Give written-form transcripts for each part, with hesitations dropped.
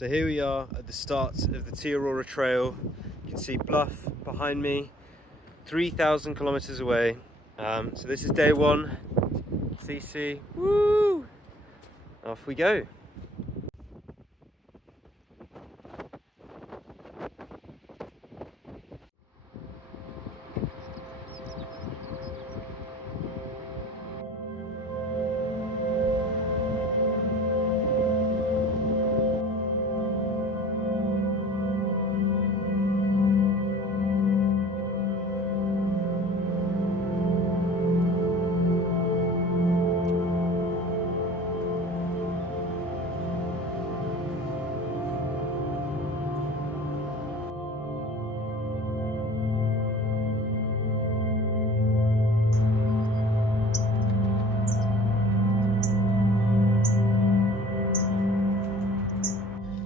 So here we are at the start of the Te Araroa Trail. You can see Bluff behind me, 3,000 kilometers away. So this is day one. CC, woo! Off we go.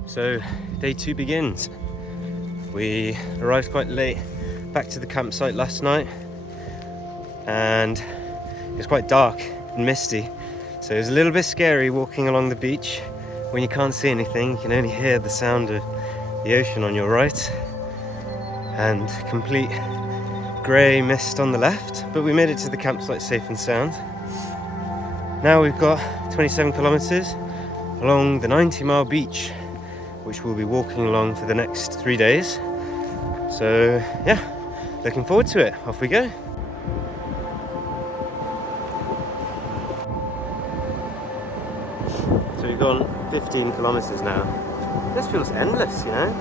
So day two begins. We arrived quite late back to the campsite last night, and it's quite dark and misty, so it was a little bit scary walking along the beach when you can't see anything. You can only hear the sound of the ocean on your right and complete grey mist on the left, but we made it to the campsite safe and sound. Now we've got 27 kilometers along the 90-mile beach, which we'll be walking along for the next 3 days. So yeah, looking forward to it. Off we go. So we've gone 15 kilometers now. This feels endless, you know?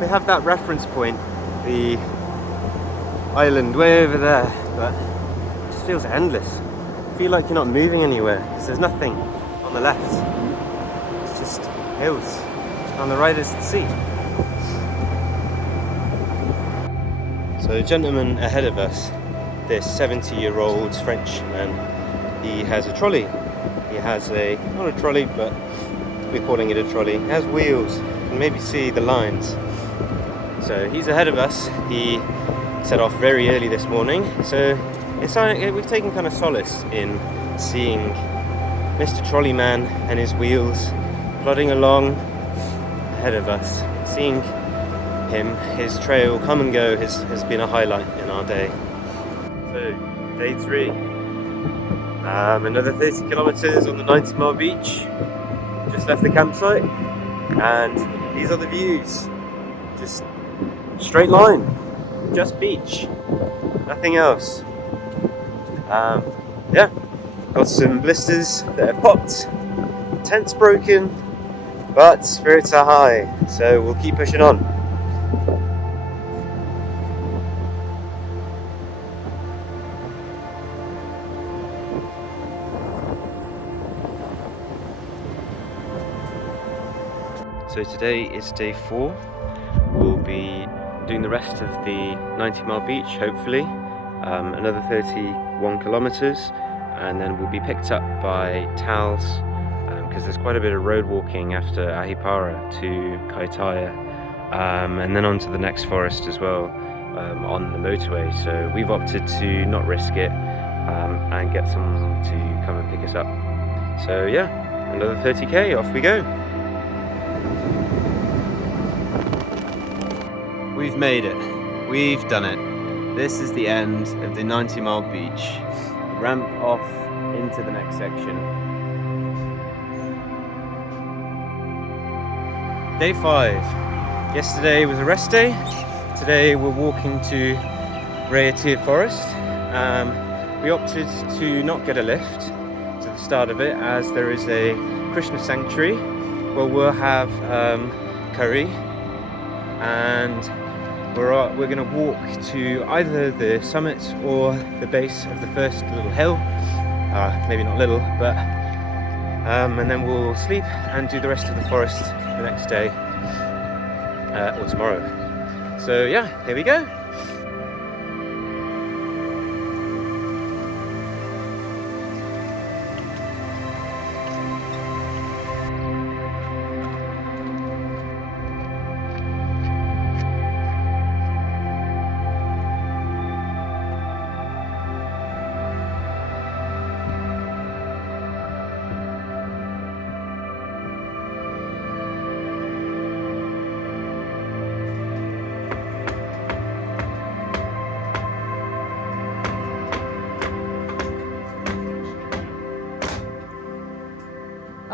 We have that reference point, the island way over there, but it just feels endless. I feel like you're not moving anywhere because there's nothing on the left. It's just hills. On the right is the sea. So the gentleman ahead of us, this 70-year-old Frenchman, he has a trolley. He has not a trolley, but we're calling it a trolley. It has wheels. You can maybe see the lines. So he's ahead of us. He set off very early this morning. So we've taken kind of solace in seeing Mr. Trolleyman and his wheels plodding along ahead of us. Seeing him, his trail come and go has been a highlight in our day. So day three, another 30 kilometers on the 90-mile beach. Just left the campsite, and these are the views. Just straight line, just beach, nothing else. Yeah, got some blisters that have popped, tent's broken, but spirits are high, so we'll keep pushing on. So today is day 4. We'll be doing the rest of the 90-mile beach, hopefully, another 31 kilometers, and then we'll be picked up by Tals, because there's quite a bit of road walking after Ahipara to Kaitaia, and then on to the next forest as well, on the motorway. So we've opted to not risk it, and get someone to come and pick us up. So yeah, another 30k, off we go. We've made it. We've done it. This is the end of the 90-mile beach. Ramp off into the next section. Day 5. Yesterday was a rest day. Today we're walking to Raiatea Forest. We opted to not get a lift to the start of it, as there is a Krishna sanctuary where we'll have curry, and we're going to walk to either the summit or the base of the first little hill, maybe not little, but and then we'll sleep and do the rest of the forest the next day, or tomorrow. So yeah, here we go.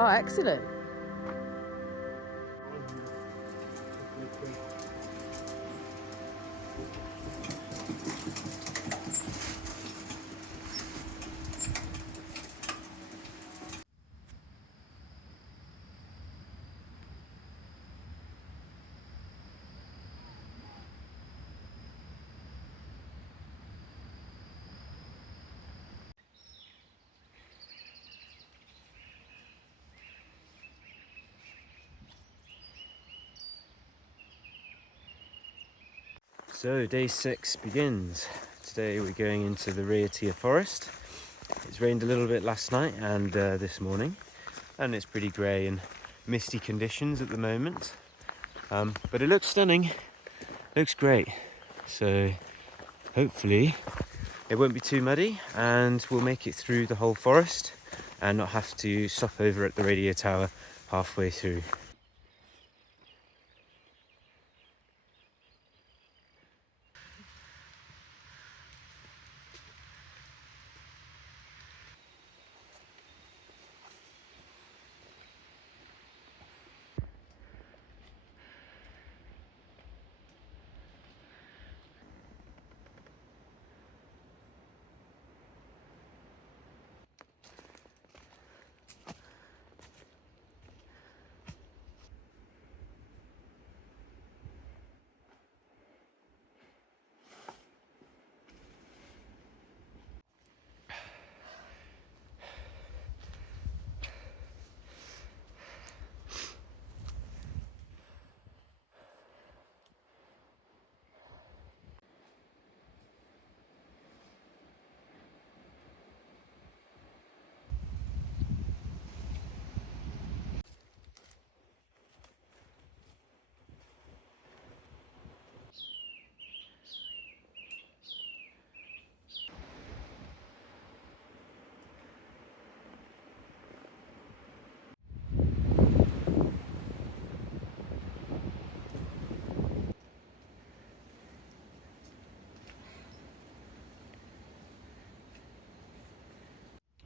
Oh, excellent. So day 6 begins. Today we're going into the Rhaetia forest. It's rained a little bit last night and this morning, and it's pretty grey and misty conditions at the moment. But it looks stunning, looks great. So hopefully it won't be too muddy and we'll make it through the whole forest and not have to stop over at the radio tower halfway through.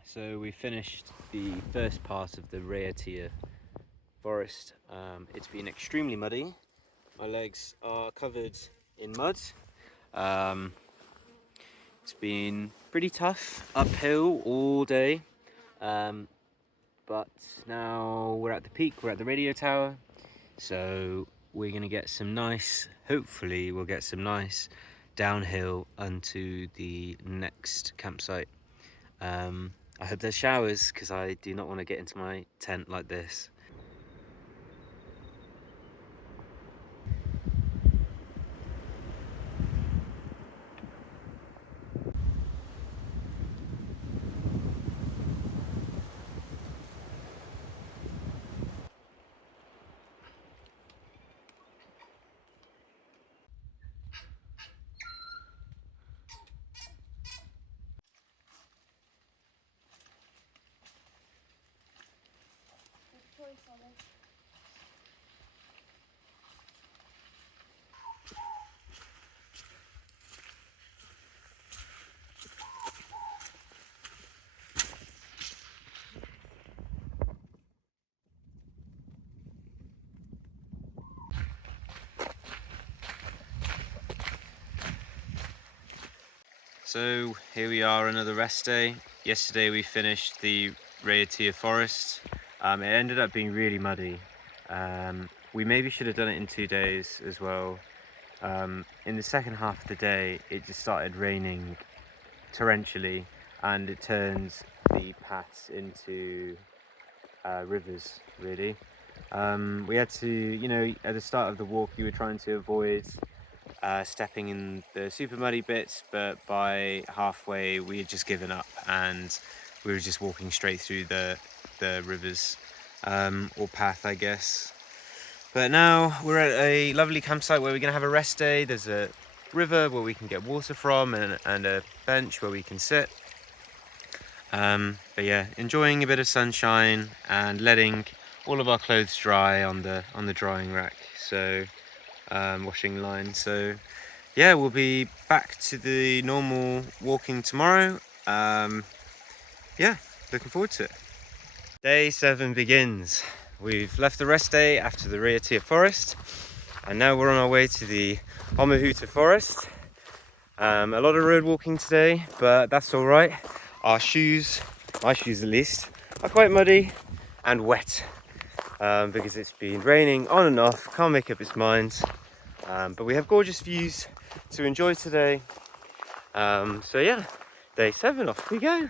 So we finished the first part of the Rhaetia forest. It's been extremely muddy. My legs are covered in mud. It's been pretty tough, uphill all day. But now we're at the peak, we're at the radio tower. So we're gonna get some nice, hopefully we'll get some nice downhill onto the next campsite. I hope there's showers because I do not want to get into my tent like this. So here we are, another rest day. Yesterday we finished the Rhaetia forest. It ended up being really muddy. We maybe should have done it in 2 days as well. In the second half of the day it just started raining torrentially and it turns the paths into rivers really. We had to, you know, at the start of the walk you were trying to avoid stepping in the super muddy bits, but by halfway we had just given up and we were just walking straight through the rivers, or path I guess. But now we're at a lovely campsite where we're going to have a rest day. There's a river where we can get water from and a bench where we can sit. But yeah, enjoying a bit of sunshine and letting all of our clothes dry on the drying rack. So washing line. So yeah, we'll be back to the normal walking tomorrow. Yeah, looking forward to it. Day 7 begins. We've left the rest day after the Raiatea forest, and now we're on our way to the Omahuta forest. A lot of road walking today, but that's all right. Our shoes, my shoes at least, are quite muddy and wet because it's been raining on and off, can't make up its mind. But we have gorgeous views to enjoy today. So yeah, day 7, off we go.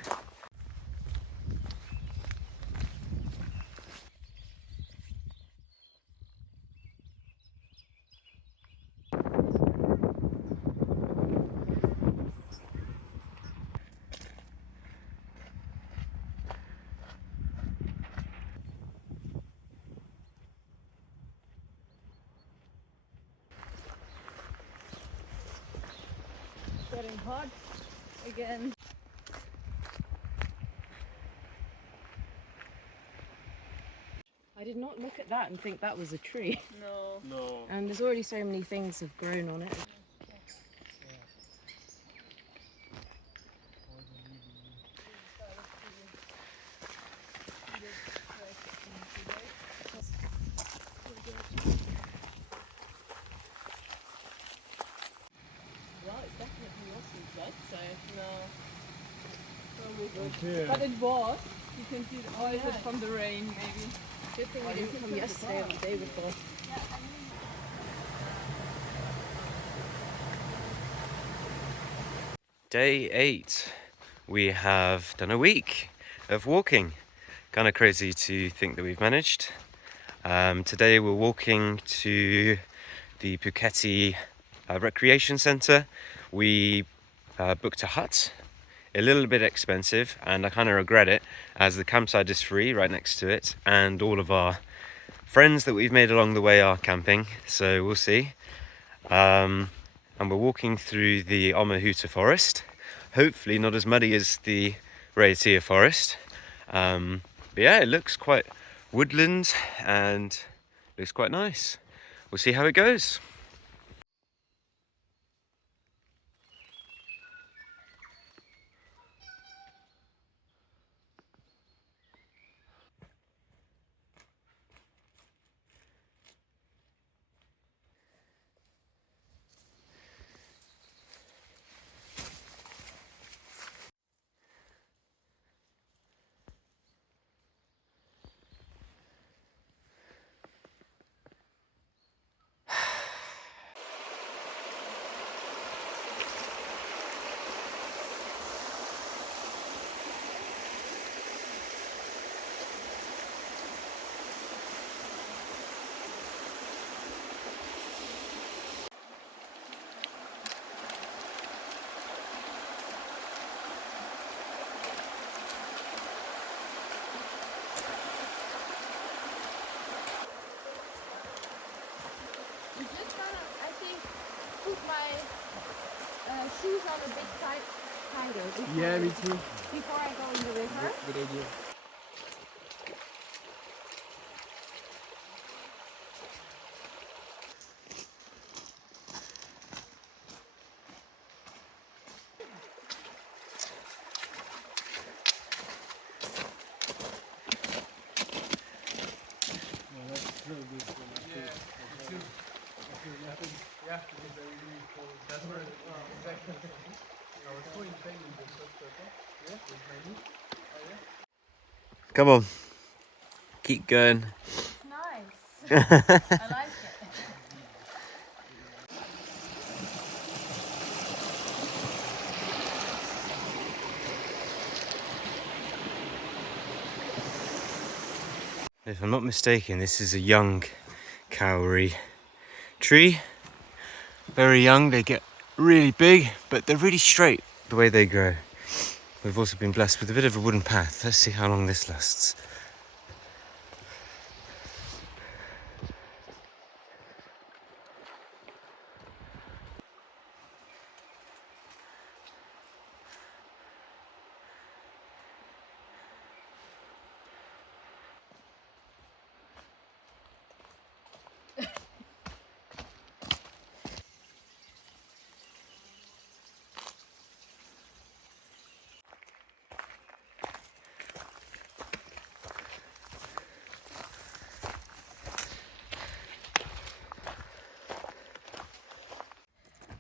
Getting hot again. I did not look at that and think that was a tree. No. And there's already so many things have grown on it. Well, it's definitely wasn't wet, so no. Okay. But it was. You can see the oil yeah. from the rain, maybe. Good thing we didn't come yesterday or the day before. Day 8. We have done a week of walking. Kind of crazy to think that we've managed. Today we're walking to the Phuket Recreation Centre. We booked a hut, a little bit expensive, and I kind of regret it as the campsite is free right next to it, and all of our friends that we've made along the way are camping, so we'll see. And we're walking through the Omahuta forest, hopefully not as muddy as the Raiatea forest. But yeah, it looks quite woodland and looks quite nice. We'll see how it goes. I'm just gonna, I think, put my shoes on a big side hinder Yeah, me too. before I go in the river. Good idea. Come on, keep going. It's nice. I like it. If I'm not mistaken, this is a young kauri tree. Very young, they get really big, but they're really straight the way they grow. We've also been blessed with a bit of a wooden path. Let's see how long this lasts.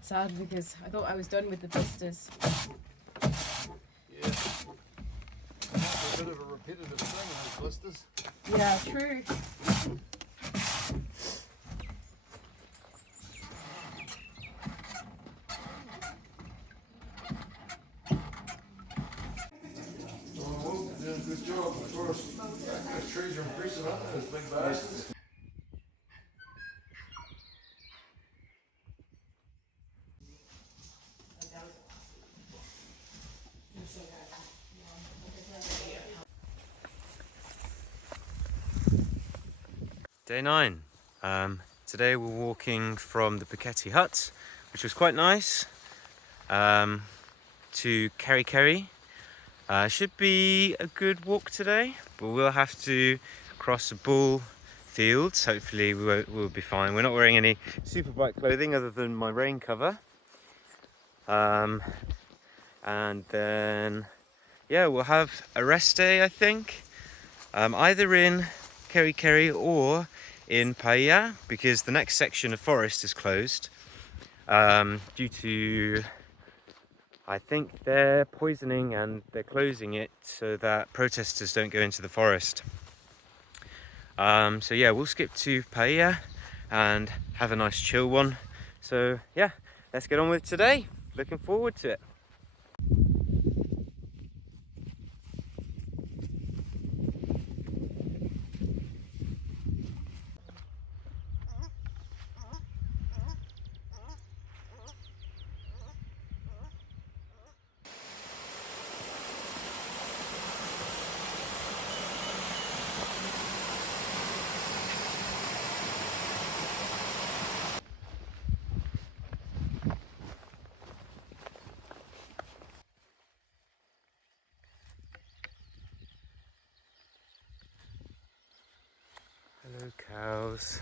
sad because I thought I was done with the blisters. Yeah. A bit of a repetitive thing, those blisters. Yeah, true. Oh, you're doing a good job. Of course, those trees are impressive, aren't they? Those big bastards. Day 9. Today we're walking from the Piketty hut, which was quite nice, to Kerry Kerry. Should be a good walk today, but we'll have to cross a bull fields. Hopefully we'll be fine. We're not wearing any superbike clothing other than my rain cover. And then, yeah, we'll have a rest day, I think, either in Kerry Kerry or in Paia, because the next section of forest is closed due to, I think, they're poisoning and they're closing it so that protesters don't go into the forest. So yeah, we'll skip to Paia and have a nice chill one. So yeah, let's get on with today. Looking forward to it. Hello, cows.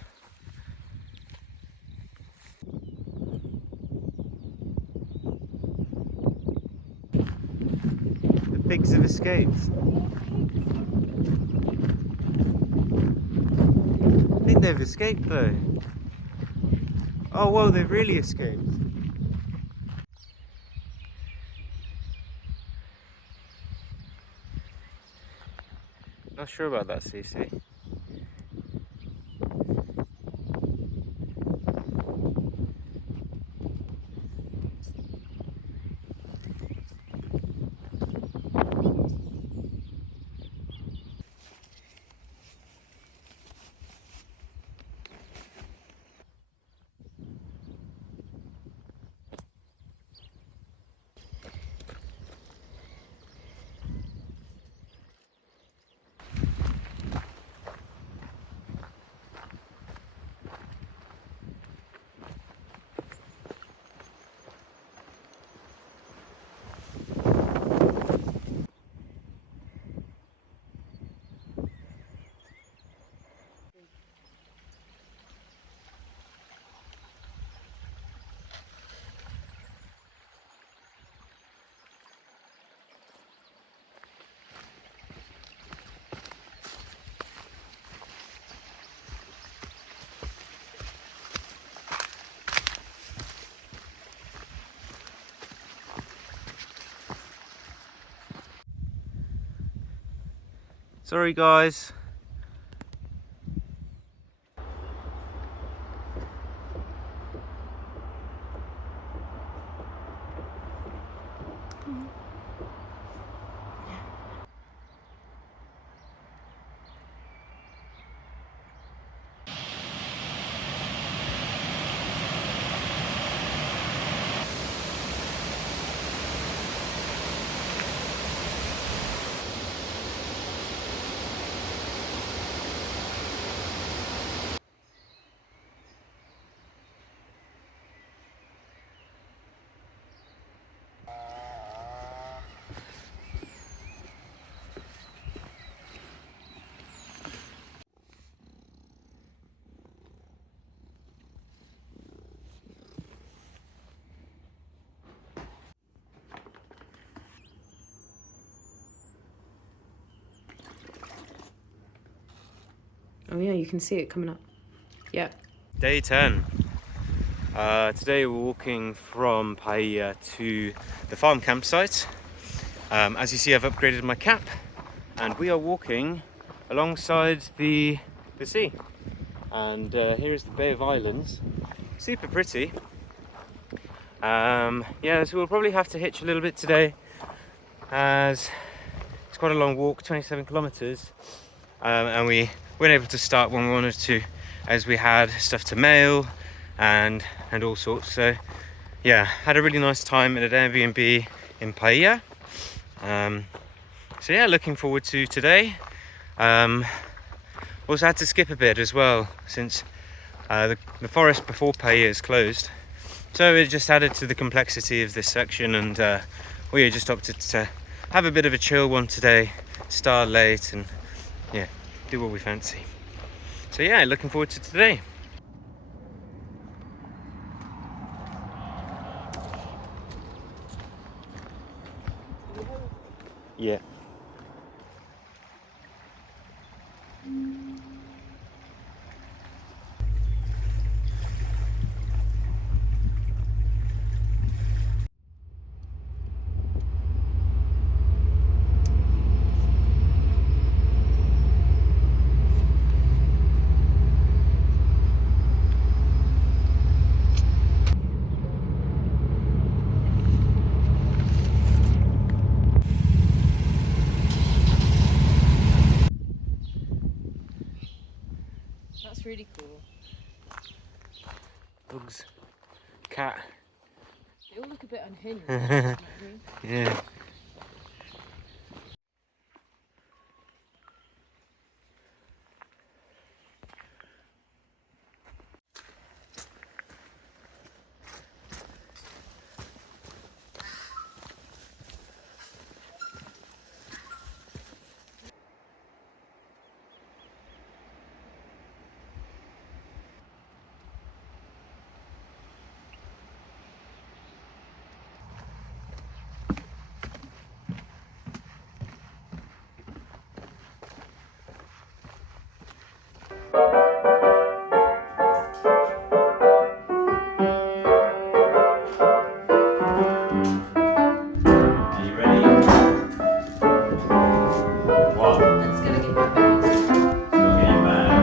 The pigs have escaped. I think they've escaped though. Oh, whoa, they've really escaped. Not sure about that, Cece. Sorry, guys. Oh yeah, you can see it coming up. Yeah. Day 10. Today we're walking from Paia to the farm campsite. As you see, I've upgraded my cap and we are walking alongside the sea. And here is the Bay of Islands. Super pretty. Yeah, so we'll probably have to hitch a little bit today as it's quite a long walk, 27 kilometers. And we weren't able to start when we wanted to, as we had stuff to mail and all sorts. So yeah, had a really nice time at an Airbnb in Paia. So yeah, looking forward to today. Also had to skip a bit as well since the forest before Paia is closed. So it just added to the complexity of this section, and we just opted to have a bit of a chill one today, start late and yeah, do what we fancy. So yeah, looking forward to today. Yeah. That's really cool. Dogs, cat. They all look a bit unhinged. You know what I mean? Yeah. Are you ready? What? I'm just gonna get my bag. Go get your bag.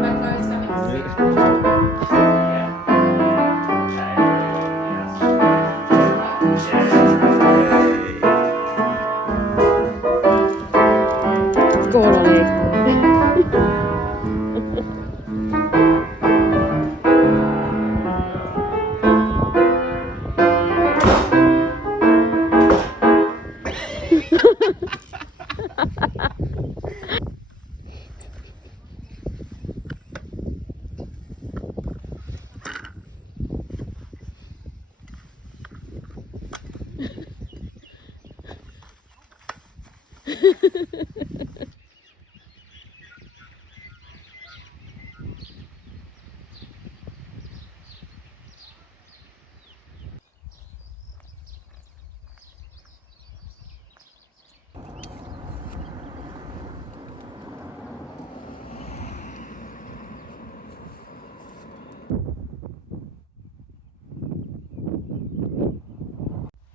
My car is coming straight. Go on, Ollie.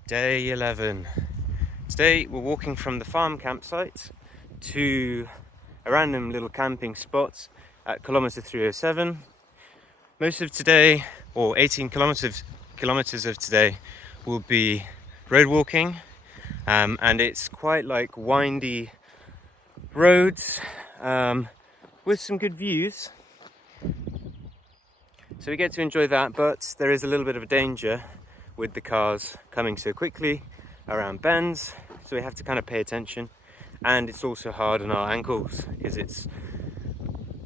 Day 11. Today we're walking from the farm campsite to a random little camping spot at kilometer 307. Most of today, or 18 kilometers of today, will be road walking, and it's quite like windy roads with some good views. So we get to enjoy that, but there is a little bit of a danger with the cars coming so quickly around bends, so we have to kind of pay attention. And it's also hard on our ankles because it's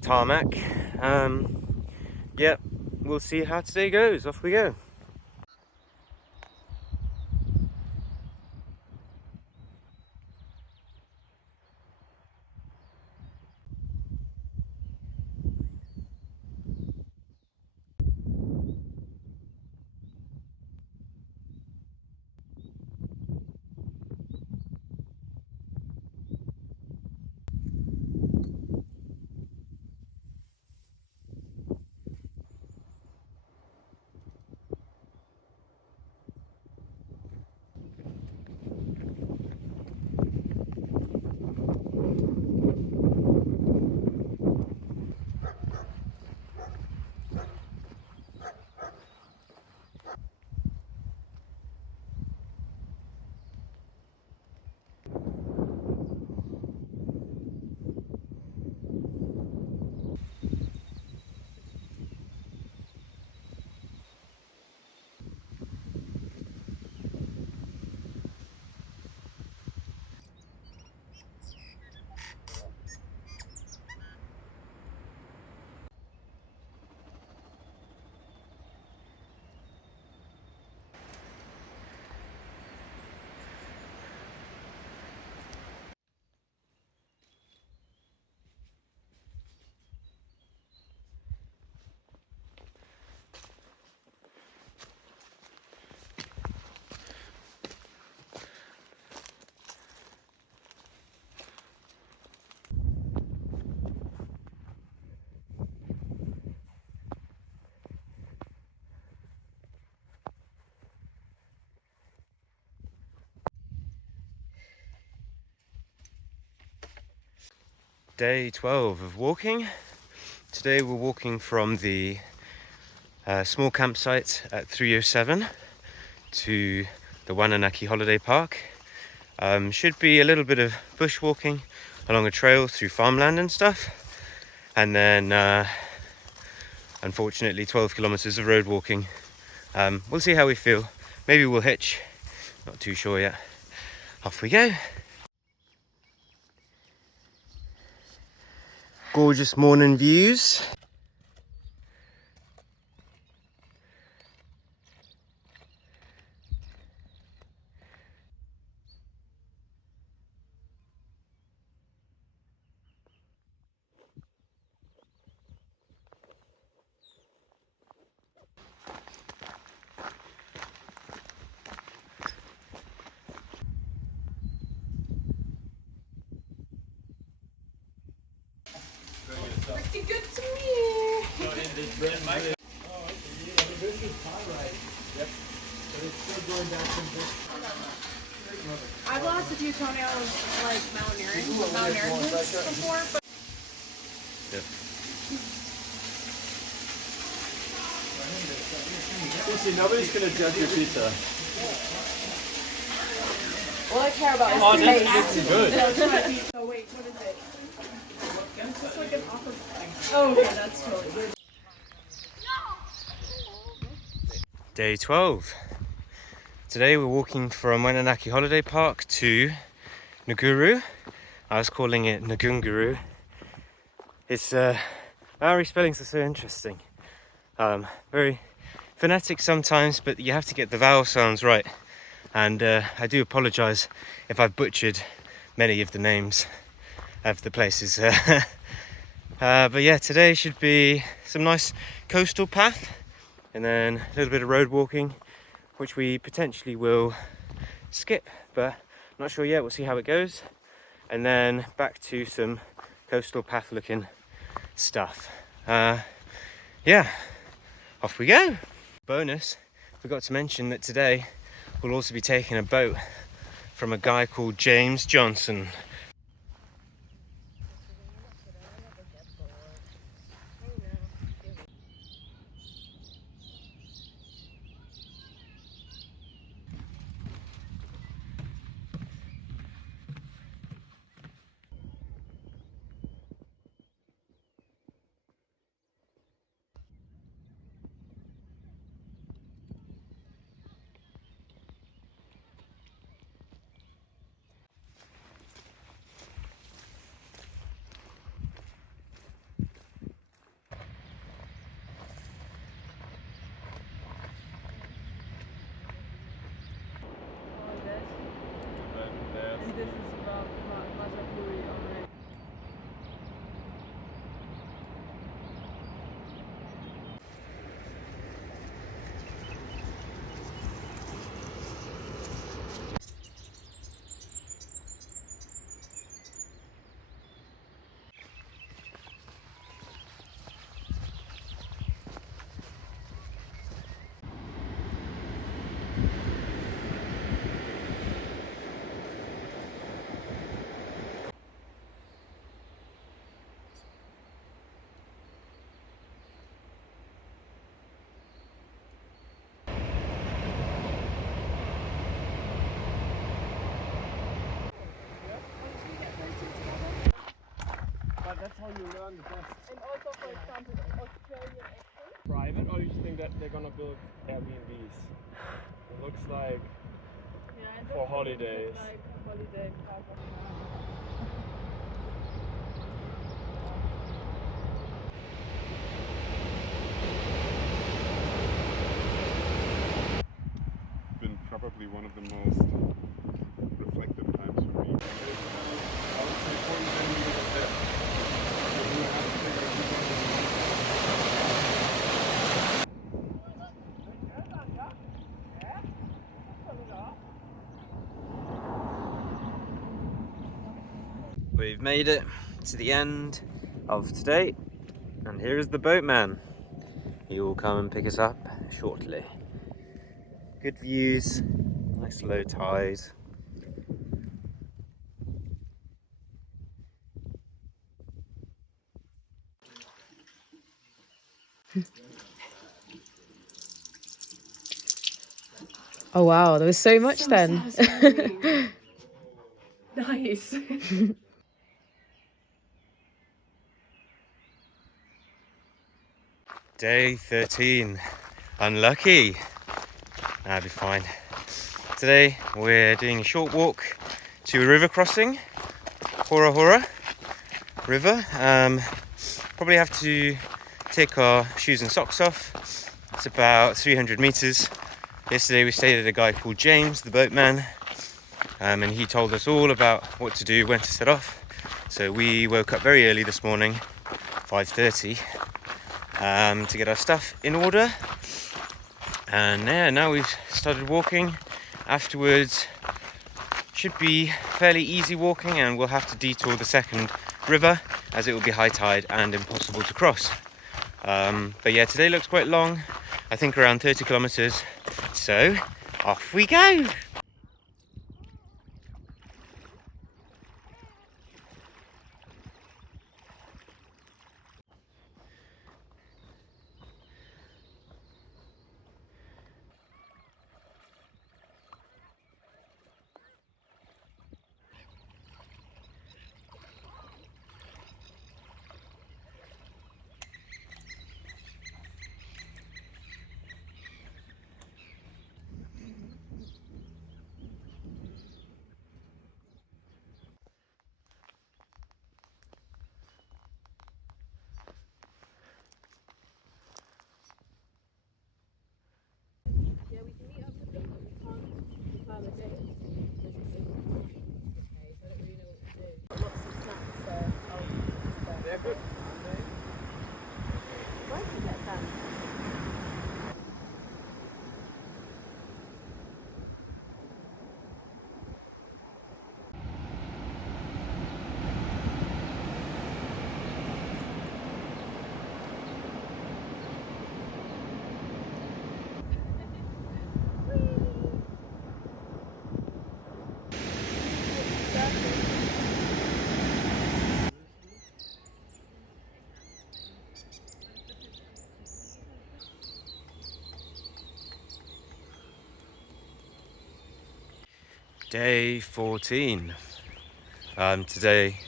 tarmac. Yeah, we'll see how today goes. Off we go. Day 12 of walking. Today we're walking from the small campsite at 307 to the Wananaki Holiday Park. Should be a little bit of bushwalking along a trail through farmland and stuff, and then unfortunately 12 kilometers of road walking. We'll see how we feel. Maybe we'll hitch, not too sure yet. Off we go. Gorgeous morning views. Pretty good to me. I've lost a few toenails like malnourished before, but See, nobody's gonna judge your pizza. all I care about is Oh, the that's taste. good. Oh wait, what is it? It's just like an offer thing. Oh, okay, that's totally good. Day 12. Today we're walking from Wananaki Holiday Park to Nguru. I was calling it Ngunguru. It's Maori spellings are so interesting. Very phonetic sometimes, but you have to get the vowel sounds right. And I do apologise if I've butchered many of the names of the places. But yeah, today should be some nice coastal path, and then a little bit of road walking, which we potentially will skip, but not sure yet. We'll see how it goes. And then back to some coastal path looking stuff. Yeah, off we go. Bonus, forgot to mention that today we'll also be taking a boat from a guy called James Johnson. And this is about Matakuri already. But that's how you learn the best. And also, for example, Australian accent. Private, or you think that they're gonna build Airbnbs? It looks like Yeah, and for holidays. like holiday type of. Been probably one of the most reflective times for me. We've made it to the end of today, and here is the boatman. He will come and pick us up shortly. Good views, nice low tide. Oh wow, there was so much then. Nice. Day 13. Unlucky. That'll be fine. Today we're doing a short walk to a river crossing, Hora Hora River. Probably have to take our shoes and socks off. It's about 300 meters. Yesterday we stayed at a guy called James, the boatman, and he told us all about what to do, when to set off. So we woke up very early this morning, 5:30, to get our stuff in order. And yeah, now we've started walking. Afterwards should be fairly easy walking, and we'll have to detour the second river as it will be high tide and impossible to cross. But yeah, today looks quite long. I think around 30 kilometers. So off we go. Day 14. Today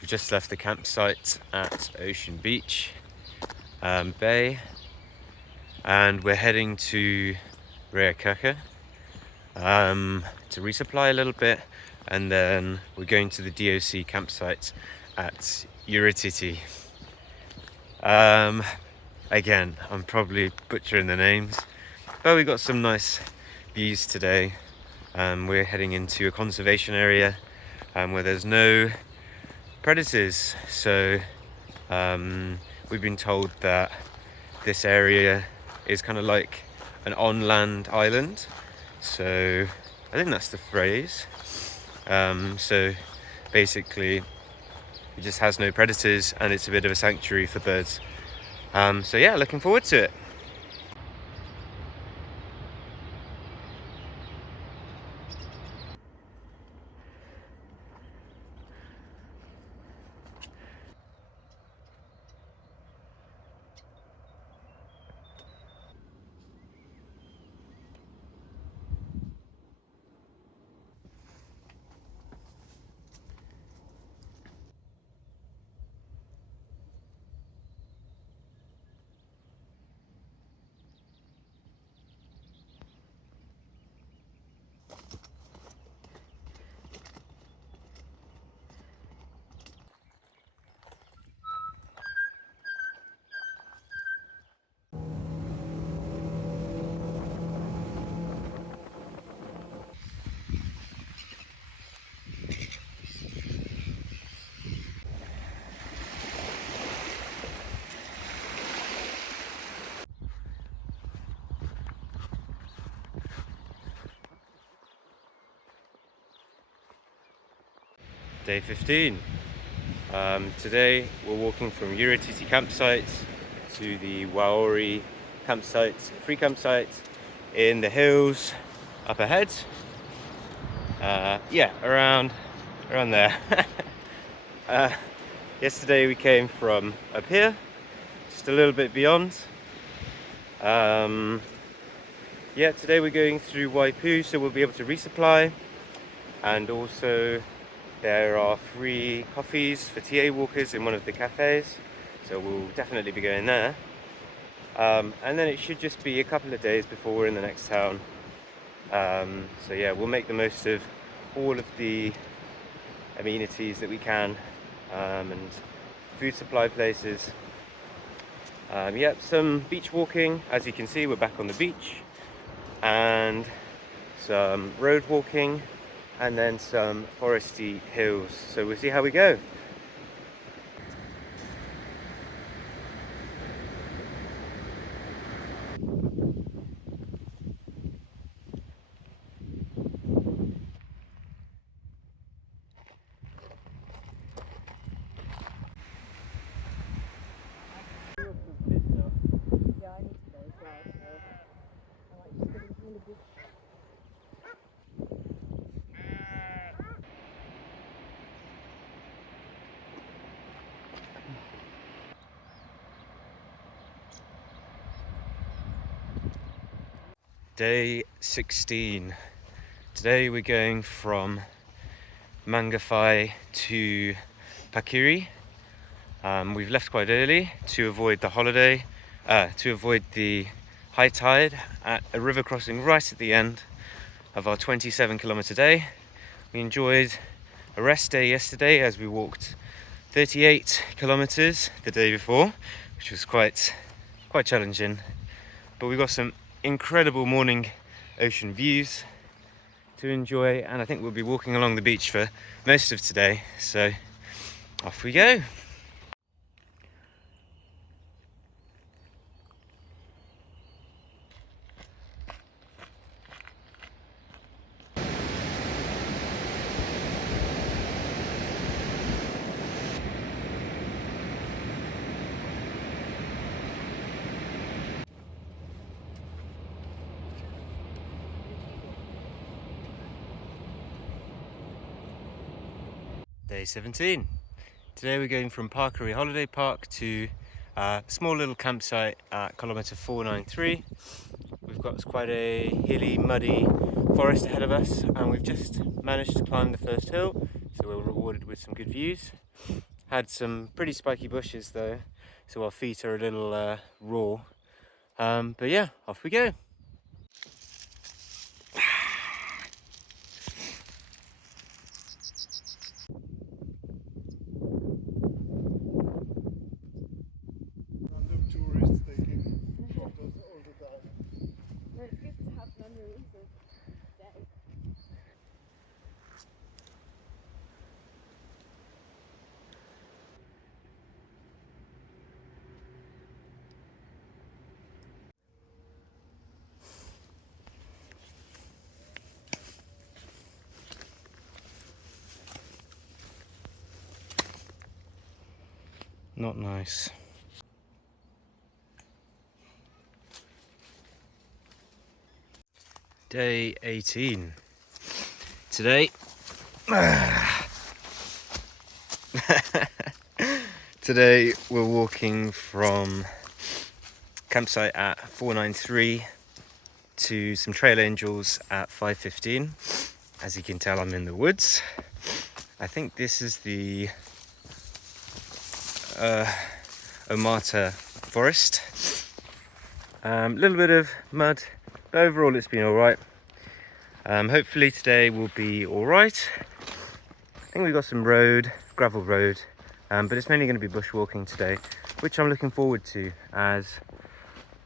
we just left the campsite at Ocean Beach Bay, and we're heading to Reakaka to resupply a little bit, and then we're going to the DOC campsite at Urititi. Again, I'm probably butchering the names, but we got some nice views today. We're heading into a conservation area where there's no predators. So we've been told that this area is kind of like an on-land island. So I think that's the phrase. So basically it just has no predators and it's a bit of a sanctuary for birds. So yeah, looking forward to it. Day 15. Today we're walking from Urititi campsite to the Waori campsite, free campsite in the hills up ahead. Yeah, around there. Yesterday we came from up here, just a little bit beyond, Yeah, today we're going through Waipu, so we'll be able to resupply, and also there are free coffees for TA walkers in one of the cafes, so we'll definitely be going there. And then it should just be a couple of days before we're in the next town. So yeah, we'll make the most of all of the amenities that we can, and food supply places. Yep, some beach walking. As you can see, we're back on the beach, and some road walking, and then some foresty hills. So we'll see how we go. Day 16. Today we're going from Mangawhai to Pakiri. We've left quite early to avoid the holiday, to avoid the high tide at a river crossing right at the end of our 27-kilometer day. We enjoyed a rest day yesterday as we walked 38 kilometers the day before, which was quite challenging. But we got some incredible morning ocean views to enjoy, and I think we'll be walking along the beach for most of today, so off we go. Day 17. Today we're going from Parkery Holiday Park to a small little campsite at kilometre 493. We've got quite a hilly, muddy forest ahead of us, and we've just managed to climb the first hill, so we're rewarded with some good views. Had some pretty spiky bushes though, so our feet are a little raw. But yeah, off we go. Random tourists taking photos all the time. It's good to have memories of day. Not nice. Day 18. Today today we're walking from campsite at 493 to some trail angels at 5:15. As you can tell, I'm in the woods. I think this is the Omata forest. Little bit of mud, but overall it's been alright. Hopefully today will be alright. I think we've got some gravel road, but it's mainly going to be bushwalking today, which I'm looking forward to, as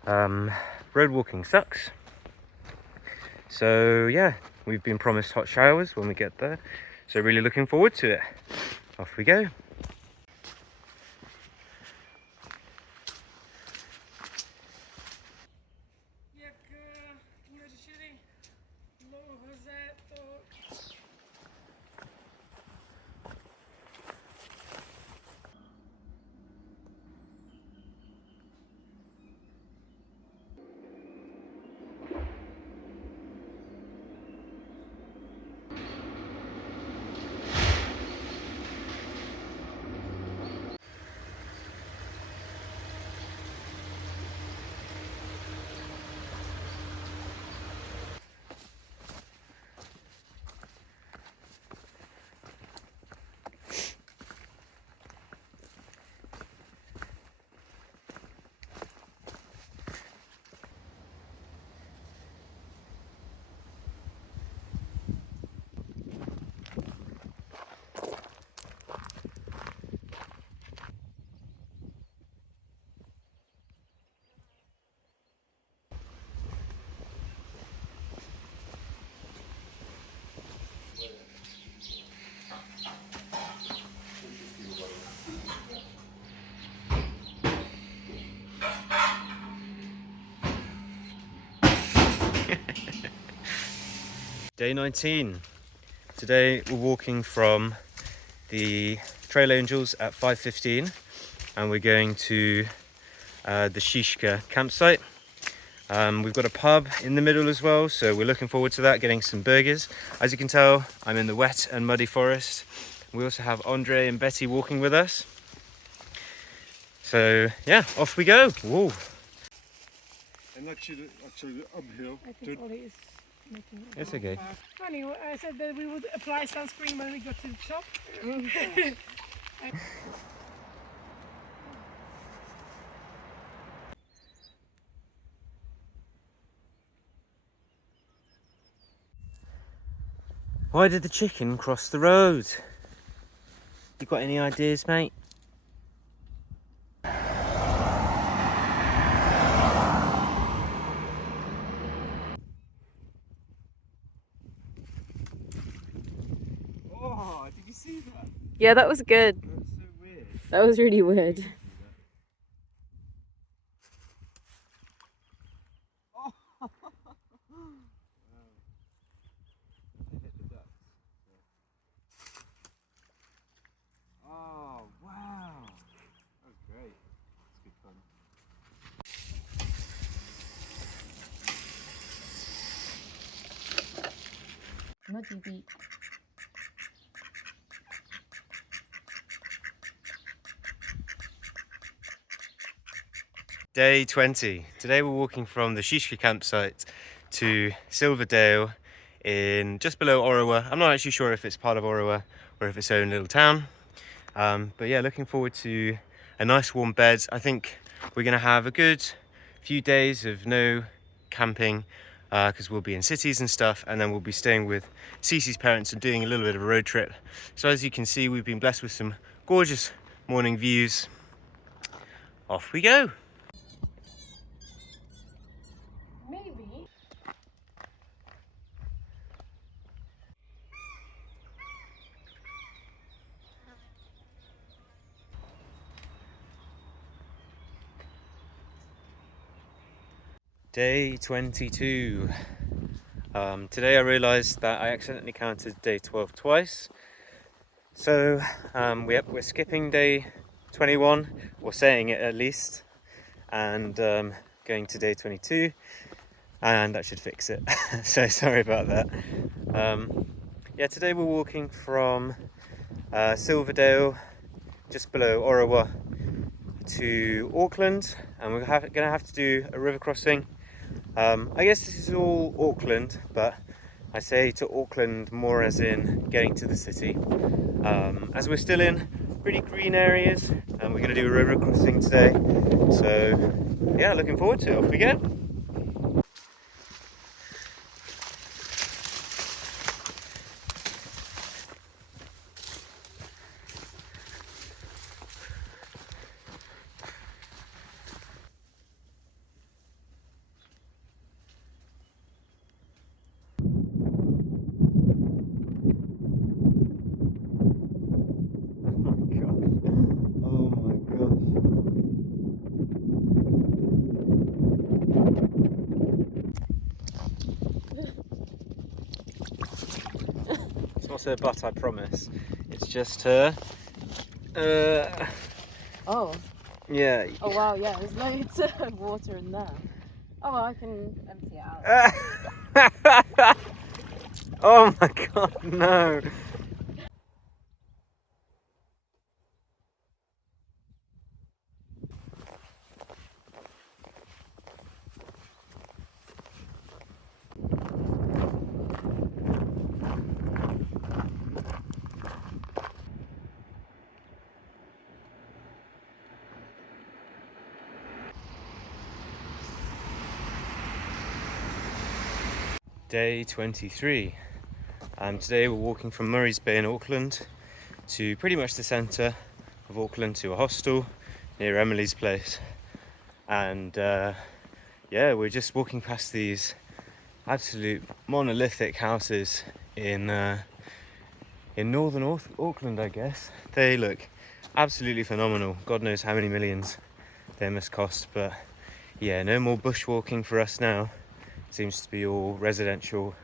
road walking sucks. So yeah, we've been promised hot showers when we get there, so really looking forward to it. Off we go. Day 19. Today we're walking from the Trail Angels at 5:15 and we're going to the Shishka campsite. We've got a pub in the middle as well, so we're looking forward to that, getting some burgers. As you can tell, I'm in the wet and muddy forest. We also have Andre and Betty walking with us. So yeah, off we go. Whoa. And actually uphill. I think Ollie is making it. It's okay. Funny, I said that we would apply sunscreen when we got to the top. Why did the chicken cross the road? You got any ideas, mate? Oh, did you see that? Yeah, that was good. That's so weird. That was really weird. Oh, wow. That was great. It's good fun. Muddy beach. Day 20. Today we're walking from the Shishka campsite to Silverdale in just below Orawa. I'm not actually sure if it's part of Orawa or if it's its own little town. But yeah, looking forward to a nice warm bed. I think we're going to have a good few days of no camping because we'll be in cities and stuff, and then we'll be staying with Cece's parents and doing a little bit of a road trip. So as you can see, we've been blessed with some gorgeous morning views. Off we go. Maybe. Day 22. Today I realised that I accidentally counted day 12 twice. So we're skipping day 21, or saying it at least, and going to day 22, and that should fix it. So sorry about that. Yeah, today we're walking from Silverdale, just below Orawa, to Auckland, and we're going to have to do a river crossing. I guess this is all Auckland, but I say to Auckland more as in getting to the city, as we're still in pretty green areas, and we're going to do a river crossing today. So yeah, looking forward to it. Off we go. It's not her butt, I promise. It's just her. Oh. Yeah. Oh wow, yeah, there's loads of water in there. Oh well, I can empty it out. Oh my god, no. Day 23. Today we're walking from Murray's Bay in Auckland to pretty much the centre of Auckland, to a hostel near Emily's place. And yeah, we're just walking past these absolute monolithic houses in northern Auckland, I guess. They look absolutely phenomenal. God knows how many millions they must cost, but yeah, no more bushwalking for us now. Seems to be all residential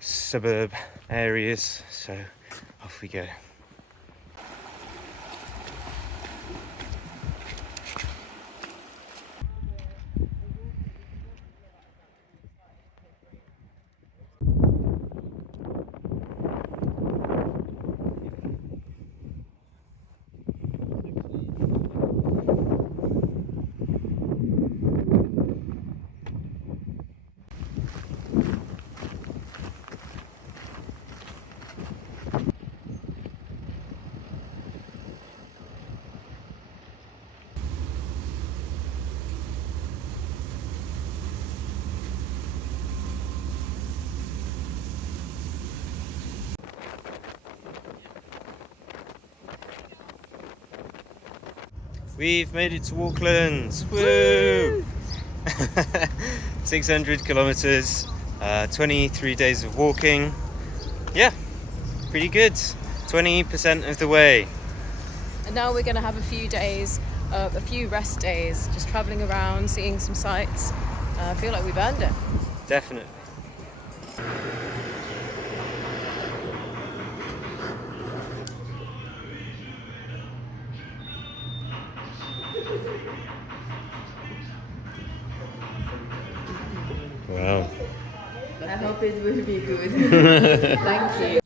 suburb areas, so off we go. We've made it to Auckland! Woo! 600 kilometers, 23 days of walking. Yeah, pretty good. 20% of the way. And now we're going to have a few days, a few rest days, just travelling around, seeing some sights. I feel like we've earned it. Definitely. Wow. I hope it will be good. Thank you.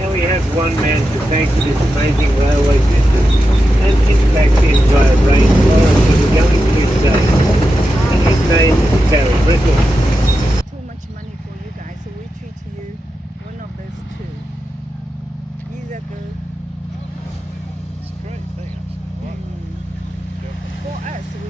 Now we have one man to thank for this amazing railway system, and in fact this via rainforest that we're going through today. And his name is Te Araroa. Too much money for you guys, so we treat you one of those two. These are good. It's a great thing, actually. For us, we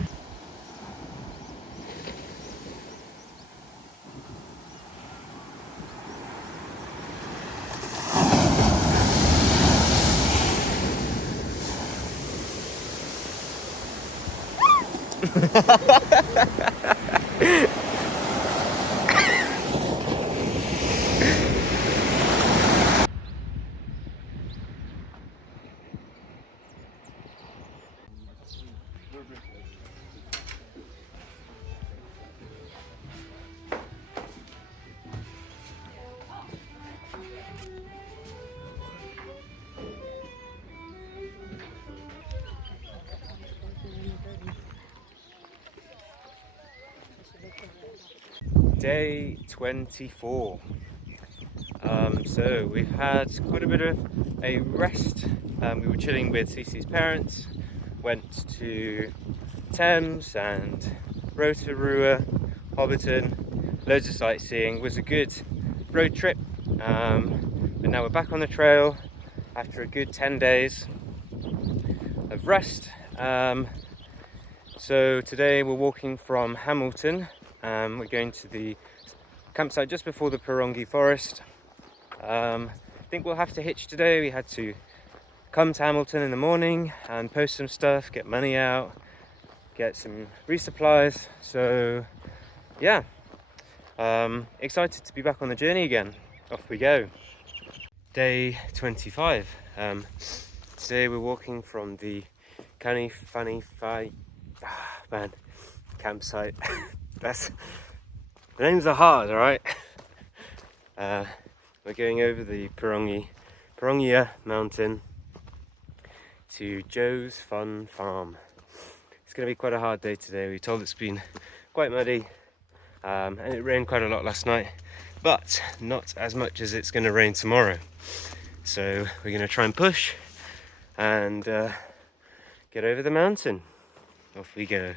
Day 24. So we've had quite a bit of a rest. We were chilling with Cece's parents, went to Thames and Rotorua, Hobbiton, loads of sightseeing. It was a good road trip, but now we're back on the trail after a good 10 days of rest. So today we're walking from Hamilton. We're going to the campsite just before the Parongi forest. I think we'll have to hitch today. We had to come to Hamilton in the morning and post some stuff, get money out, get some resupplies. So yeah, excited to be back on the journey again. Off we go. Day 25. Today we're walking from the campsite. That's, the names are hard, alright? We're going over the Parongia mountain to Joe's Fun Farm. It's going to be quite a hard day today. We're told it's been quite muddy, and it rained quite a lot last night, but not as much as it's going to rain tomorrow. So we're going to try and push and get over the mountain. Off we go.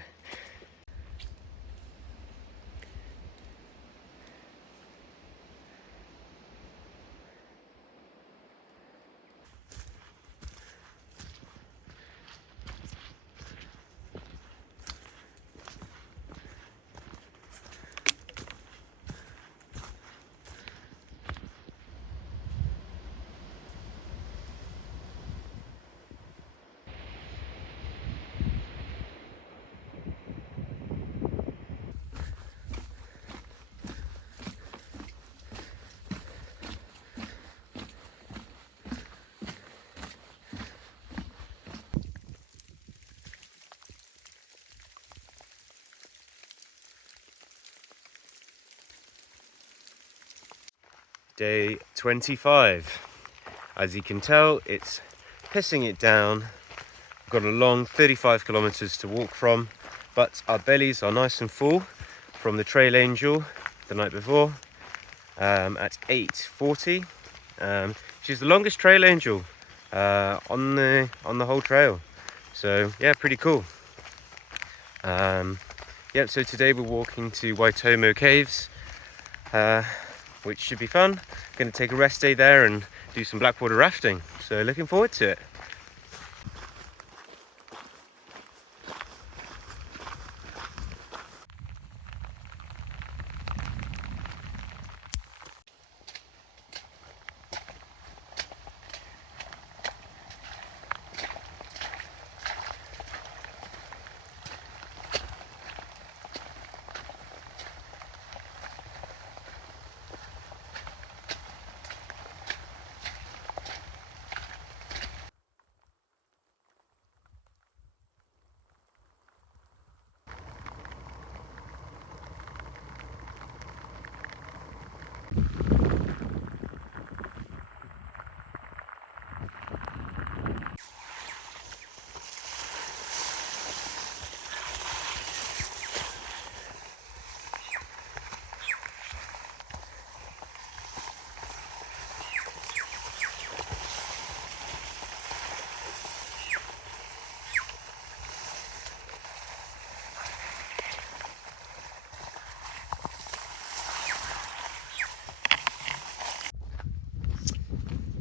Day 25. As you can tell, it's pissing it down. We've got a long 35 kilometers to walk from, but our bellies are nice and full from the Trail Angel the night before at 8:40. She's the longest Trail Angel on the whole trail. So yeah, pretty cool. Yep, so today we're walking to Waitomo Caves, which should be fun. Going to take a rest day there and do some blackwater rafting. So looking forward to it.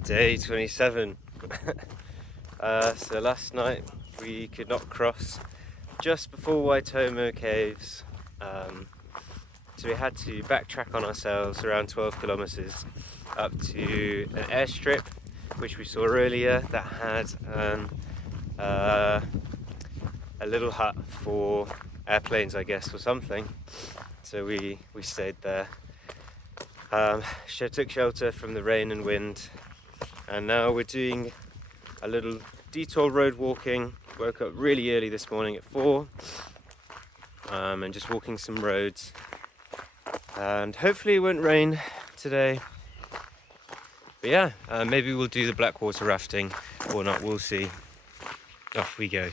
Day 27. So last night we could not cross just before Waitomo Caves, so we had to backtrack on ourselves around 12 kilometers up to an airstrip which we saw earlier that had a little hut for airplanes, I guess, or something. So we stayed there, took shelter from the rain and wind. And now we're doing a little detour road walking. Woke up really early this morning at 4, and just walking some roads. And hopefully it won't rain today. But yeah, maybe we'll do the blackwater rafting or not, we'll see. Off we go.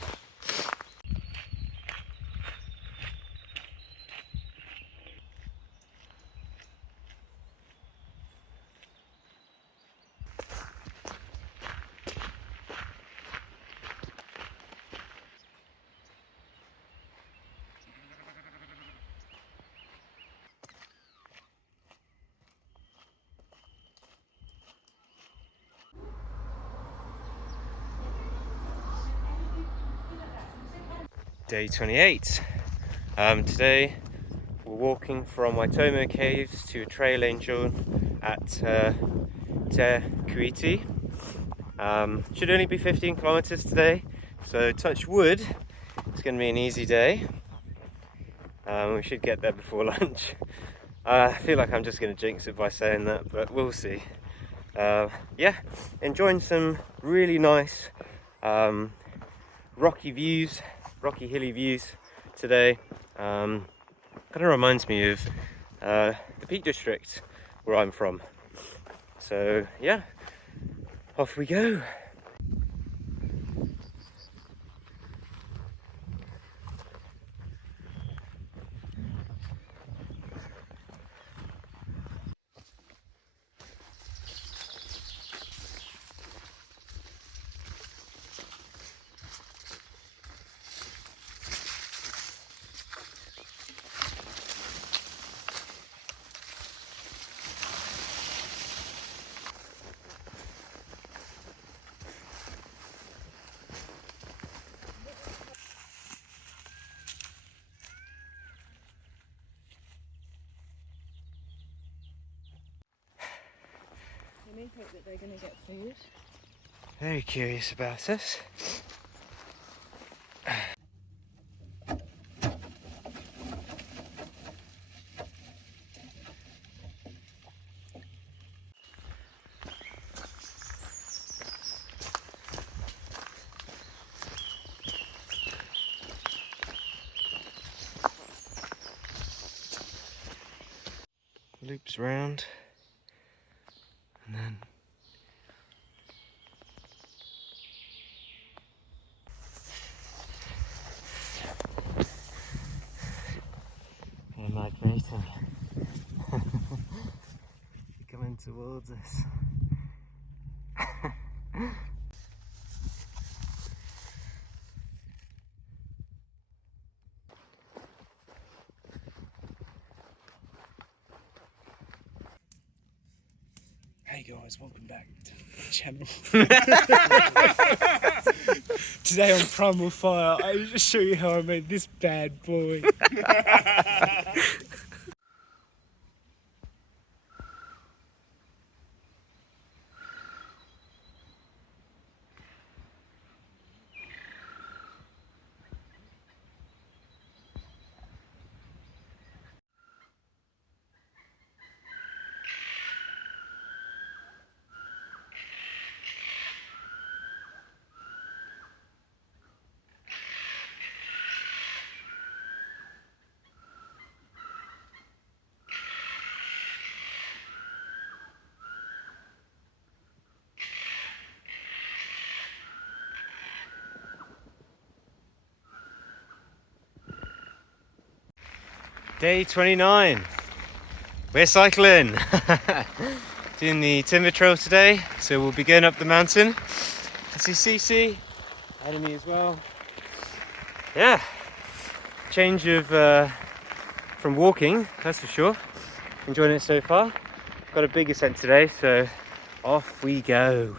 Day 28. Today we're walking from Waitomo Caves to a Trail Angel at Te Should only be 15 kilometers today, so touch wood, it's going to be an easy day. We should get there before lunch. I feel like I'm just going to jinx it by saying that, but we'll see. Yeah, enjoying some really nice rocky hilly views today. Kind of reminds me of the Peak District where I'm from. So yeah, off we go. They hope that they're going to get food. Very curious about this. Loops round. towards us. Hey guys, welcome back to the channel. Today on Primal Fire, I'll just show you how I made this bad boy. Day 29. We're cycling. Doing the timber trail today, so we'll be going up the mountain. I see Cece ahead of me as well. Yeah, change of from walking, that's for sure. Enjoying it so far. Got a big ascent today, so off we go.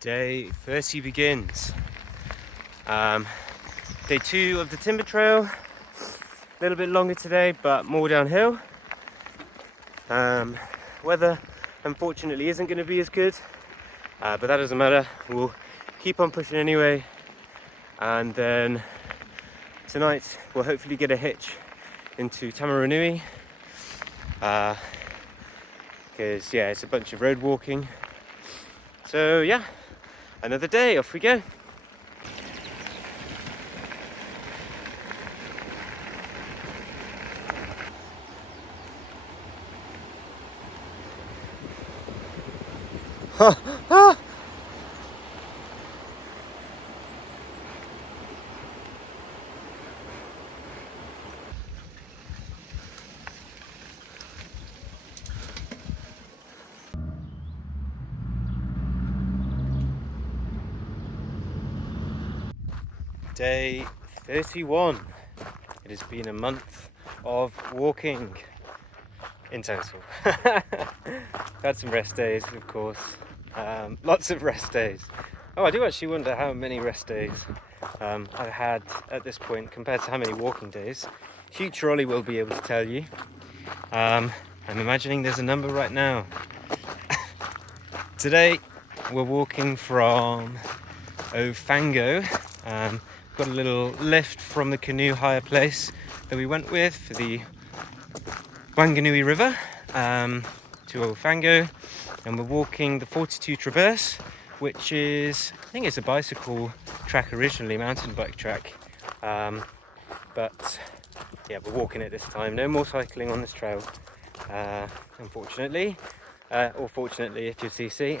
Day 30 begins. Day 2 of the timber trail. A little bit longer today, but more downhill. Weather, unfortunately, isn't going to be as good, but that doesn't matter. We'll keep on pushing anyway. And then tonight, we'll hopefully get a hitch into Tamaranui. Because, yeah, it's a bunch of road walking. So, yeah. Another day, off we go. Day 31. It has been a month of walking in total. Had some rest days, of course. Lots of rest days. Oh, I do actually wonder how many rest days I've had at this point compared to how many walking days. Future Ollie will be able to tell you. I'm imagining there's a number right now. Today we're walking from Ofango. Got a little lift from the canoe hire place that we went with for the Wanganui River to Ofango, and we're walking the 42 Traverse, which is, I think it's a bicycle track originally, mountain bike track, but yeah, we're walking it this time. No more cycling on this trail, unfortunately, or fortunately if you're CC.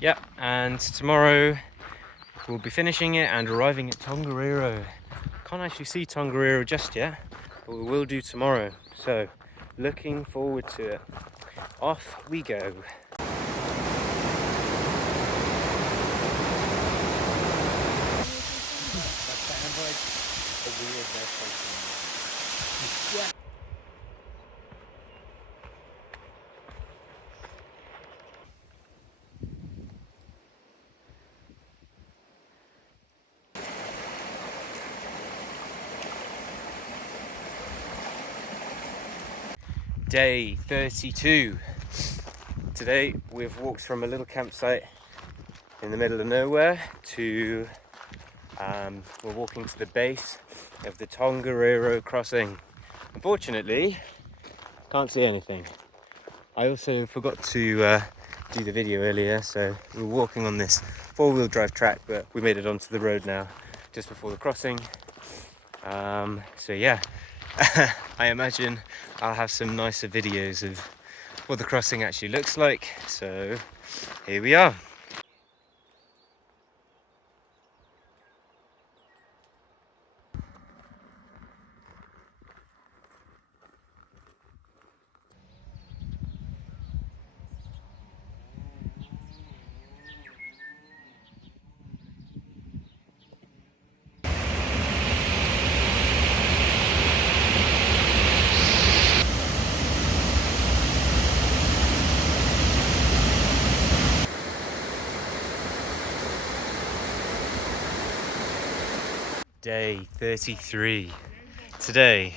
Yeah, and tomorrow we'll be finishing it and arriving at Tongariro. Can't actually see Tongariro just yet, but we will do tomorrow. So, looking forward to it. Off we go. Day 32. Today we've walked from a little campsite in the middle of nowhere to we're walking to the base of the Tongariro crossing. Unfortunately, can't see anything. I also forgot to do the video earlier, so we're walking on this four-wheel drive track, but we made it onto the road now just before the crossing. So yeah, I imagine I'll have some nicer videos of what the crossing actually looks like. So here we are. Day 33. Today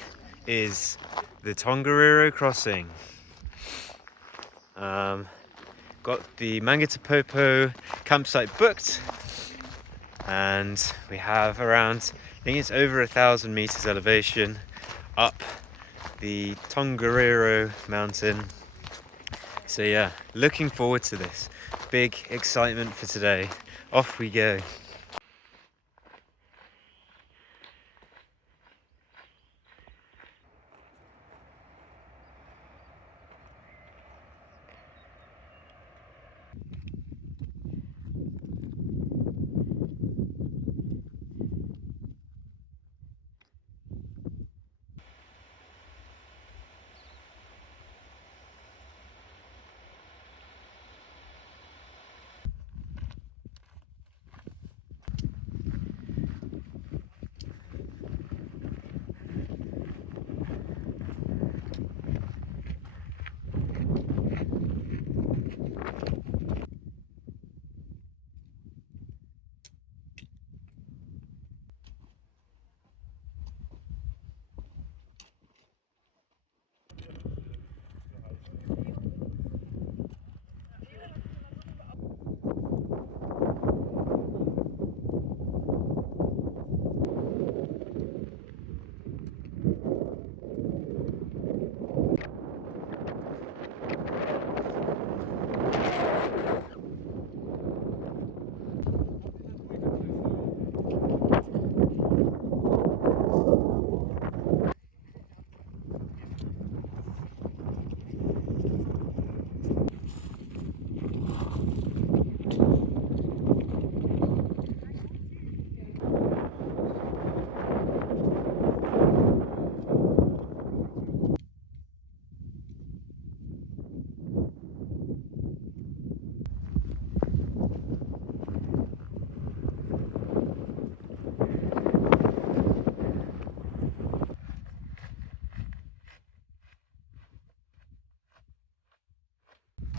is the Tongariro crossing. Got the Mangatapopo campsite booked, and we have around, I think it's over 1,000 meters elevation up the Tongariro mountain. So yeah, looking forward to this. Big excitement for today. Off we go.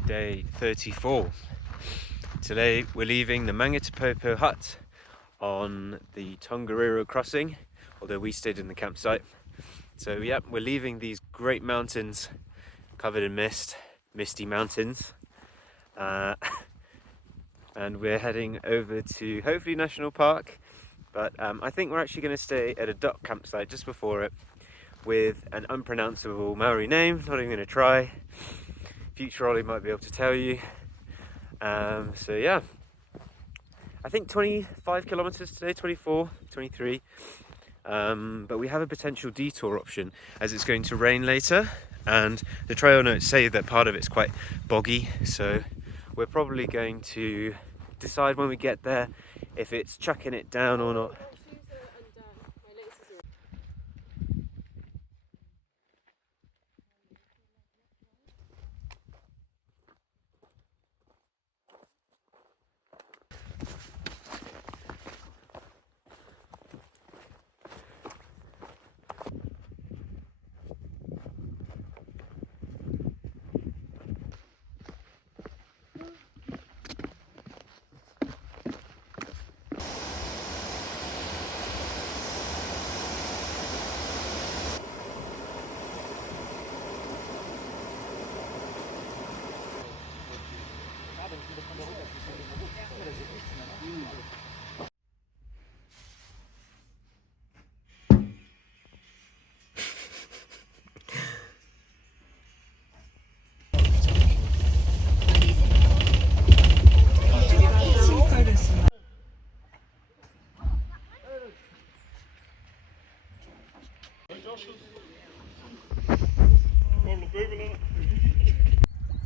Day 34. Today we're leaving the Mangatapopo hut on the Tongariro crossing, although we stayed in the campsite. So yeah, we're leaving these great mountains covered in mist, misty mountains, and we're heading over to hopefully National Park, but I think we're actually going to stay at a duck campsite just before it, with an unpronounceable Maori name. Not even going to try. Future Ollie might be able to tell you. So yeah, I think 25 kilometers today, 24, 23. But we have a potential detour option as it's going to rain later, and the trail notes say that part of it's quite boggy, so we're probably going to decide when we get there if it's chucking it down or not.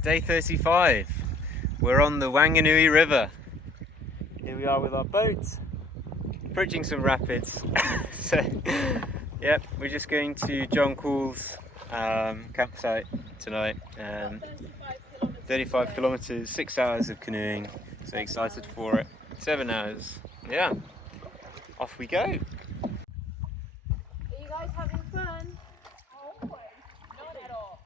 Day 35. We're on the Wanganui River. Here we are with our boat, approaching some rapids. So, yep, we're just going to John Cool's campsite tonight. 35 kilometers, 6 hours of canoeing. So excited for it. 7 hours. Yeah, off we go. Are you guys having fun? Not at all.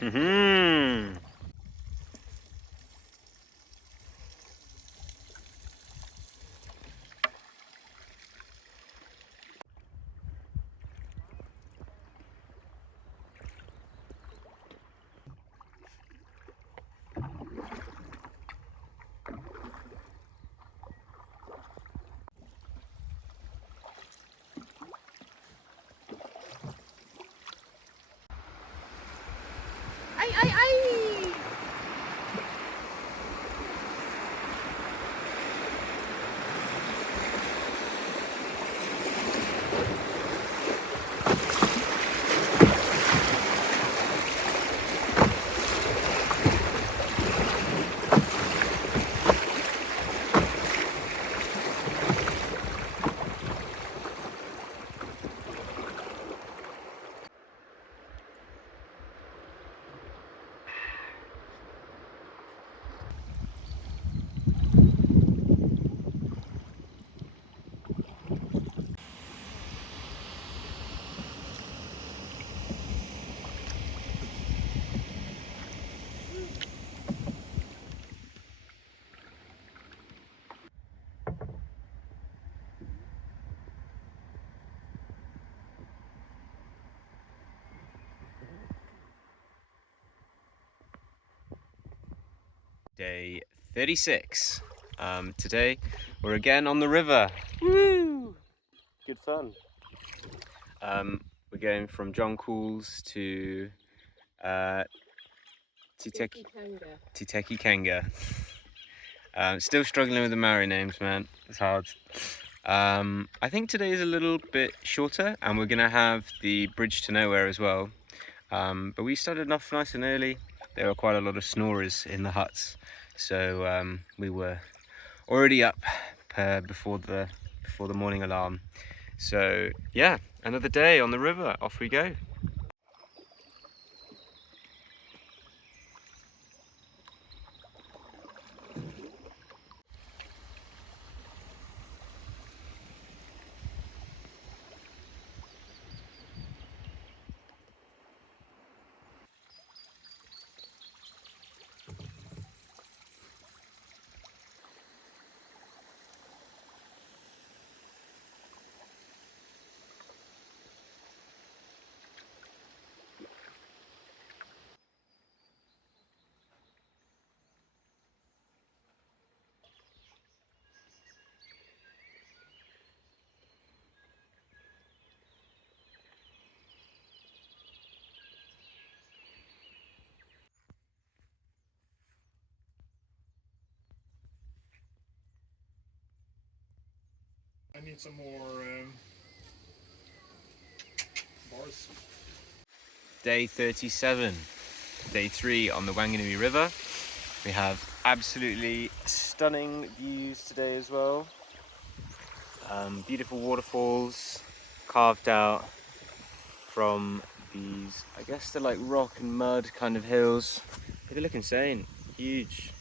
Mm-hmm. Day 36. Today we're again on the river. Woo! Good fun. We're going from John Cool's to Titeki Kanga. Still struggling with the Maori names, man. It's hard. I think today is a little bit shorter, and we're gonna have the bridge to nowhere as well. But we started off nice and early. There were quite a lot of snorers in the huts, so we were already up before the morning alarm. So yeah, another day on the river. Off we go. I need some more bars. Day 37, day 3 on the Wanganui River. We have absolutely stunning views today as well. Beautiful waterfalls carved out from these, I guess they're like rock and mud kind of hills. They look insane, huge.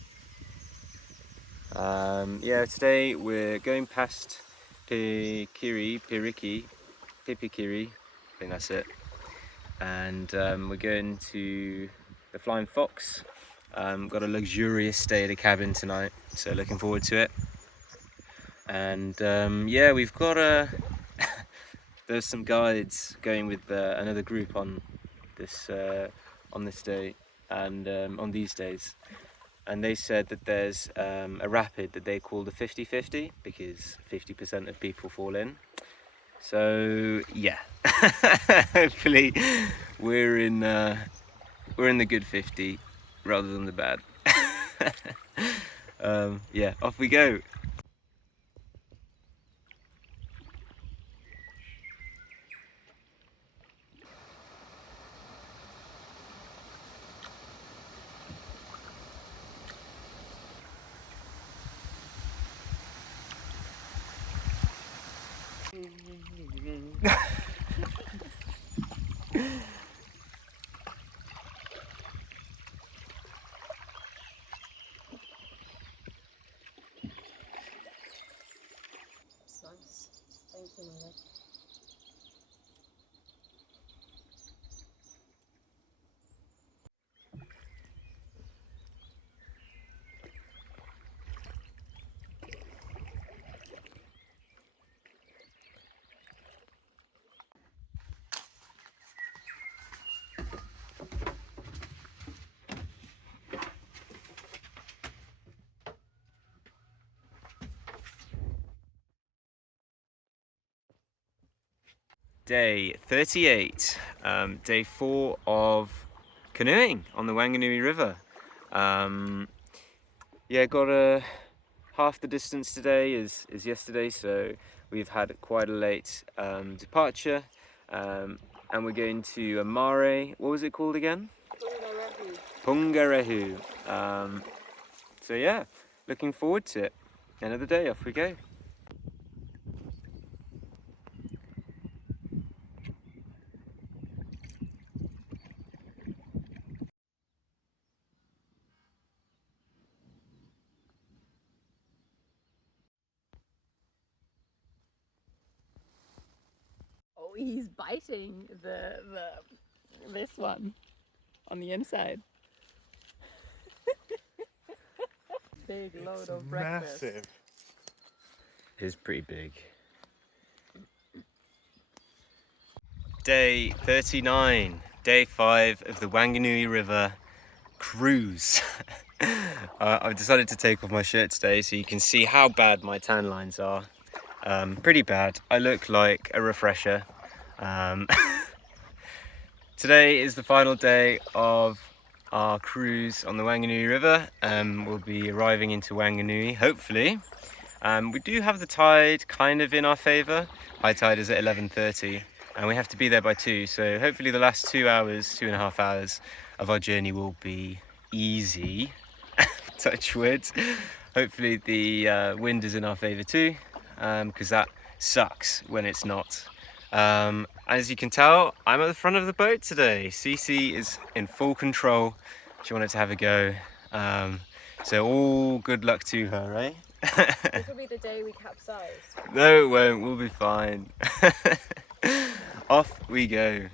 Yeah, today we're going past Pipikiri, I think that's it. And we're going to the Flying Fox. Got a luxurious stay at a cabin tonight, so looking forward to it. And yeah, we've got there's some guides going with another group on this day and on these days, and they said that there's a rapid that they call the 50-50 because 50% of people fall in. So yeah, hopefully we're in the good 50 rather than the bad. Yeah, off we go. Nice. Thank you, Mother. Day 38, day 4 of canoeing on the Wanganui River. Yeah, got half the distance today as yesterday, so we've had quite a late departure, and we're going to Mare. What was it called again? Pungarehu. So yeah, looking forward to it. Another day, off we go. Oh, he's biting this one on the inside. Big load of breakfast. Massive. It is pretty big. Day 39, day 5 of the Wanganui River cruise. I've decided to take off my shirt today so you can see how bad my tan lines are. Pretty bad. I look like a refresher. Today is the final day of our cruise on the Wanganui River. We'll be arriving into Wanganui, hopefully. We do have the tide kind of in our favour. High tide is at 11:30 and we have to be there by 2, so hopefully the last 2.5 hours of our journey will be easy. Touch wood. Hopefully the wind is in our favour too, because that sucks when it's not. As you can tell, I'm at the front of the boat today. Cece is in full control. She wanted to have a go. So all good luck to her, right? This will be the day we capsize. No, it won't. We'll be fine. Off we go.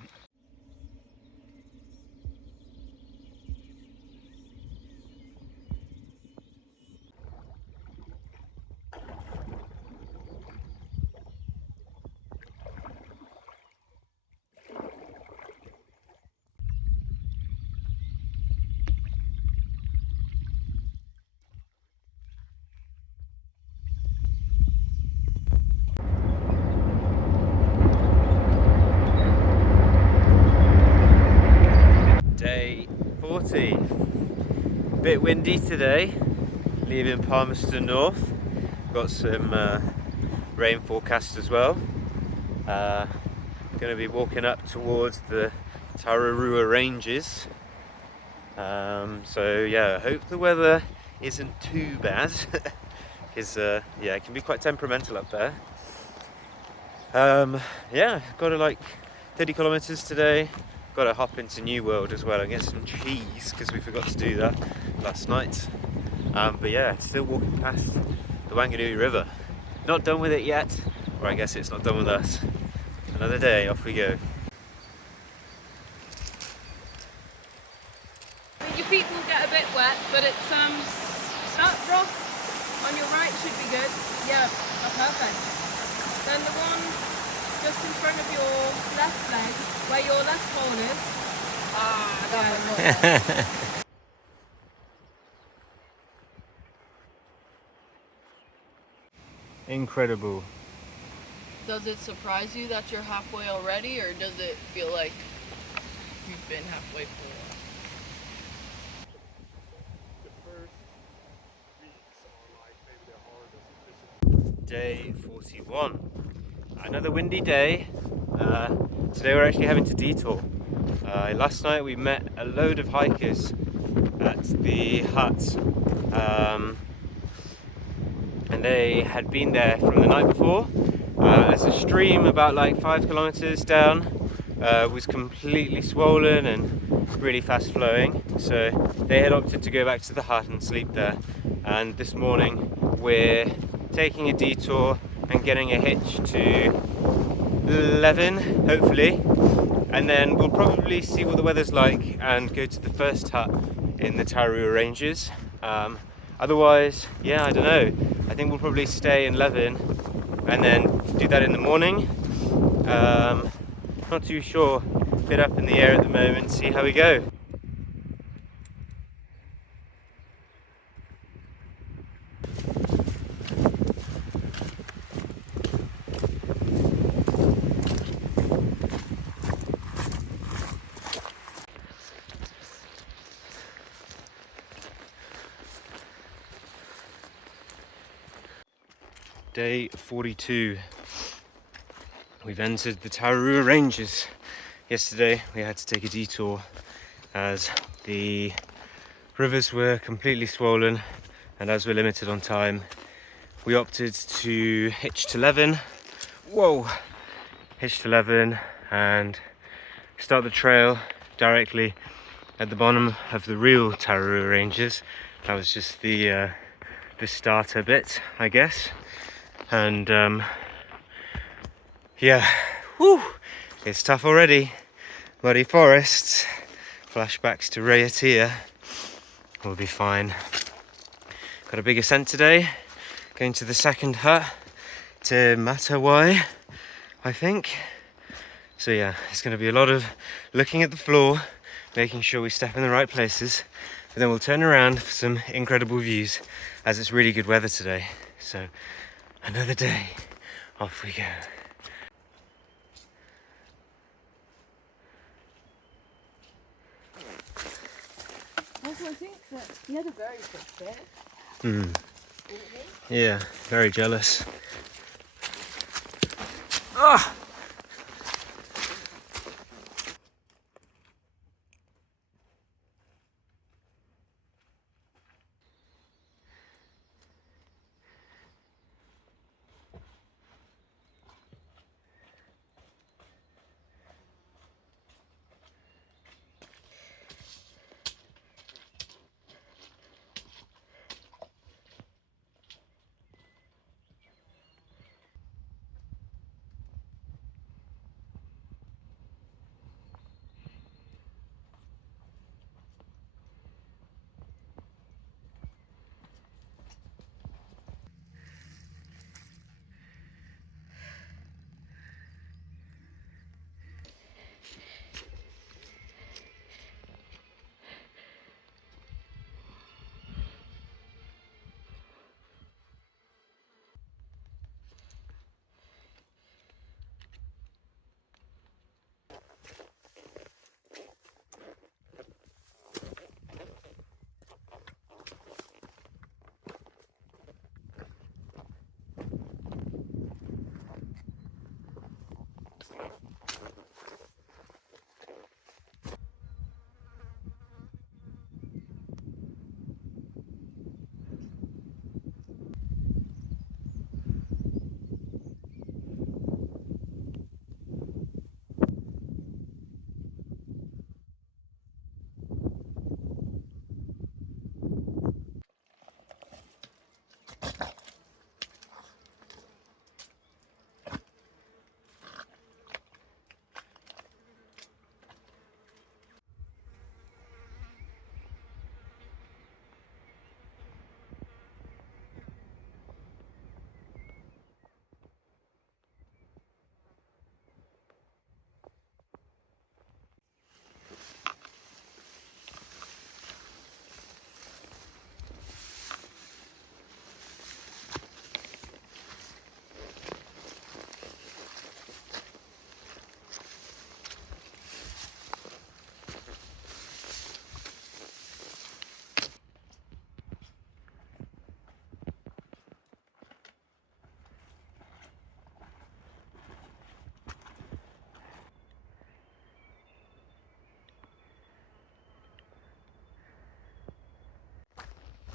Day 40. Bit windy today, leaving Palmerston North. Got some rain forecast as well. Going to be walking up towards the Te Araroa Ranges. So yeah, I hope the weather isn't too bad because yeah, it can be quite temperamental up there. Yeah, got to like 30 kilometers today. Got to hop into New World as well and get some cheese because we forgot to do that last night. But yeah, still walking past the Wanganui River. Not done with it yet, or I guess it's not done with us. Another day, off we go. Your feet will get a bit wet, but it's that rock on your right should be good. Yeah, that's perfect. Then the one just in front of your left leg, where your left pole is. Incredible. Does it surprise you that you're halfway already, or does it feel like you've been halfway for a while? The first weeks are like maybe the hardest. Day 41. Another windy day. Today we're actually having to detour. Last night we met a load of hikers at the hut, and they had been there from the night before. As a stream about like 5 kilometers down was completely swollen and really fast flowing, so they had opted to go back to the hut and sleep there. And this morning we're taking a detour and getting a hitch to Leven, hopefully, and then we'll probably see what the weather's like and go to the first hut in the Te Araroa Ranges. Otherwise, yeah, I don't know. I think we'll probably stay in Leven and then do that in the morning. Not too sure. Bit up in the air at the moment. See how we go. Day 42. We've entered the Te Araroa Ranges. Yesterday we had to take a detour as the rivers were completely swollen, and as we're limited on time, we opted to hitch to Leven. Whoa! Hitch to Leven and start the trail directly at the bottom of the real Te Araroa Ranges. That was just the starter bit, I guess. And yeah, whew, it's tough already. Muddy forests, flashbacks to Raiatea. We'll be fine. Got a big ascent today, going to the second hut to Matawai, I think. So yeah, it's going to be a lot of looking at the floor, making sure we step in the right places, and then we'll turn around for some incredible views, as it's really good weather today. So another day, off we go. Also, I think that he had a very good bed. Yeah, very jealous. Ah!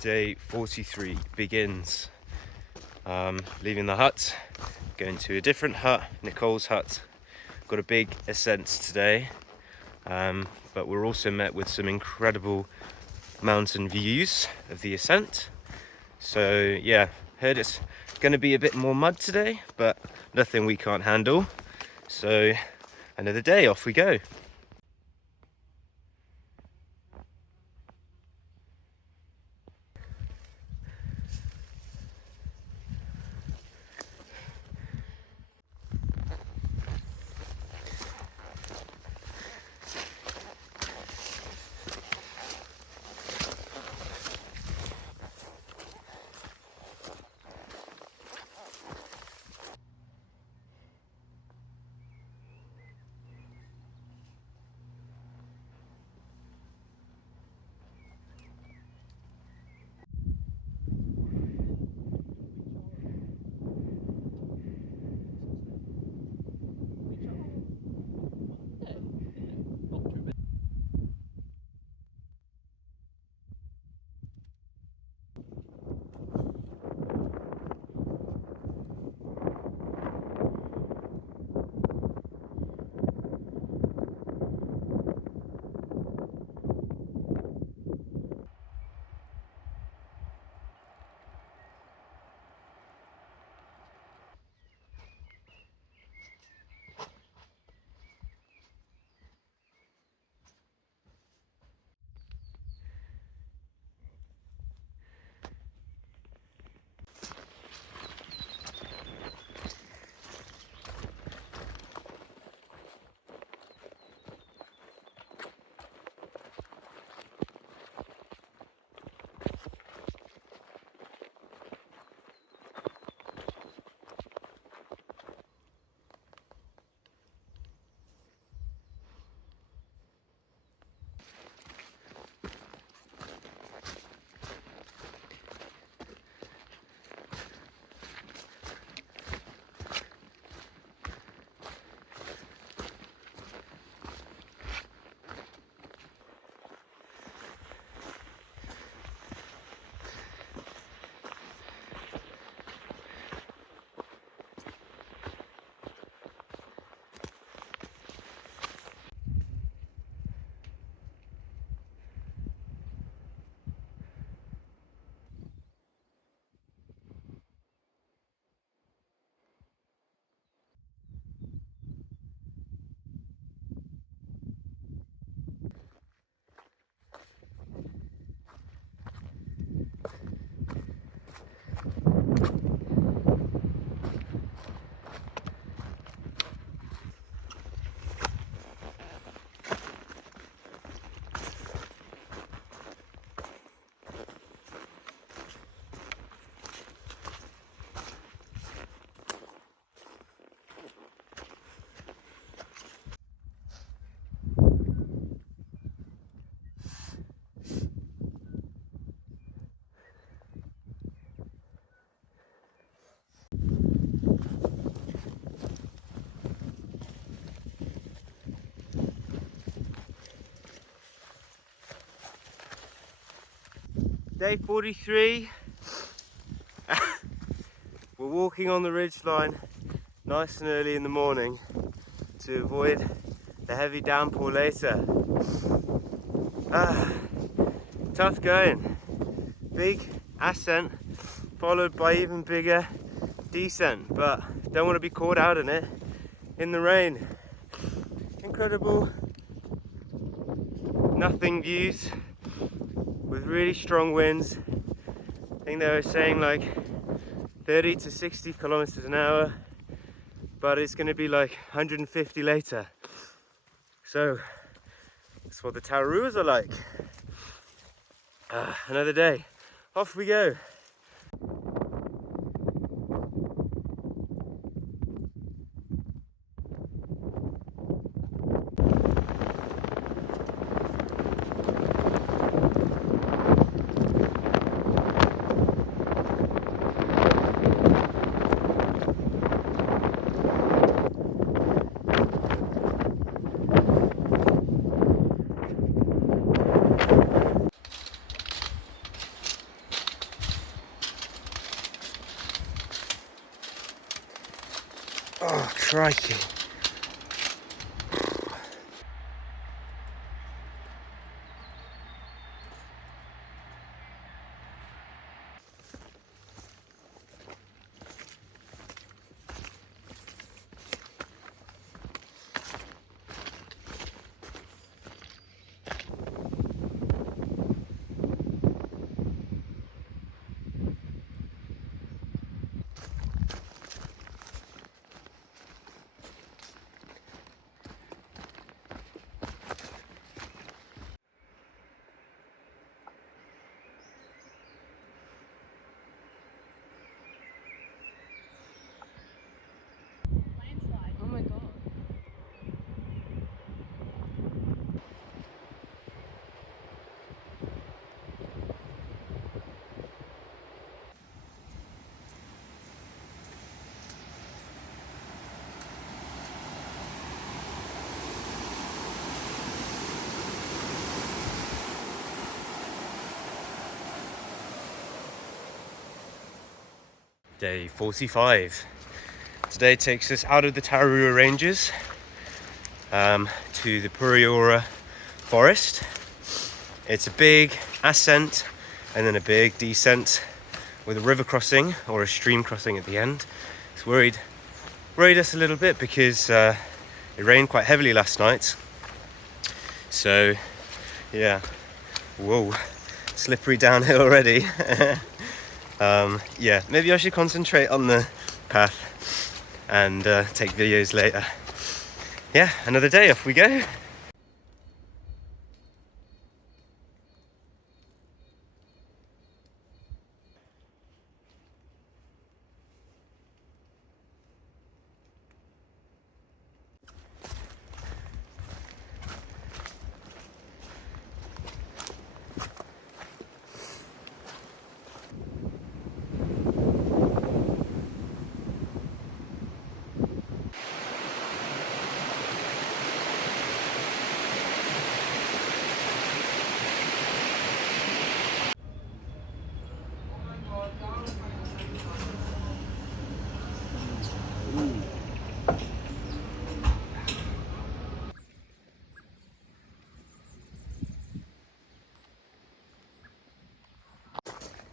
Day 43 begins. Leaving the hut, going to a different hut, Nicole's hut. Got a big ascent today, but we're also met with some incredible mountain views of the ascent. So yeah, heard it's going to be a bit more mud today, but nothing we can't handle. So another day, off we go. Day 43. We're walking on the ridgeline nice and early in the morning to avoid the heavy downpour later. Tough going. Big ascent followed by even bigger descent, but don't want to be caught out in it in the rain. Incredible nothing views with really strong winds. I think they were saying like 30 to 60 kilometers an hour, but it's going to be like 150 later. So that's what the Te Araroas are like. Another day, off we go. Crikey. Oh my god. Day 45. Today takes us out of the Te Araroa Ranges to the Puriora Forest. It's a big ascent and then a big descent with a river crossing or a stream crossing at the end. It's worried us a little bit because it rained quite heavily last night. So yeah, whoa, slippery downhill already. Yeah, maybe I should concentrate on the path and take videos later. Yeah, another day, off we go.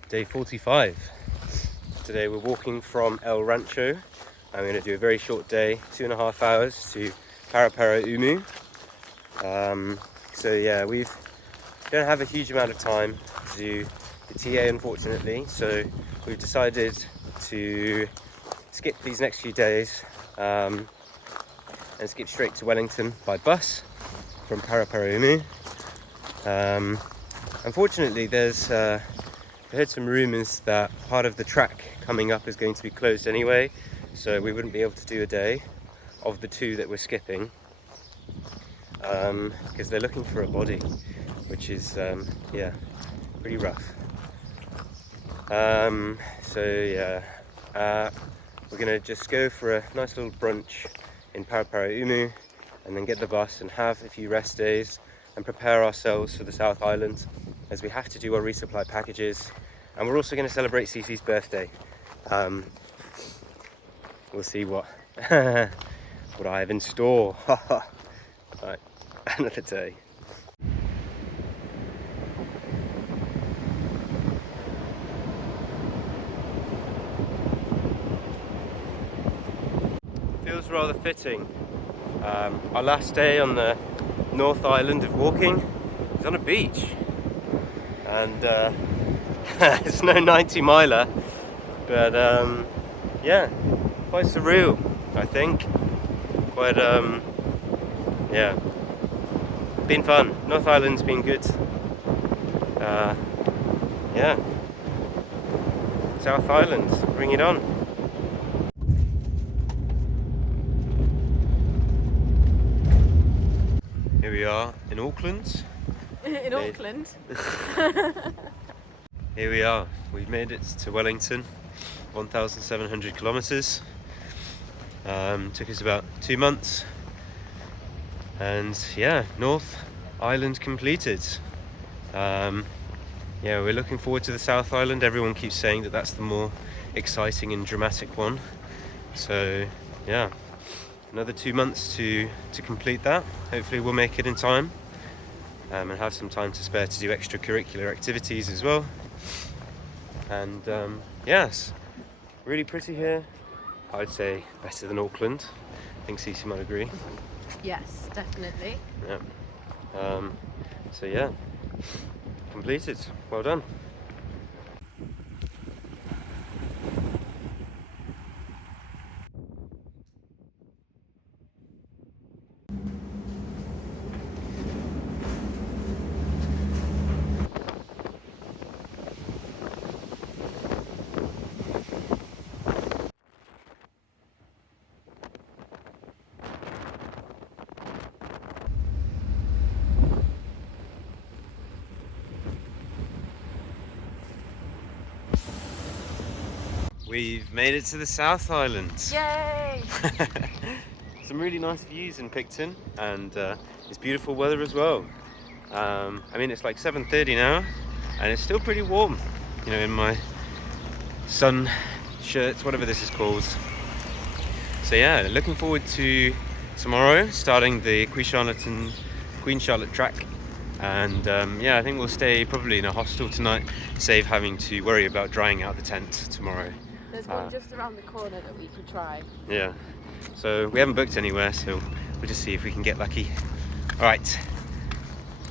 Day 45. Today we're walking from El Rancho. I'm going to do a very short day, 2.5 hours to Paraparaumu. So yeah, we don't have a huge amount of time to do the TA, unfortunately. So we've decided to skip these next few days and skip straight to Wellington by bus from Paraparaumu. Unfortunately, I heard some rumours that part of the track coming up is going to be closed anyway, so we wouldn't be able to do a day of the 2 that we're skipping because they're looking for a body, which is yeah, pretty rough. So yeah, we're gonna just go for a nice little brunch in Paraparaumu and then get the bus and have a few rest days and prepare ourselves for the South Island, as we have to do our resupply packages, and we're also going to celebrate Cece's birthday. We'll see what what I have in store. Right, another day. Feels rather fitting. Our last day on the North Island of walking is on a beach, and it's no 90-miler, but yeah, quite surreal, I think. Quite yeah, been fun. North Island's been good. Yeah, South Island, bring it on. Here we are in Auckland. In Auckland. Here we are. We've made it to Wellington, 1,700 kilometers. Took us about 2 months, and yeah, North Island completed. Yeah, we're looking forward to the South Island. Everyone keeps saying that that's the more exciting and dramatic one. So yeah, another 2 months to complete that. Hopefully we'll make it in time, and have some time to spare to do extracurricular activities as well. And yes, really pretty here. I'd say better than Auckland. I think Cece might agree. Yes, definitely. Yeah. So yeah, completed. Well done. We've made it to the South Island. Yay! Some really nice views in Picton, and it's beautiful weather as well. I mean, it's like 7:30 now, and it's still pretty warm, you know, in my sun shirts, whatever this is called. So yeah, looking forward to tomorrow, starting the Queen Charlotte track. And yeah, I think we'll stay probably in a hostel tonight, save having to worry about drying out the tent tomorrow. There's one just around the corner that we could try. Yeah, so we haven't booked anywhere, so we'll just see if we can get lucky. All right,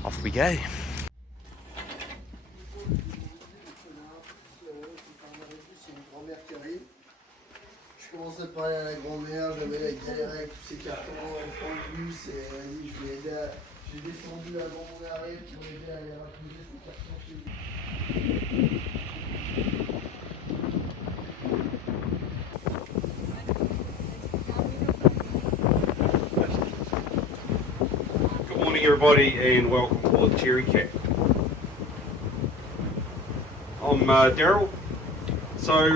off we go. Je commençais à parler à la grand-mère, j'avais la galère avec tous ces cartons, elle prend le bus et vas-y, je vais aider j'ai descendu avant mon arrêt pour aider à aller raccrocher ces cartons chez lui. Good morning everybody and welcome to the Cherry Cat. I'm Daryl. So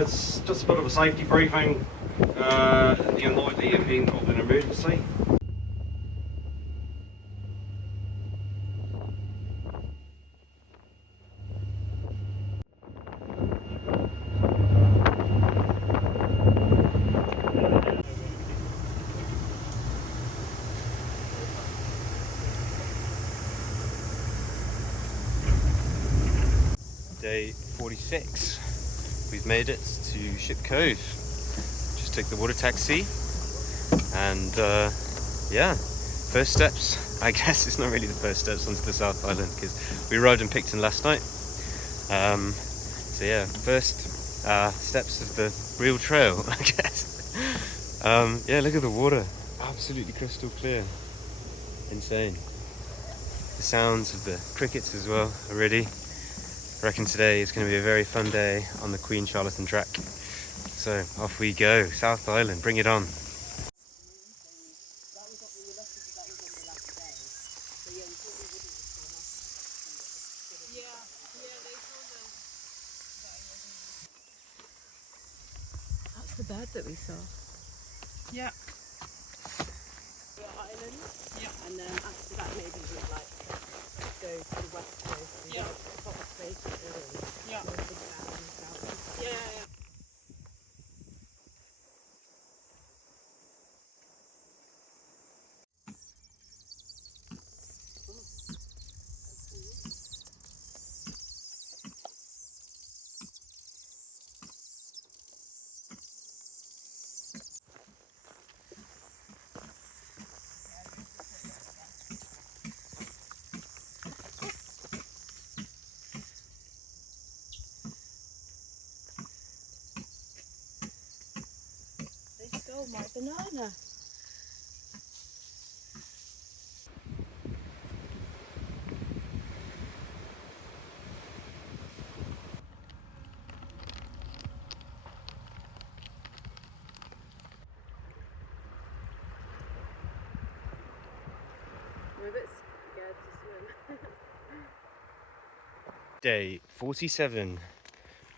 it's just a bit of a safety briefing in the unlikely event of an emergency. Day 46. We've made it to Ship Cove. Just took the water taxi, and yeah, first steps. I guess it's not really the first steps onto the South Island because we arrived in Picton last night. So yeah, first steps of the real trail, I guess. Yeah, look at the water, absolutely crystal clear, insane. The sounds of the crickets as well already. I reckon today is going to be a very fun day on the Queen Charlotte track. So off we go, South Island, bring it on. That's the bird that we saw. Yeah. Island. Yeah. And then after that maybe we'd like go to the west coast and go to the top space and yeah. Yeah. They stole my banana. We're a bit scared to swim. Day 47.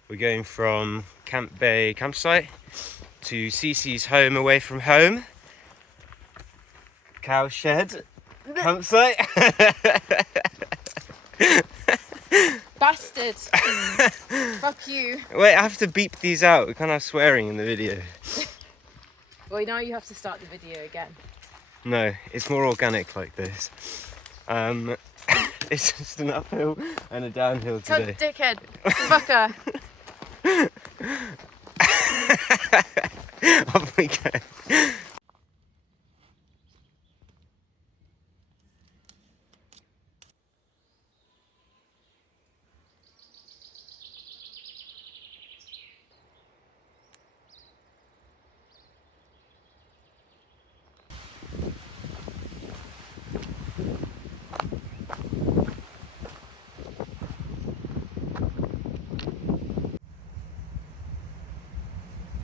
We're going from Camp Bay campsite to Cece's home away from home. Cow shed campsite. Bastard! Fuck you. Wait, I have to beep these out. We can't have swearing in the video. Well, now you have to start the video again. No, it's more organic like this. It's just an uphill and a downhill today. Dickhead. Fucker. Off we go.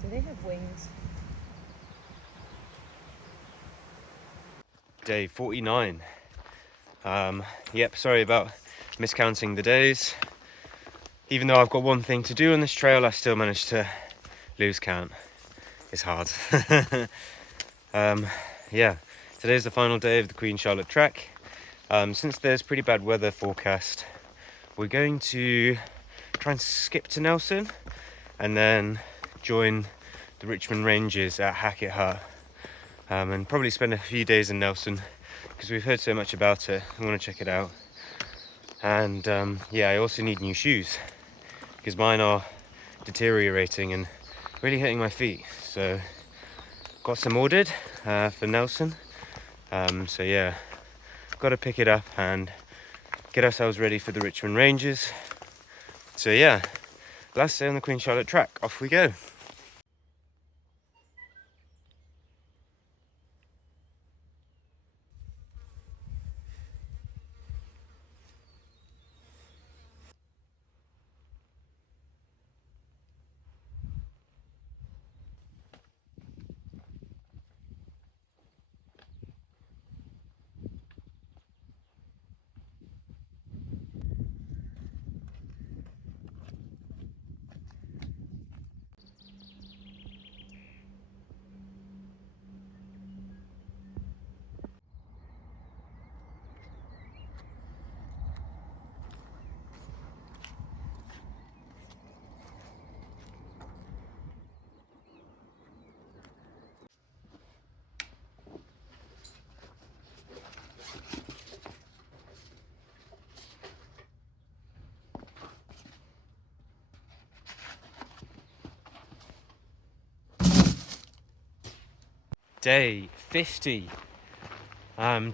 Do they have wings? Day 49. Yep, sorry about miscounting the days. Even though I've got one thing to do on this trail, I still managed to lose count. It's hard. Yeah, today's the final day of the Queen Charlotte trek. Since there's pretty bad weather forecast, we're going to try and skip to Nelson and then join the Richmond Ranges at Hackett Hut, and probably spend a few days in Nelson because we've heard so much about it. I want to check it out. And yeah, I also need new shoes because mine are deteriorating and really hurting my feet. So got some ordered for Nelson. So yeah, got to pick it up and get ourselves ready for the Richmond Ranges. So yeah, last day on the Queen Charlotte track, off we go. Day 50.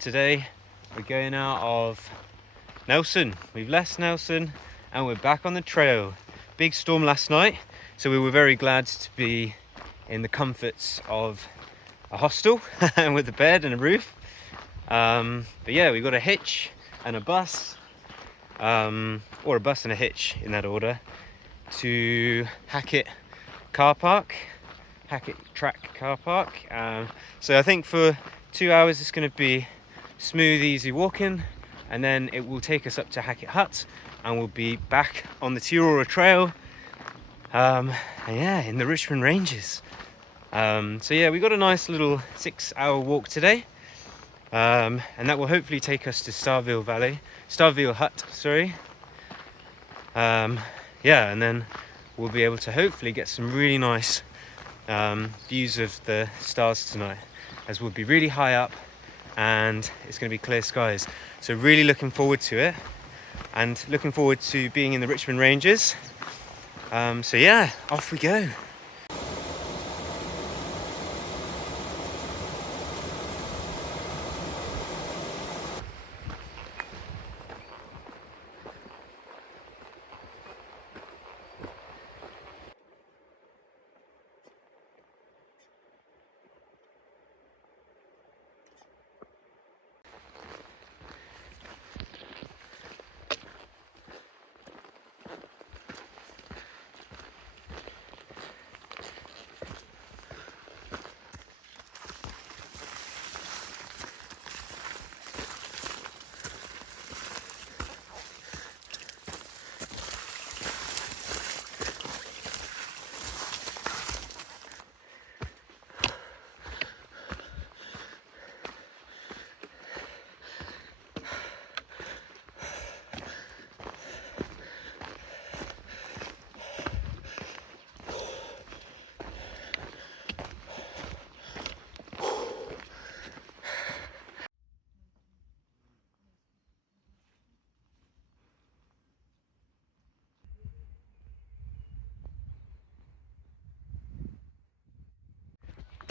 Today we're going out of Nelson. We've left Nelson and we're back on the trail. Big storm last night, so we were very glad to be in the comforts of a hostel with a bed and a roof. But yeah, we got a hitch and a bus, or a bus and a hitch in that order, to Hackett Track car park. So I think for 2 hours it's going to be smooth, easy walking, and then it will take us up to Hackett Hut and we'll be back on the Te Araroa Trail, and yeah, in the Richmond Ranges. So yeah, we got a nice little 6-hour walk today, and that will hopefully take us to Starville Hut, sorry. Yeah, and then we'll be able to hopefully get some really nice views of the stars tonight, as we'll be really high up and it's going to be clear skies. So really looking forward to it and looking forward to being in the Richmond Ranges. So yeah, off we go.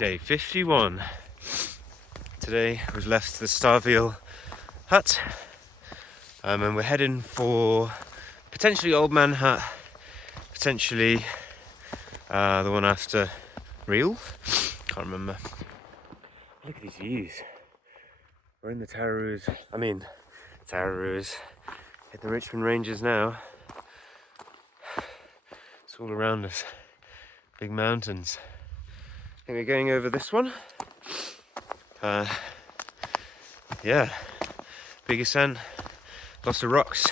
Day 51. Today we've left the Starville hut and we're heading for potentially Old Man Hut, potentially the one after Reel. Can't remember. Look at these views. We're in the Te Araroas, hit the Richmond Ranges now. It's all around us. Big mountains. I think we're going over this one. Yeah, big ascent, lots of rocks.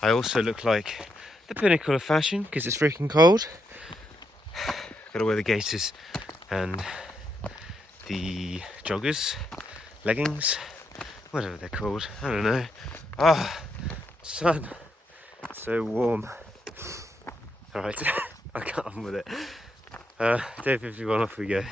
I also look like the pinnacle of fashion because it's freaking cold. Gotta wear the gaiters and the joggers, leggings, whatever they're called, I don't know. Ah, sun, so warm. Alright, I got on with it. Day 51, off we go.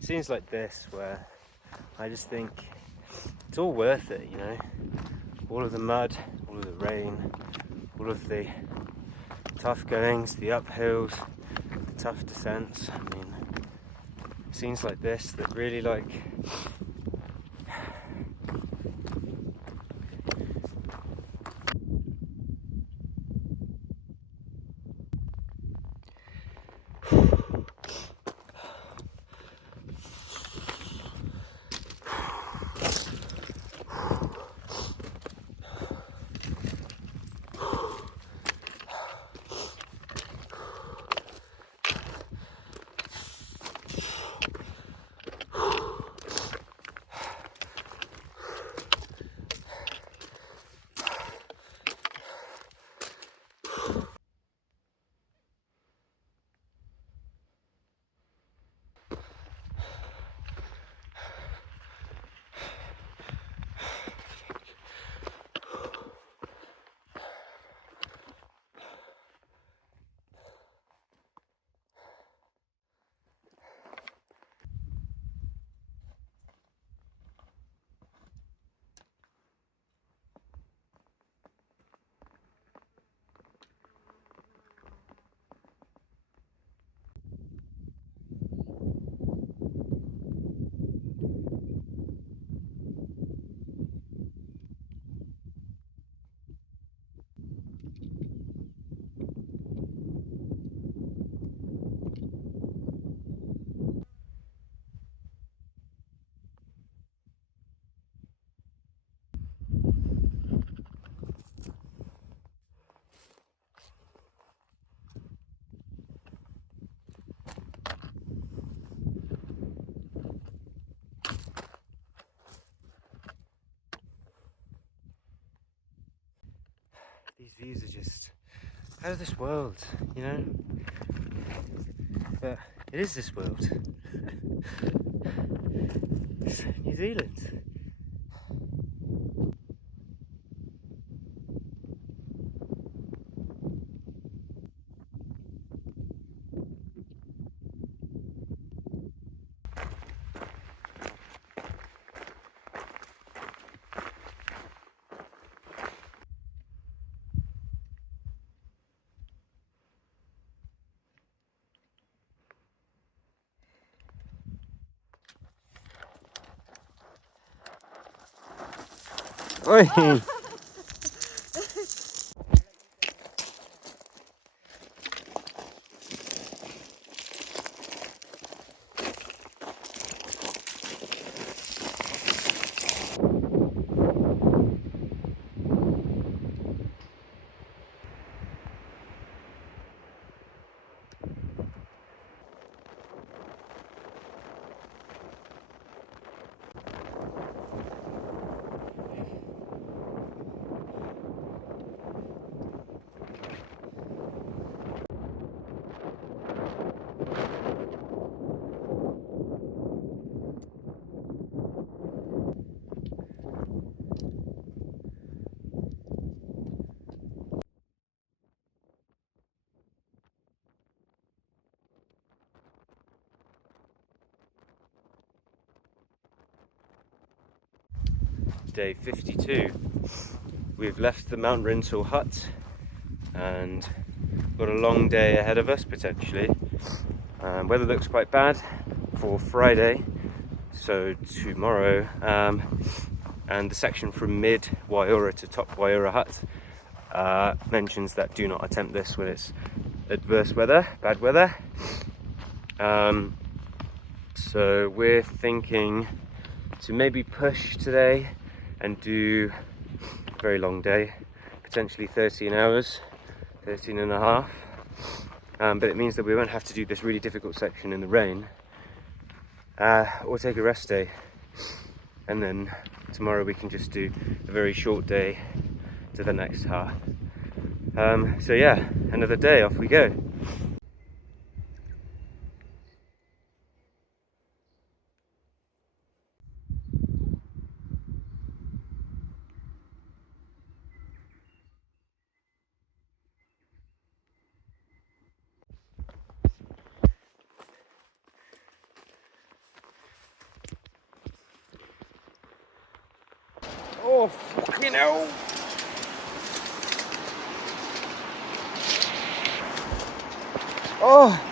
Scenes like this where I just think it's all worth it, you know. All of the mud, all of the rain, all of the tough goings, the uphills, the tough descents. I mean, scenes like this that really like views are just out of this world, you know? But it is this world. It's New Zealand. Oi! Day 52. We've left the Mount Rintoul hut and got a long day ahead of us potentially. Weather looks quite bad for Friday, so tomorrow, and the section from mid Waiora to top Waiora hut mentions that do not attempt this when it's adverse weather, bad weather. So we're thinking to maybe push today and do a very long day, potentially 13 hours, 13 and a half. But it means that we won't have to do this really difficult section in the rain, or take a rest day. And then tomorrow we can just do a very short day to the next hut. So yeah, another day, off we go. Oh, fucking hell! Oh!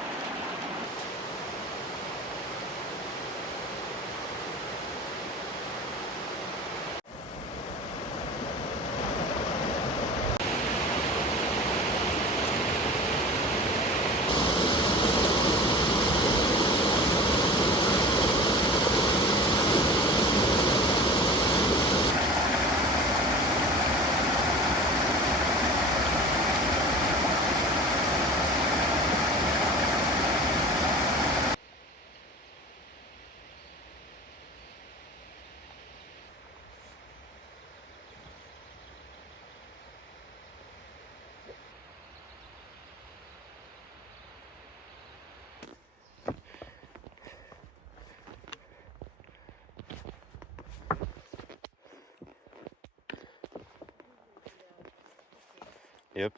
Yep.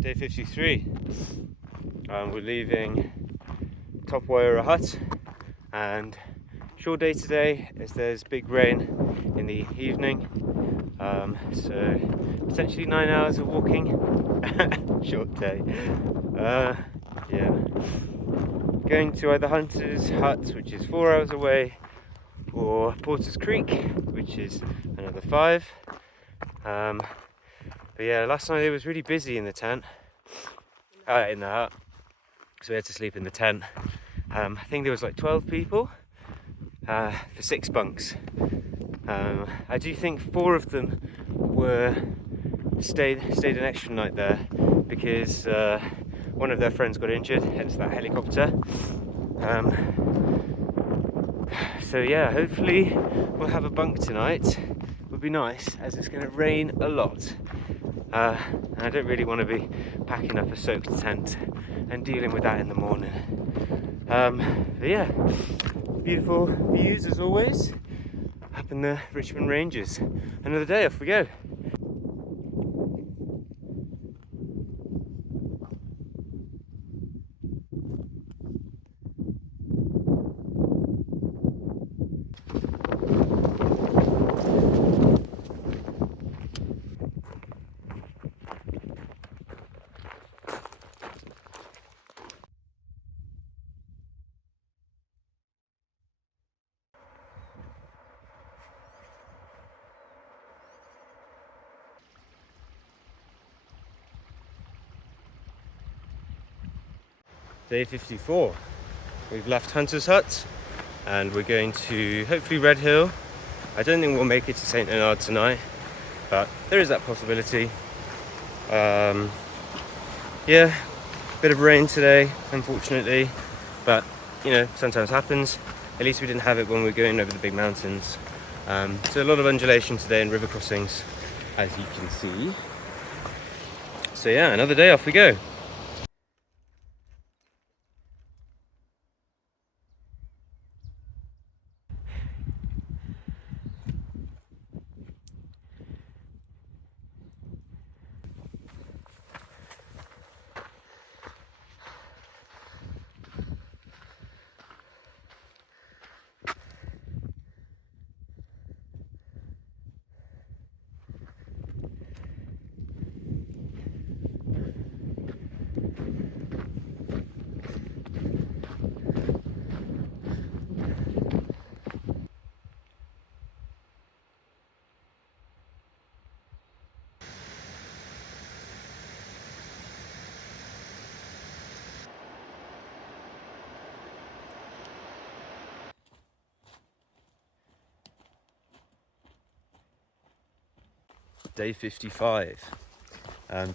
Day 53. We're leaving top Waiora hut, and short day today as there's big rain in the evening, so potentially 9 hours of walking. Short day. Yeah, going to either Hunter's Hut, which is 4 hours away, or Porter's Creek, which is another 5. But yeah, last night it was really busy in the tent, in the hut, so we had to sleep in the tent. I think there was like 12 people for 6 bunks. I do think 4 of them were stayed an extra night there because one of their friends got injured, hence that helicopter. So yeah, hopefully we'll have a bunk tonight. Would be nice, as it's going to rain a lot. And I don't really want to be packing up a soaked tent and dealing with that in the morning. But yeah, beautiful views as always up in the Richmond Ranges. Another day, off we go. Day 54. We've left Hunter's Hut and we're going to hopefully Red Hill. I don't think we'll make it to St. Bernard tonight, but there is that possibility. Yeah, bit of rain today, unfortunately, but you know, sometimes happens. At least we didn't have it when we were going over the big mountains. So a lot of undulation today and river crossings, as you can see. So yeah, another day, off we go. Day 55.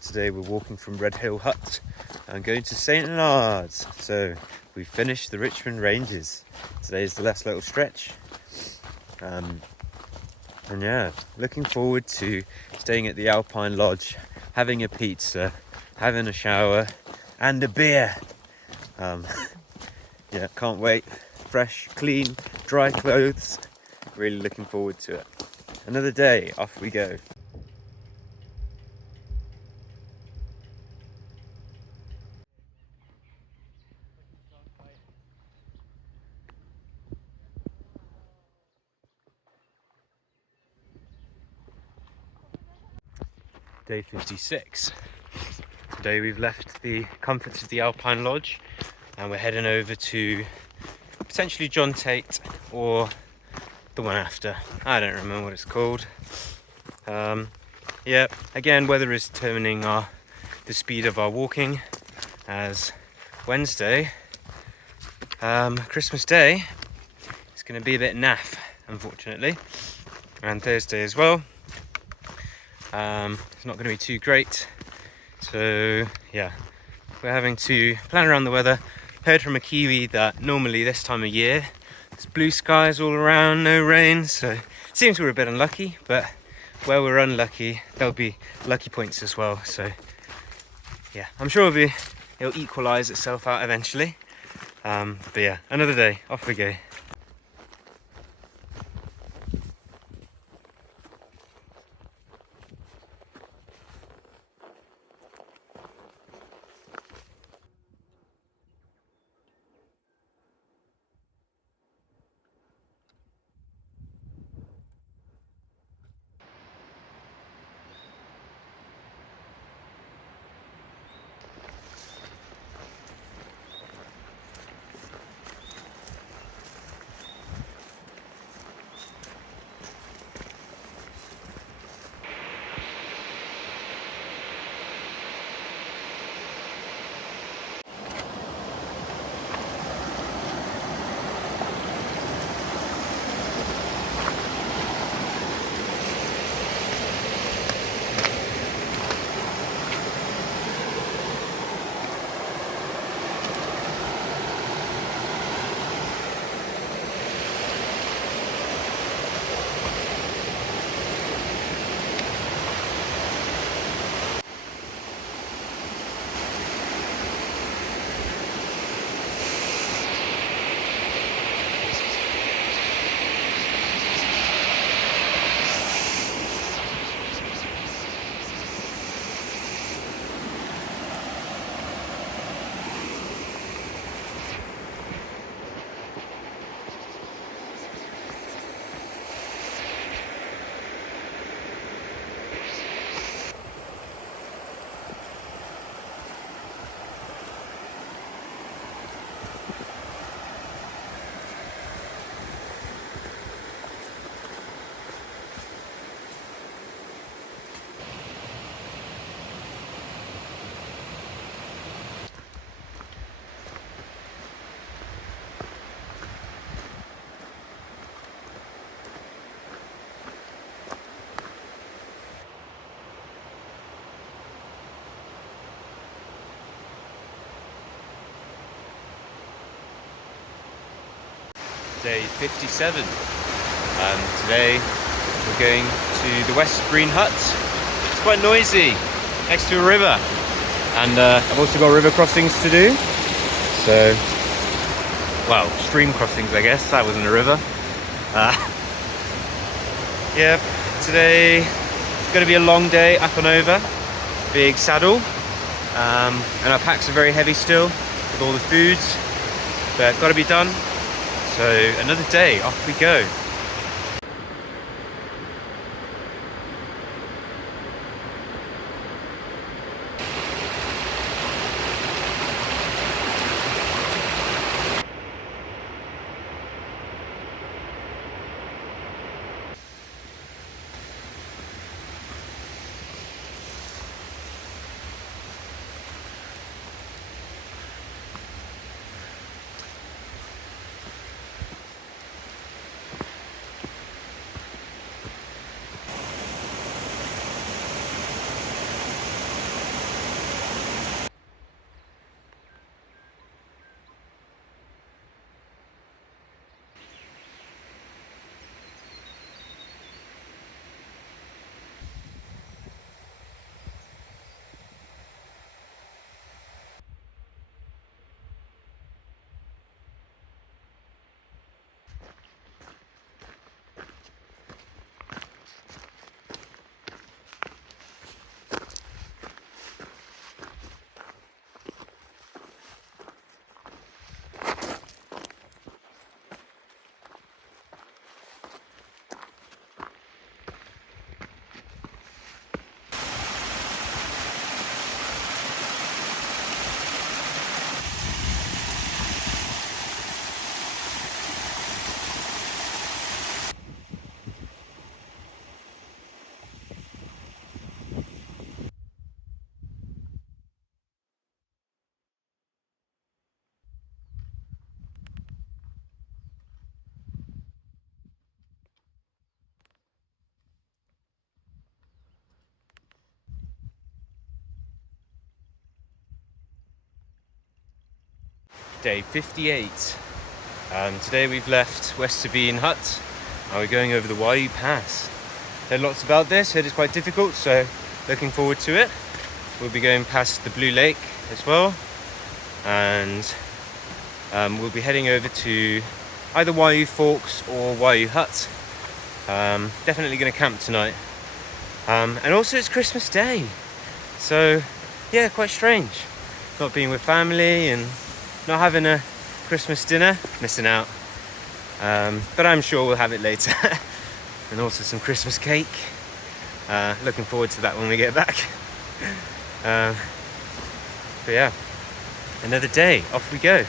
Today we're walking from Red Hill Hut and going to St. Bernard's. So we finished the Richmond Ranges. Today is the last little stretch. And yeah, looking forward to staying at the Alpine Lodge, having a pizza, having a shower and a beer. Yeah, can't wait. Fresh, clean, dry clothes. Really looking forward to it. Another day, off we go. Day 56. Today we've left the comforts of the Alpine Lodge and we're heading over to potentially John Tate or the one after. I don't remember what it's called. Yeah, again, weather is determining the speed of our walking, as Wednesday, Christmas Day, it's going to be a bit naff, unfortunately, and Thursday as well. It's not going to be too great, so yeah, we're having to plan around the weather. Heard from a Kiwi that normally this time of year there's blue skies all around, no rain, so it seems we're a bit unlucky, but where we're unlucky there'll be lucky points as well. So yeah, I'm sure it'll equalise itself out eventually. But yeah, another day, off we go. Day 57. Today we're going to the West Green Hut. It's quite noisy, next to a river. And I've also got river crossings to do. So, well, stream crossings I guess, that wasn't a river. Yeah, today it's going to be a long day up and over. Big saddle. And our packs are very heavy still with all the foods. But got to be done. So another day, off we go. Day 58. Today we've left West Sabine Hut and we're going over the Waiu Pass. Heard lots about this, heard it's quite difficult, so looking forward to it. We'll be going past the Blue Lake as well, and we'll be heading over to either Waiu Forks or Waiu Hut. Definitely going to camp tonight. And also it's Christmas Day, so yeah, quite strange not being with family and not having a Christmas dinner, missing out. But I'm sure we'll have it later. And also some Christmas cake. Looking forward to that when we get back. But yeah, another day, off we go.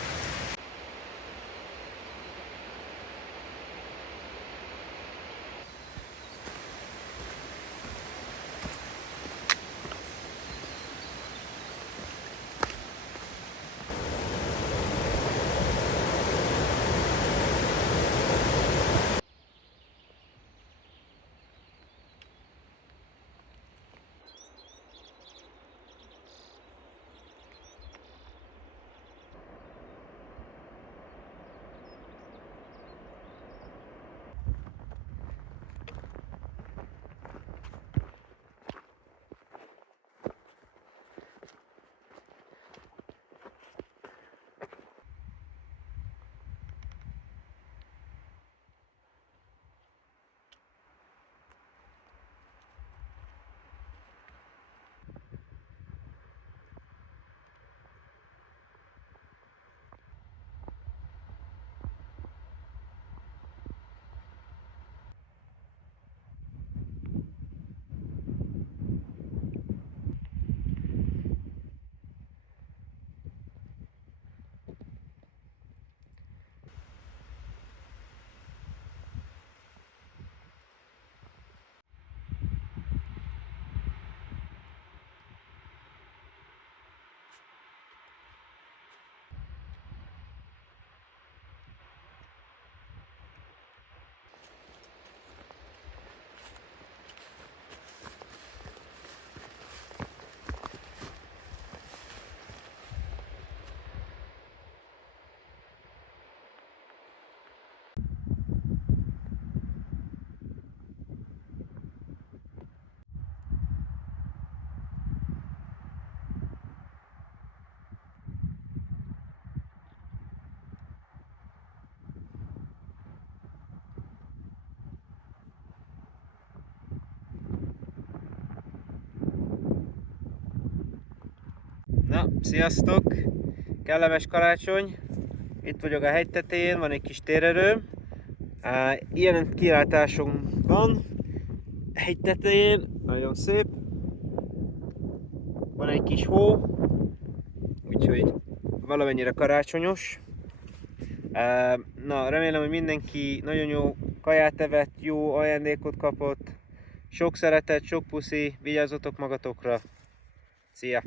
Sziasztok! Kellemes karácsony! Itt vagyok a hegy tetején, van egy kis térerőm. Ilyen kilátásunk van. Hegy tetején, nagyon szép. Van egy kis hó, úgyhogy valamennyire karácsonyos. Na, remélem, hogy mindenki nagyon jó kaját evett, jó ajándékot kapott. Sok szeretet, sok puszi, vigyázzatok magatokra. Szia!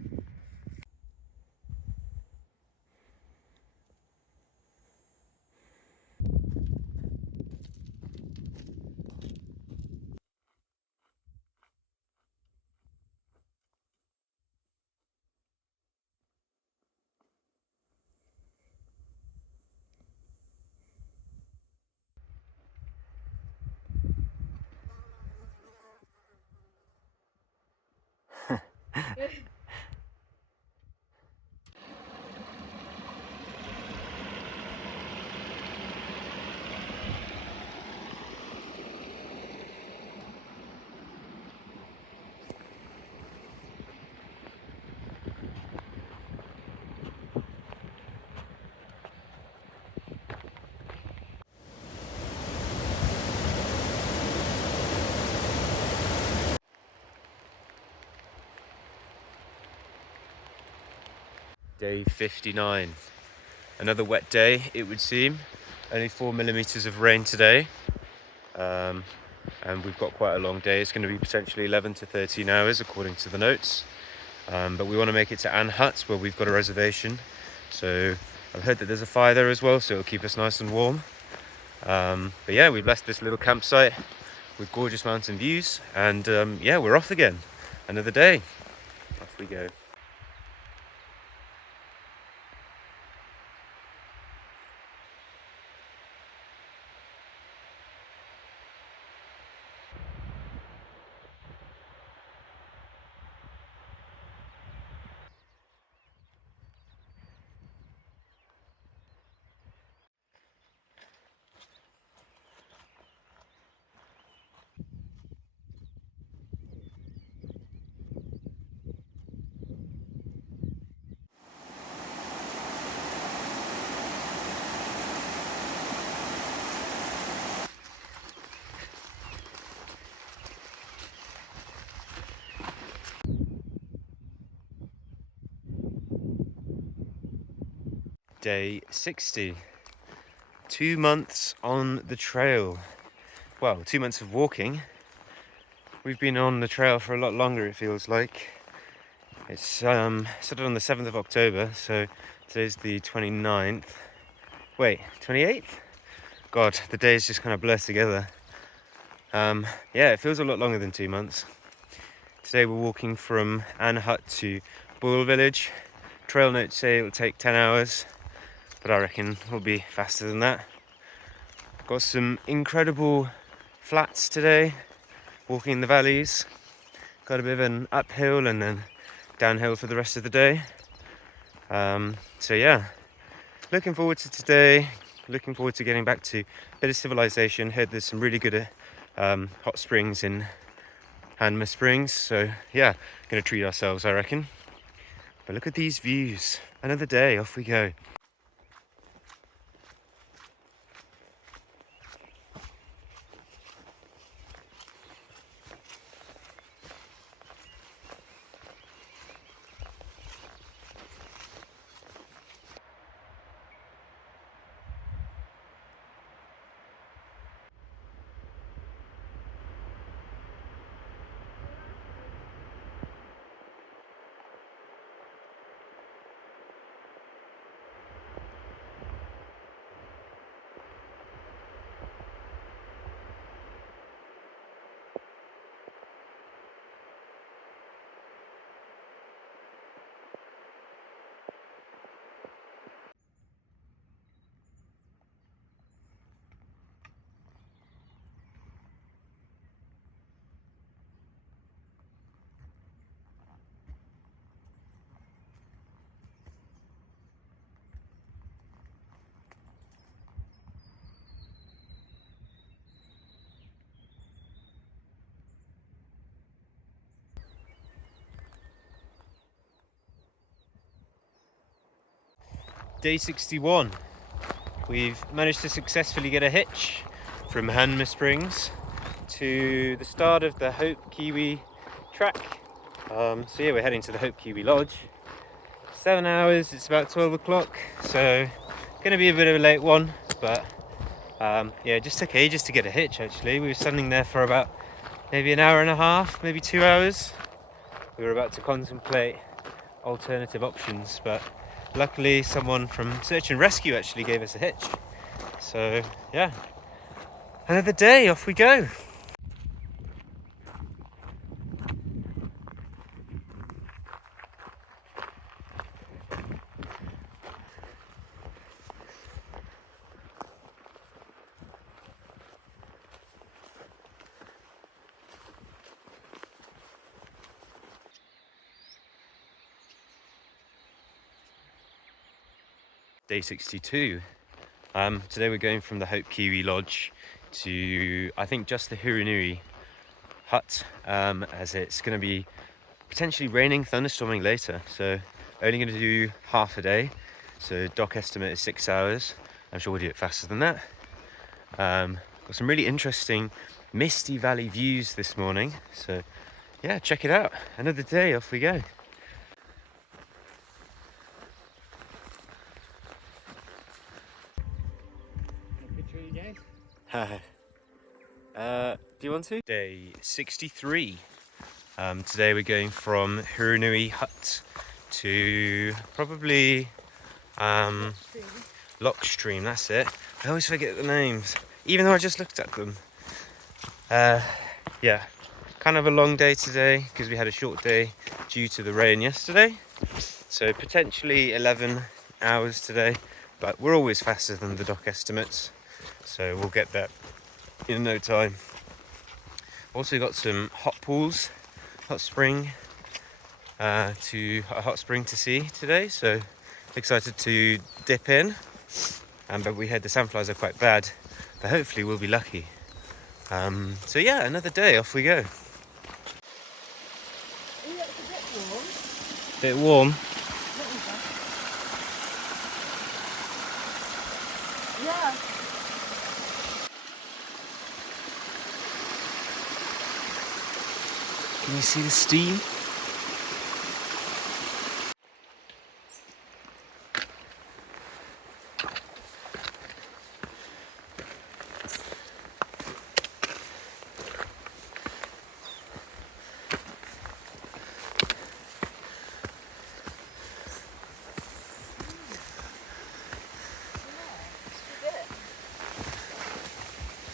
Day 59. Another wet day, it would seem. Only 4 mm of rain today. And we've got quite a long day. It's going to be potentially 11 to 13 hours according to the notes. But we want to make it to Ann Hut where we've got a reservation. So I've heard that there's a fire there as well, so it'll keep us nice and warm. But yeah, we've left this little campsite with gorgeous mountain views. And yeah, we're off again. Another day. Off we go. Day 60. 2 months on the trail. Well, 2 months of walking. We've been on the trail for a lot longer, it feels like. It's started on the 7th of October, so today's the 29th. Wait, 28th? God, the days just kind of blur together. Yeah, it feels a lot longer than 2 months. Today we're walking from Ann Hut to Boyle Village. Trail notes say it will take 10 hours. But I reckon we'll be faster than that. Got some incredible flats today, walking in the valleys. Got a bit of an uphill and then downhill for the rest of the day. So yeah, looking forward to today. Looking forward to getting back to a bit of civilization. Heard there's some really good hot springs in Hanmer Springs. So yeah, gonna treat ourselves, I reckon. But look at these views. Another day, off we go. Day 61. We've managed to successfully get a hitch from Hanma Springs to the start of the Hope Kiwi track. So yeah, we're heading to the Hope Kiwi Lodge. 7 hours, it's about 12 o'clock, so gonna be a bit of a late one, but yeah, it just took ages to get a hitch actually. We were standing there for about maybe an hour and a half, maybe 2 hours. We were about to contemplate alternative options, but luckily someone from Search and Rescue actually gave us a hitch. So yeah, another day, off we go. Day 62. Today we're going from the Hope Kiwi Lodge to, I think, just the Hurunui hut, as it's going to be potentially raining, thunderstorming later, so only going to do half a day. So dock estimate is 6 hours. I'm sure we'll do it faster than that. Got some really interesting misty valley views this morning, so yeah, check it out. Another day, off we go. Do you want to? Day 63. Today we're going from Hurunui hut to probably Lock Stream, that's it. I always forget the names, even though I just looked at them. Yeah, kind of a long day today because we had a short day due to the rain yesterday. So potentially 11 hours today, but we're always faster than the dock estimates. So we'll get that in no time. Also got some hot pools, hot spring to see today. So excited to dip in. But we heard the sandflies are quite bad, but hopefully we'll be lucky. So yeah, another day, off we go. Yeah, it's a bit warm. Bit warm. Yeah. Can you see the steam?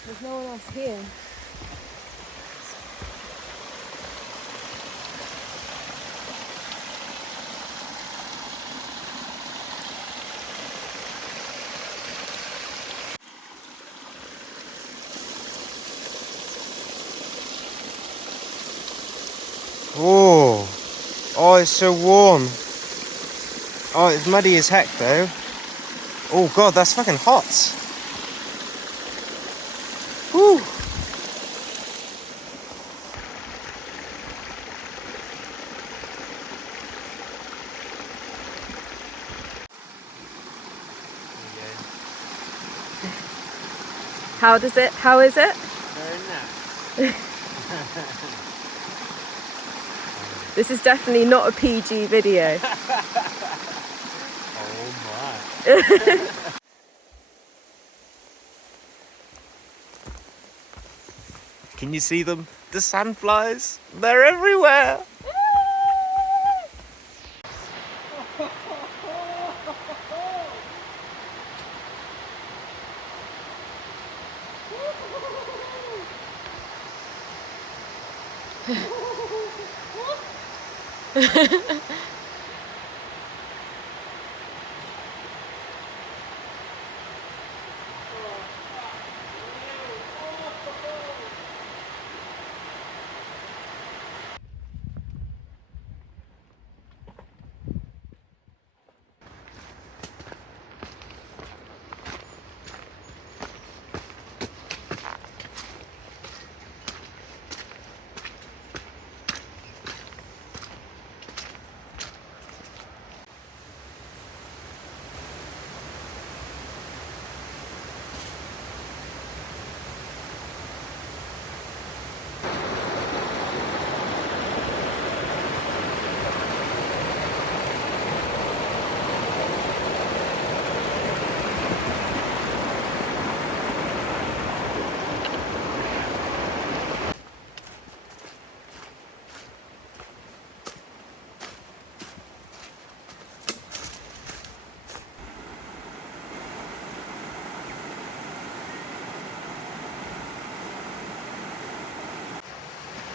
There's no one else here. Oh, it's so warm. Oh, it's muddy as heck though. Oh god, that's fucking hot. Whew. How is it? Very nice. This is definitely not a PG video. Oh my. Can you see them? The sandflies? They're everywhere.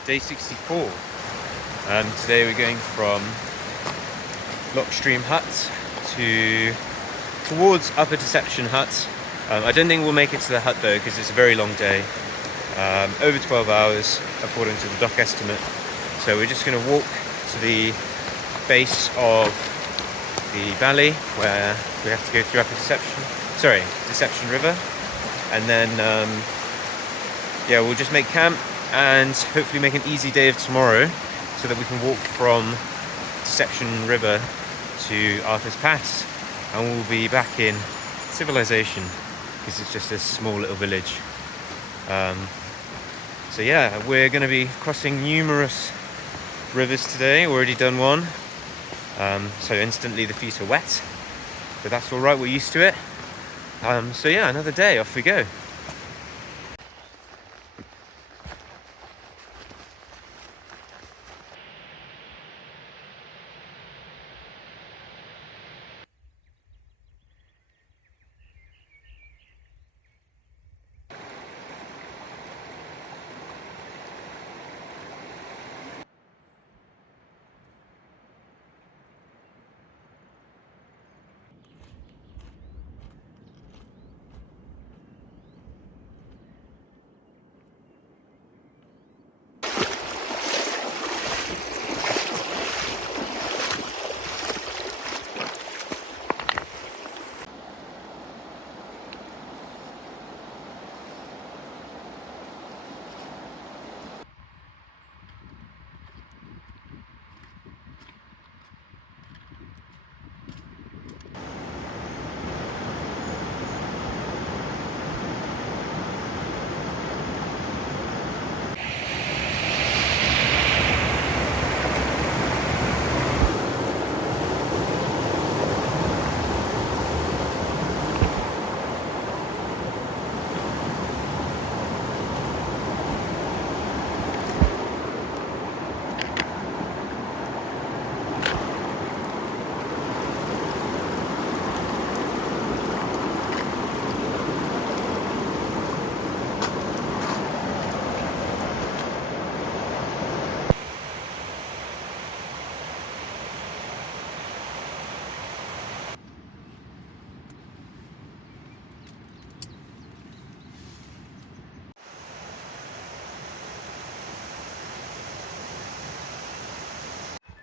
Day 64. Today we're going from Lockstream Hut towards Upper Deception Hut. I don't think we'll make it to the hut though, because it's a very long day. Over 12 hours according to the dock estimate. So we're just going to walk to the base of the valley where we have to go through Deception River, and then yeah, we'll just make camp and hopefully make an easy day of tomorrow so that we can walk from Deception River to Arthur's Pass, and we'll be back in civilization because it's just a small little village. So yeah, we're going to be crossing numerous rivers today. Already done one, so instantly the feet are wet, but that's all right, we're used to it. So yeah, another day, off we go.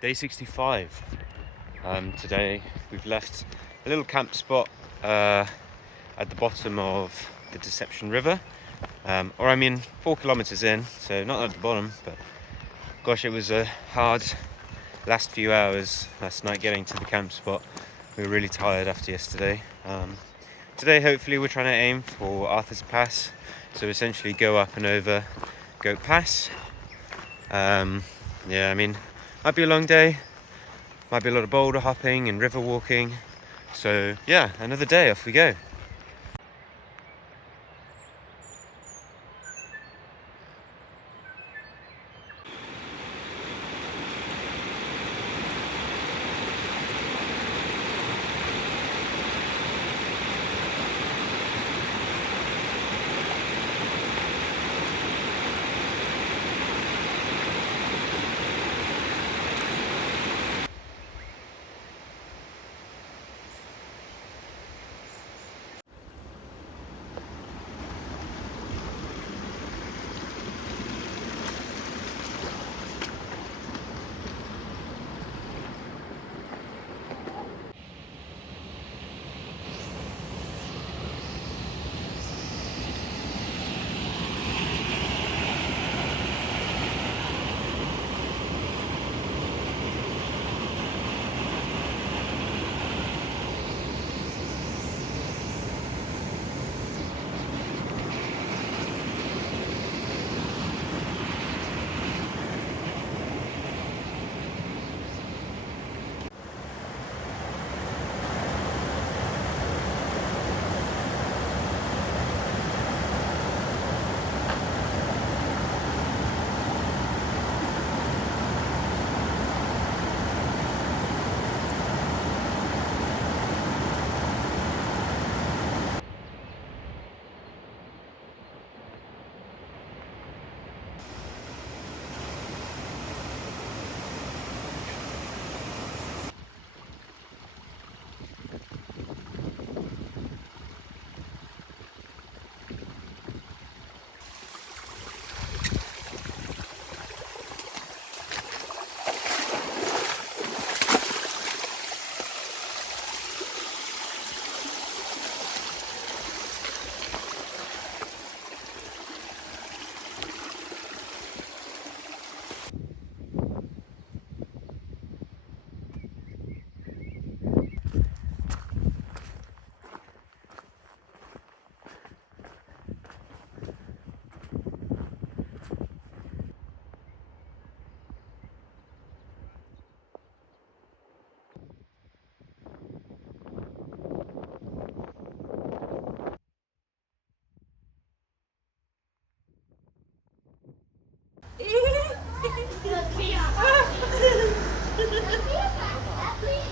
Day 65. Today we've left a little camp spot at the bottom of the Deception River, or I mean 4 kilometers in, so not at the bottom, but gosh, it was a hard last few hours last night getting to the camp spot. We were really tired after yesterday. Today hopefully we're trying to aim for Arthur's Pass, so essentially go up and over Goat Pass. Yeah, I mean, might be a long day, might be a lot of boulder hopping and river walking, so yeah, another day, off we go.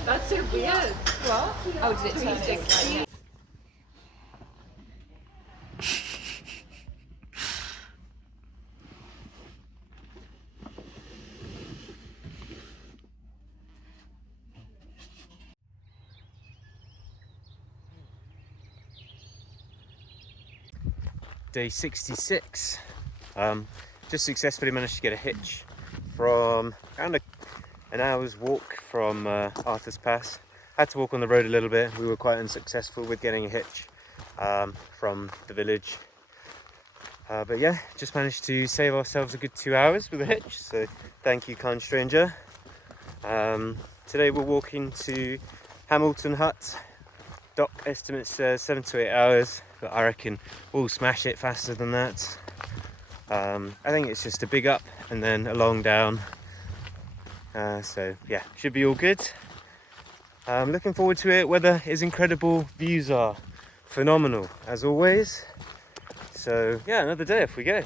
That's so weird. What? Oh, did it turn 360? Day 66. Just successfully managed to get a hitch from around an hour's walk from Arthur's Pass. Had to walk on the road a little bit. We were quite unsuccessful with getting a hitch from the village. But yeah, just managed to save ourselves a good 2 hours with a hitch. So thank you, kind stranger. Today we're walking to Hamilton Hut. Doc estimates 7 to 8 hours, but I reckon we'll smash it faster than that. I think it's just a big up and then a long down. So yeah, should be all good. Looking forward to it. Weather is incredible, views are phenomenal as always. So yeah, another day off we go.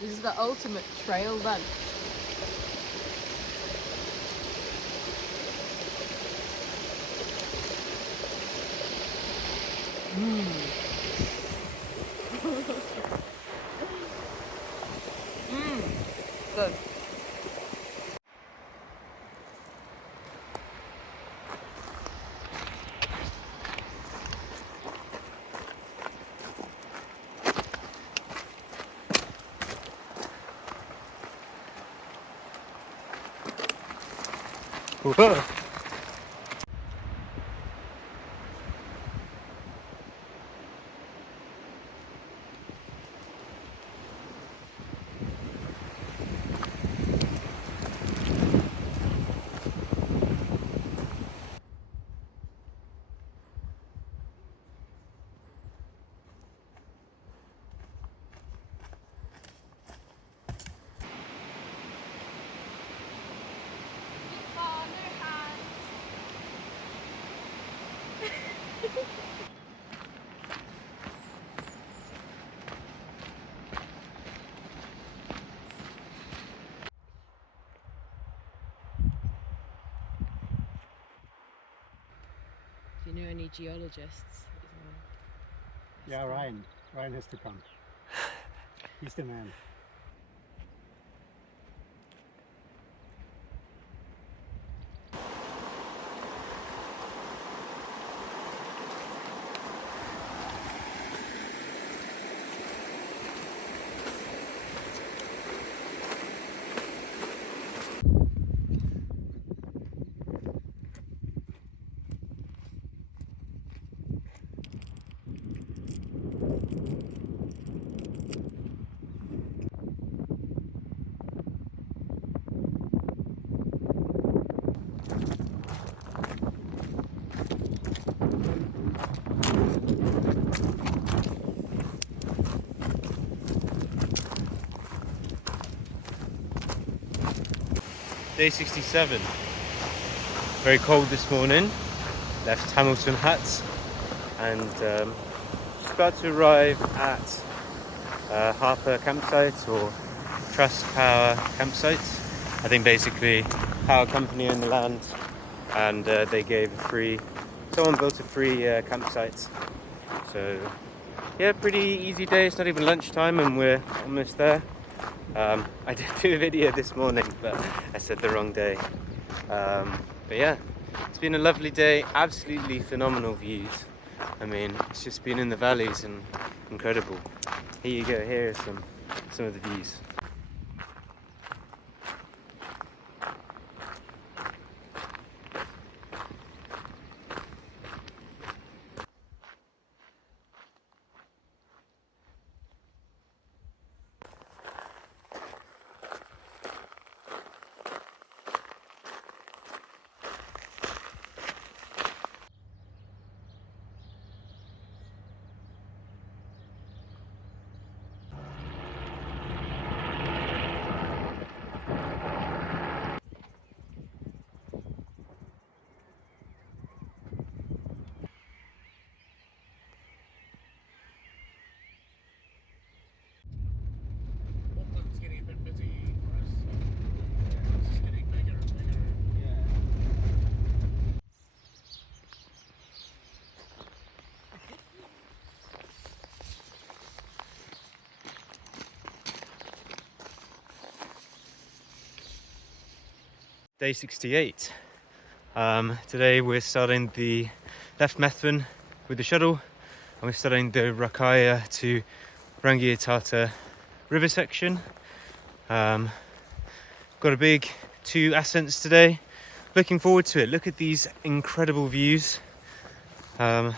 This is the ultimate trail run. Good. Whoa. If you know any geologists. Yeah, Ryan. Ryan has to come. He's the man. Day 67. Very cold this morning. Left Hamilton Hut and just about to arrive at Harper campsite or Trust Power campsite. I think basically power company in the land, and they gave someone built a free campsite. So yeah, pretty easy day. It's not even lunchtime and we're almost there. I did do a video this morning, but I said the wrong day. But yeah, it's been a lovely day, absolutely phenomenal views. I mean, it's just been in the valleys and incredible. Here you go, here are some of the views. day 68. Today we're starting the left Methven with the shuttle, and we're starting the Rakaya to Rangiatata river section. Got a big 2 ascents today. Looking forward to it. Look at these incredible views. Yeah,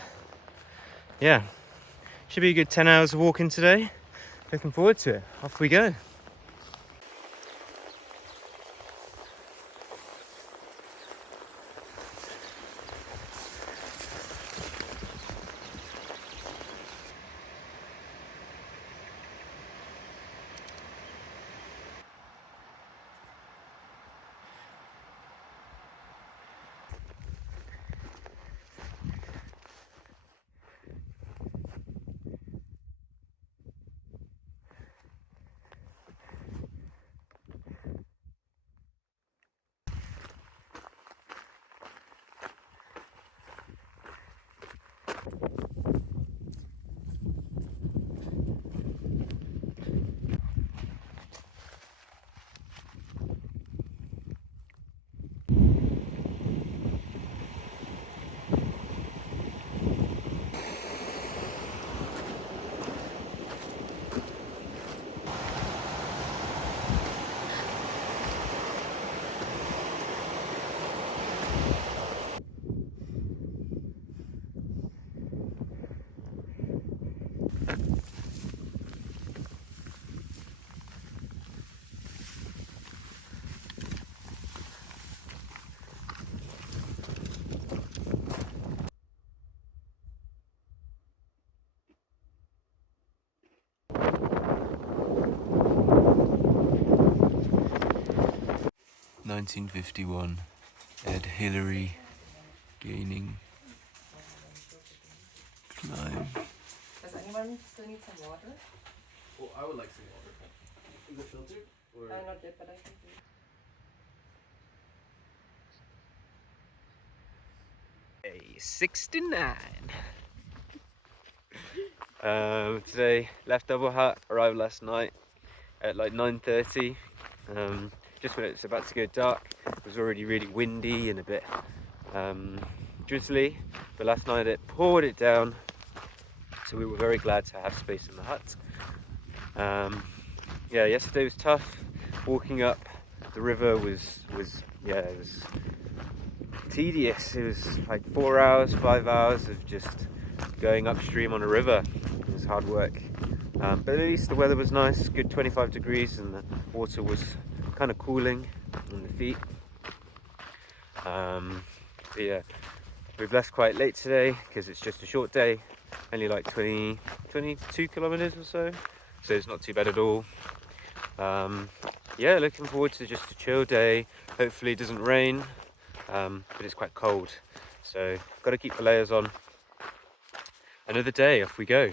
should be a good 10 hours of walking today. Looking forward to it. Off we go. (1951) Ed Hillary gaining climb. Does anyone still need some water? Well, I would like some water. Is it filtered? Or? Not yet, but I can do it. Day 69. Today left double hut, arrived last night at like 9:30. Just when it's about to go dark. It was already really windy and a bit drizzly, but last night it poured it down, so we were very glad to have space in the hut. Yeah, yesterday was tough. Walking up the river was tedious. It was like 4 hours, 5 hours of just going upstream on a river. It was hard work, but at least the weather was nice, good 25 degrees, and the water was kind of cooling on the feet. But yeah, we've left quite late today because it's just a short day, only like 22 kilometers or so it's not too bad at all. Yeah, looking forward to just a chill day. Hopefully it doesn't rain, but it's quite cold, so got to keep the layers on. Another day, off we go.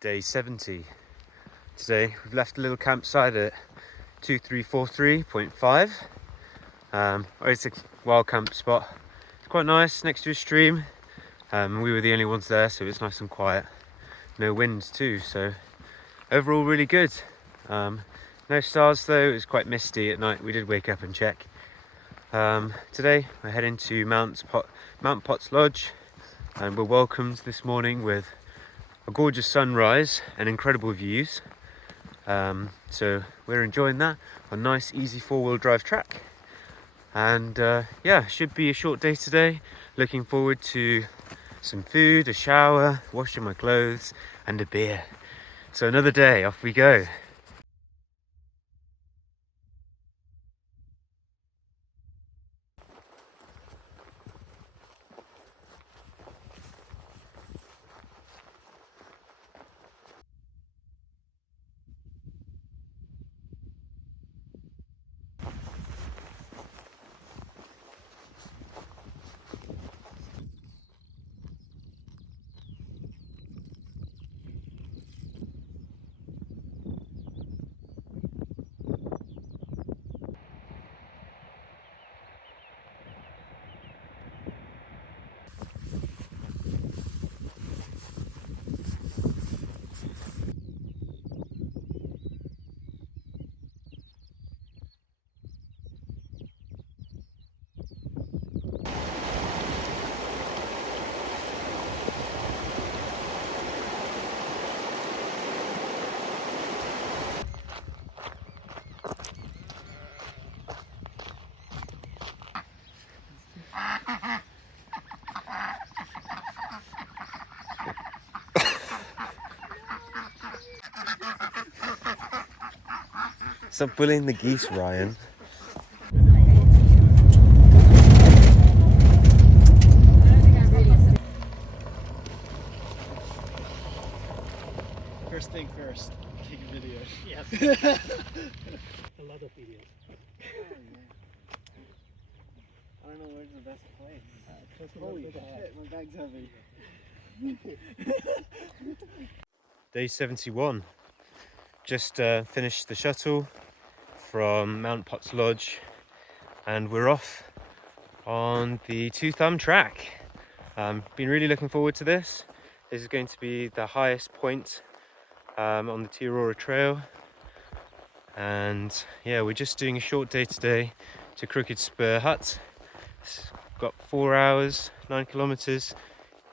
Day 70. Today we've left a little campsite at 2343.5. It's a wild camp spot. It's quite nice, next to a stream. We were the only ones there, so it's nice and quiet. No winds too, so overall really good. No stars though, it was quite misty at night. We did wake up and check. Today we're heading to Mount Potts Lodge, and we're welcomed this morning with a gorgeous sunrise and incredible views. So we're enjoying that on nice easy 4-wheel drive track. And yeah, should be a short day today. Looking forward to some food, a shower, washing my clothes and a beer. So another day, off we go. Stop bullying the geese, Ryan. First thing first, take a video. Yes. A lot of videos. I don't know where's the best place. Holy shit, my bag's heavy. Day 71. Just finished the shuttle from Mount Potts Lodge and we're off on the Two Thumb track. Been really looking forward to this. This is going to be the highest point on the Te Araroa Trail, and yeah, we're just doing a short day today to Crooked Spur Hut. It's got 4 hours, 9 kilometers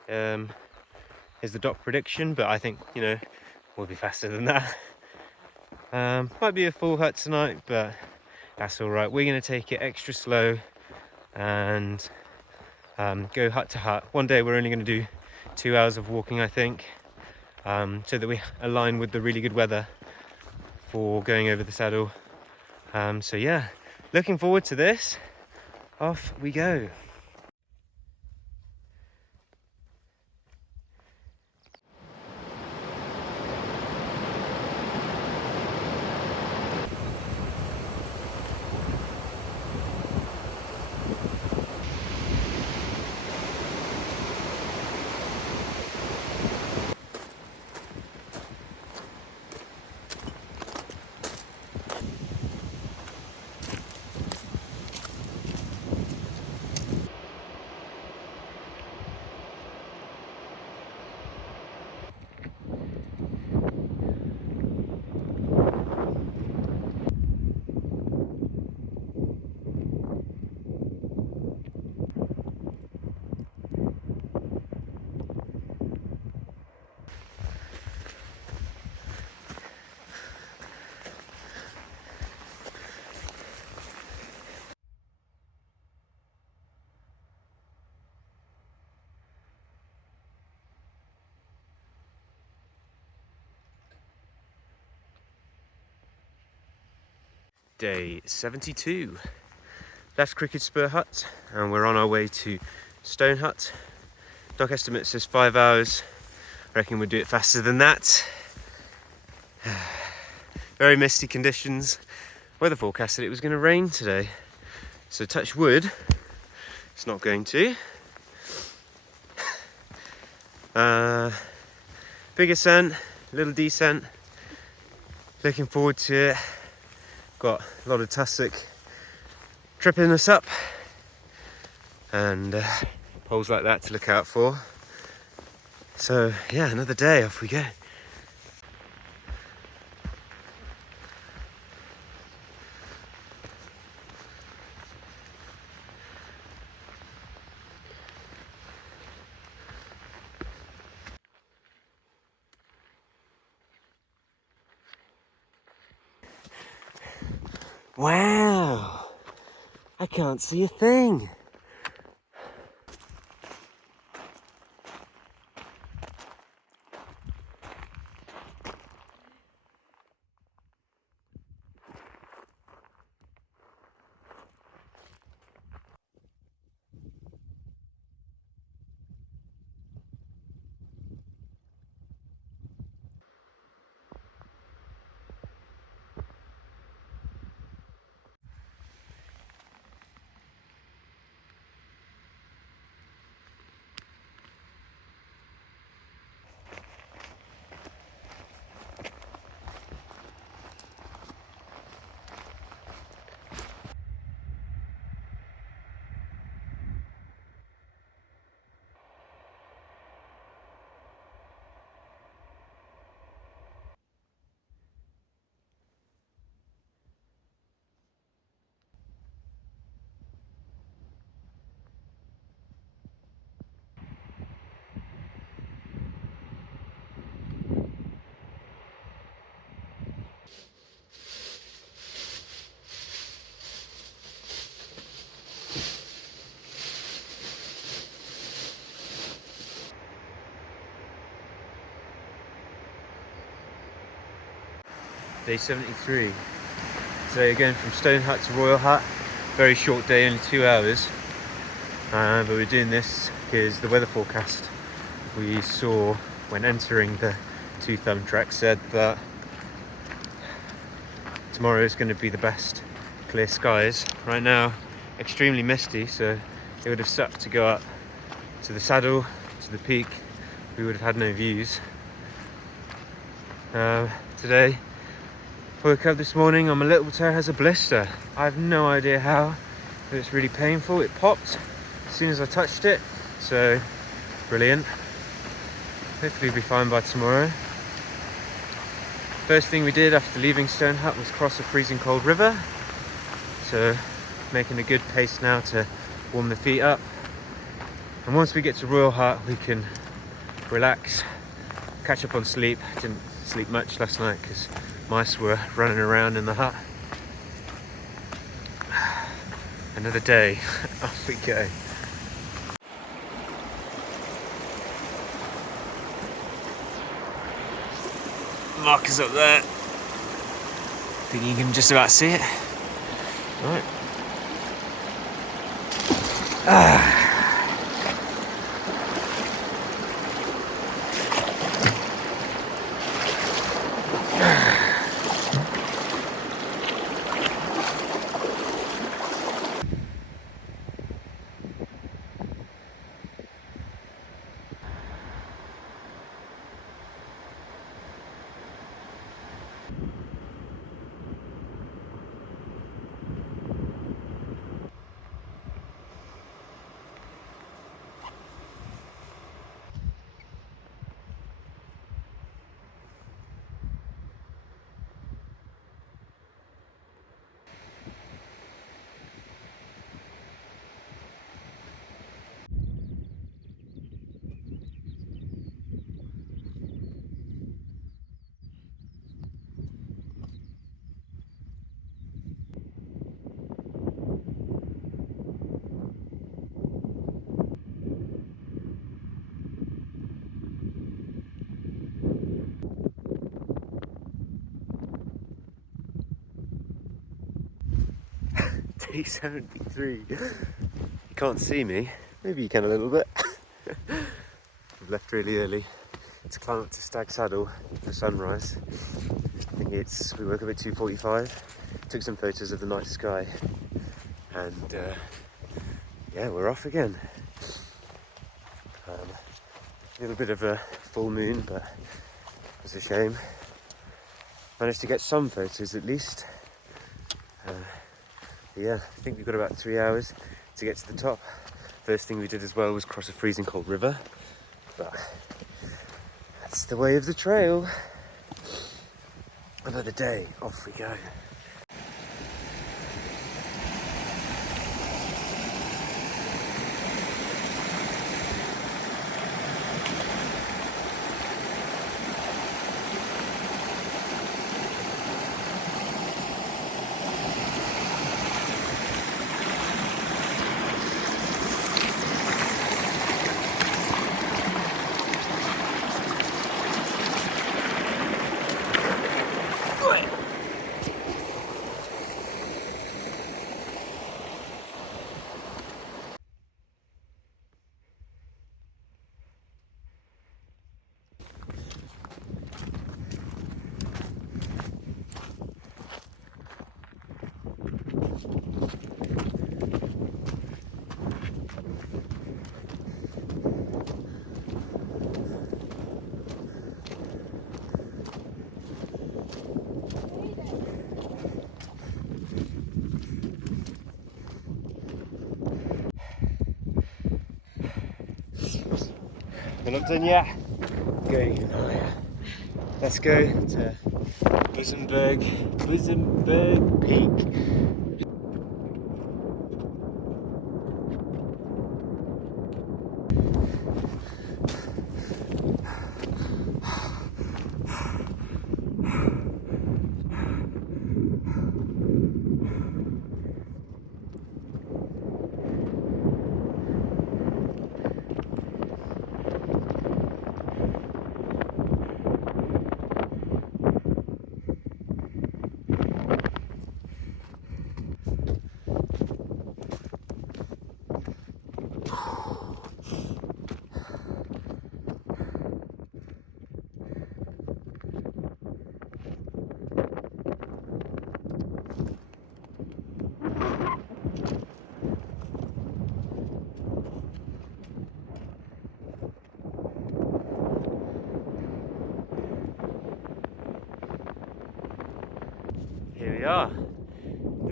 is the dock prediction, but I think, you know, we'll be faster than that. Might be a full hut tonight, but that's all right. We're going to take it extra slow and go hut to hut. One day we're only going to do 2 hours of walking, I think, so that we align with the really good weather for going over the saddle. So yeah, looking forward to this. Off we go. Day 72. Left Crooked Spur Hut and we're on our way to Stone Hut. Dock estimate says 5 hours. I reckon we'll do it faster than that. Very misty conditions. Weather forecast said it was going to rain today, so touch wood, it's not going to. Big ascent, little descent. Looking forward to it. Got a lot of tussock tripping us up and poles like that to look out for. So yeah, another day, off we go. Wow, I can't see a thing. Day 73. today again from Stone Hut to Royal Hut. Very short day, only 2 hours. But we're doing this because the weather forecast we saw when entering the Two Thumb Trek said that tomorrow is going to be the best clear skies. Right now, extremely misty, so it would have sucked to go up to the saddle, to the peak. We would have had no views. Today, woke up this morning and my little toe has a blister. I have no idea how, but it's really painful. It popped as soon as I touched it, so brilliant. Hopefully we'll be fine by tomorrow. First thing we did after leaving Stone Hut was cross a freezing cold river. So making a good pace now to warm the feet up. And once we get to Royal Hut, we can relax, catch up on sleep. Didn't sleep much last night because mice were running around in the hut. Another day, off we go. Marker's up there. I think you can just about see it. Right. Day 73. You can't see me. Maybe you can a little bit. We've left really early to climb up to Stag Saddle for sunrise. I think we woke up at 2:45. Took some photos of the night sky, and yeah, we're off again. A little bit of a full moon, but it was a shame. Managed to get some photos at least. Yeah, I think we've got about 3 hours to get to the top. First thing we did as well was cross a freezing cold river, but that's the way of the trail. Another day, off we go. We're not done yet. Going even higher. Let's go to Busenberg Peak.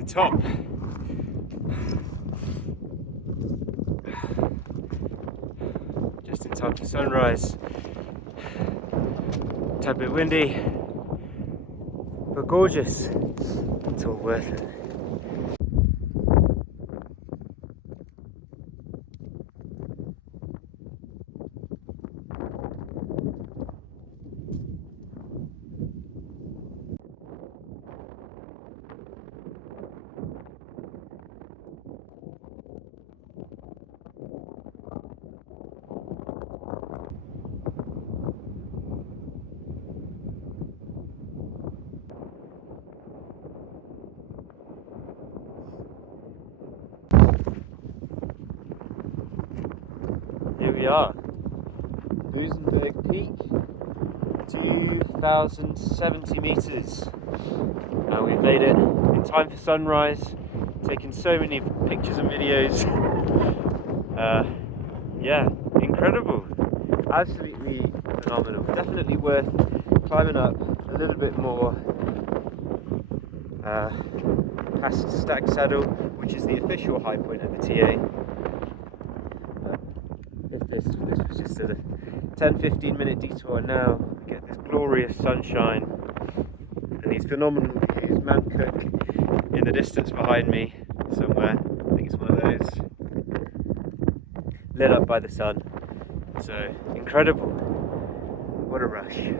the top. Just in time for sunrise. A tad bit windy, but gorgeous. It's all worth it. Here we are, Duesenberg Peak, 2,070 meters. We've made it in time for sunrise, taken so many pictures and videos. Yeah, incredible, absolutely phenomenal. Definitely worth climbing up a little bit more past Stag Saddle, which is the official high point of the TA. This was just a 10-15 minute detour, and now we get this glorious sunshine and these phenomenal views. Mount Cook in the distance behind me somewhere. I think it's one of those, lit up by the sun. So incredible. What a rush.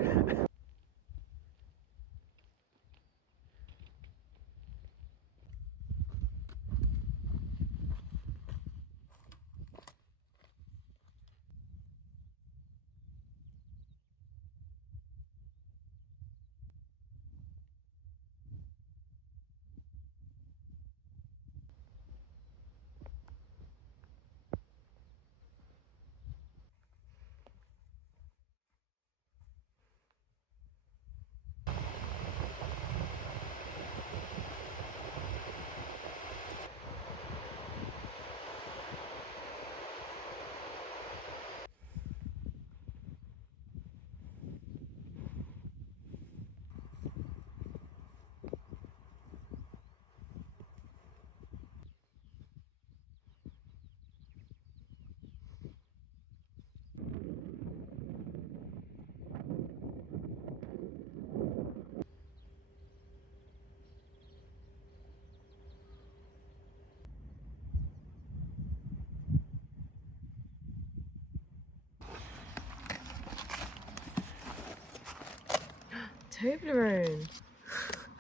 Toblerone.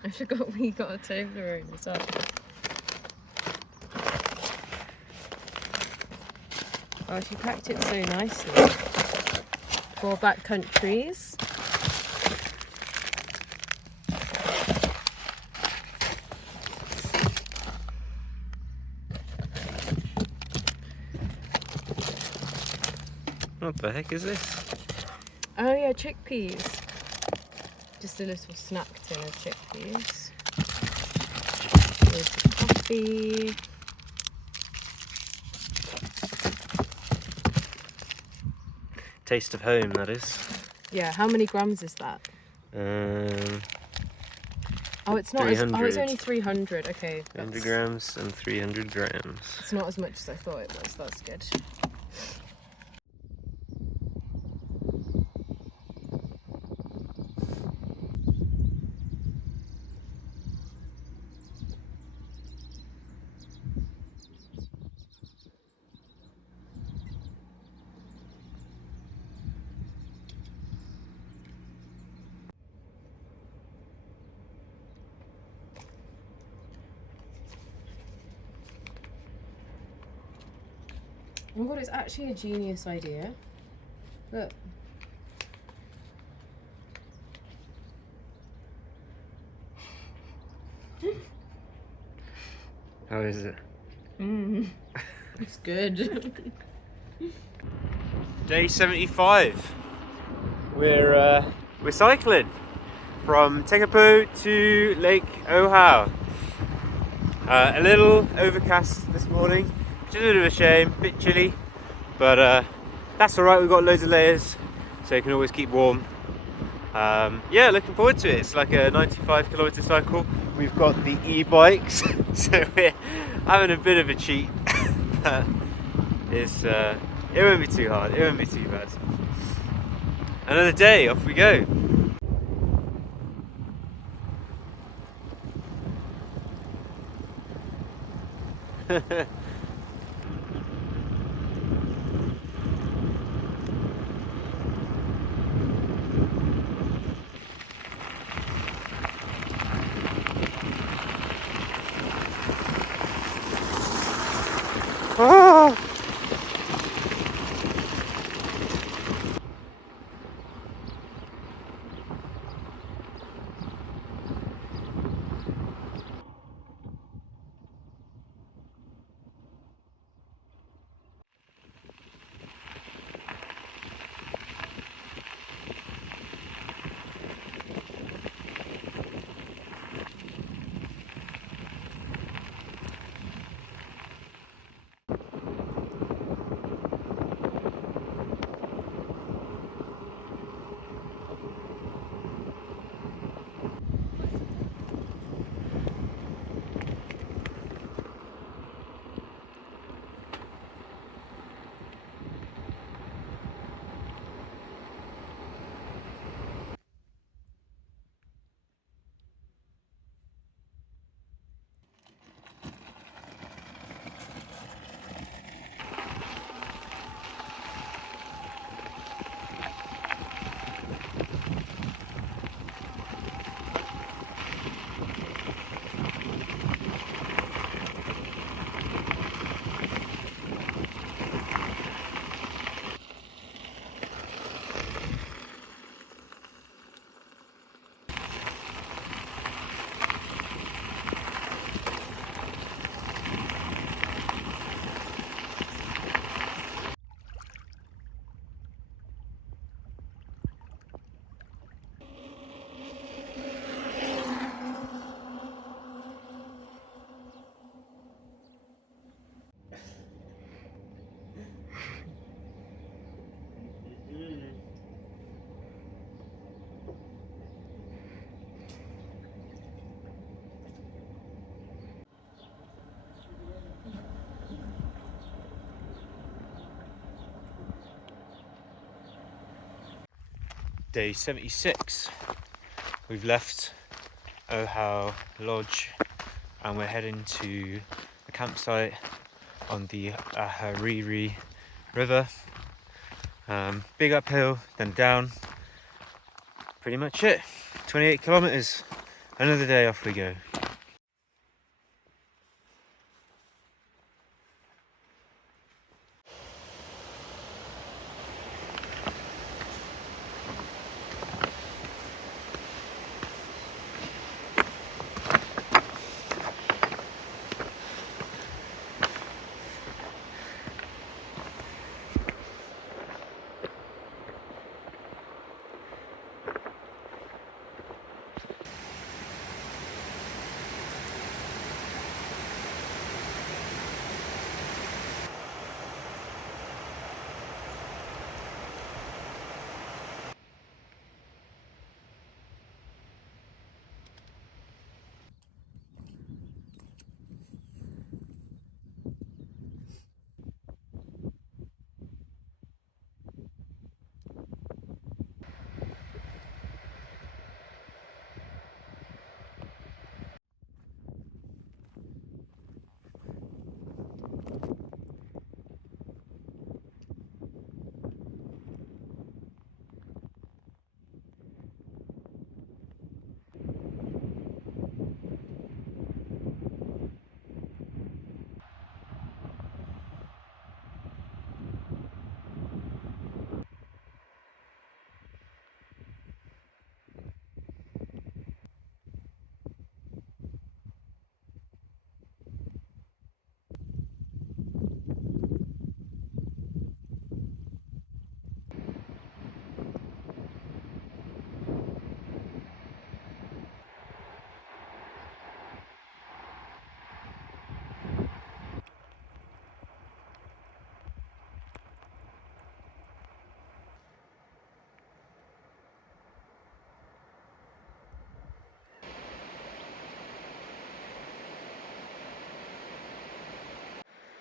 I forgot we got a Toblerone as well. Oh, she packed it so nicely for backcountries. What the heck is this? Oh yeah, chickpeas. Just a little snack tin of chickpeas. There's coffee. Taste of home, that is. Yeah, how many grams is that? Oh, it's not. Oh, it's only 300. Okay. 100 grams and 300 grams. It's not as much as I thought it was. That's good. Oh my god, it's actually a genius idea. Look. How is it? It's good. Day 75. We're cycling from Tekapo to Lake Ohau. A little overcast this morning, which is a bit of a shame, a bit chilly, but that's alright, we've got loads of layers, so you can always keep warm. Yeah, looking forward to it. It's like a 95 kilometre cycle, we've got the e-bikes, so we're having a bit of a cheat, but it's it won't be too hard, it won't be too bad. Another day, off we go. Ah! Day 76. We've left Ohau Lodge and we're heading to a campsite on the Hariri River. Big uphill, then down. Pretty much it. 28 kilometers. Another day, off we go.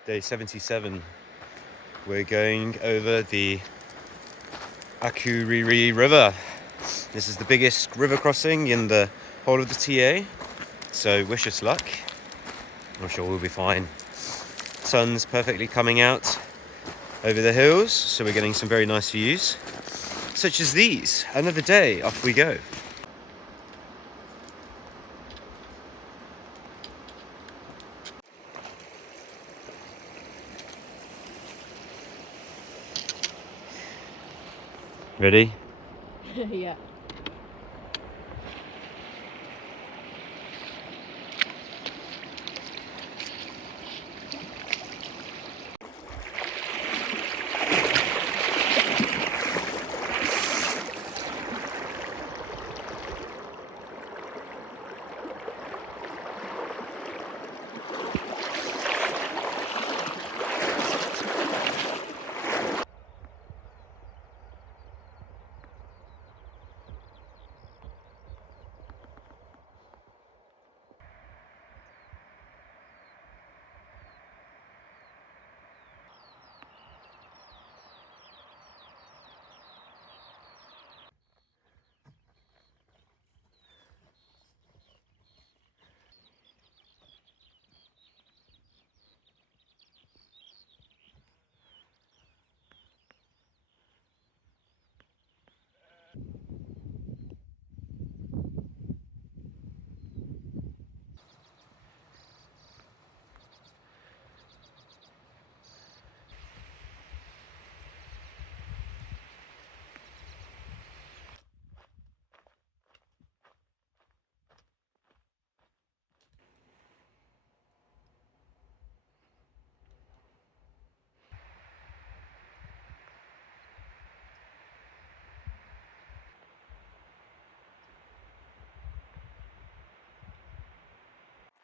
Day 77. We're going over the Akuriri River. This is the biggest river crossing in the whole of the TA, so wish us luck. I'm sure we'll be fine. Sun's perfectly coming out over the hills, so we're getting some very nice views, such as these. Another day, off we go. Ready? Yeah.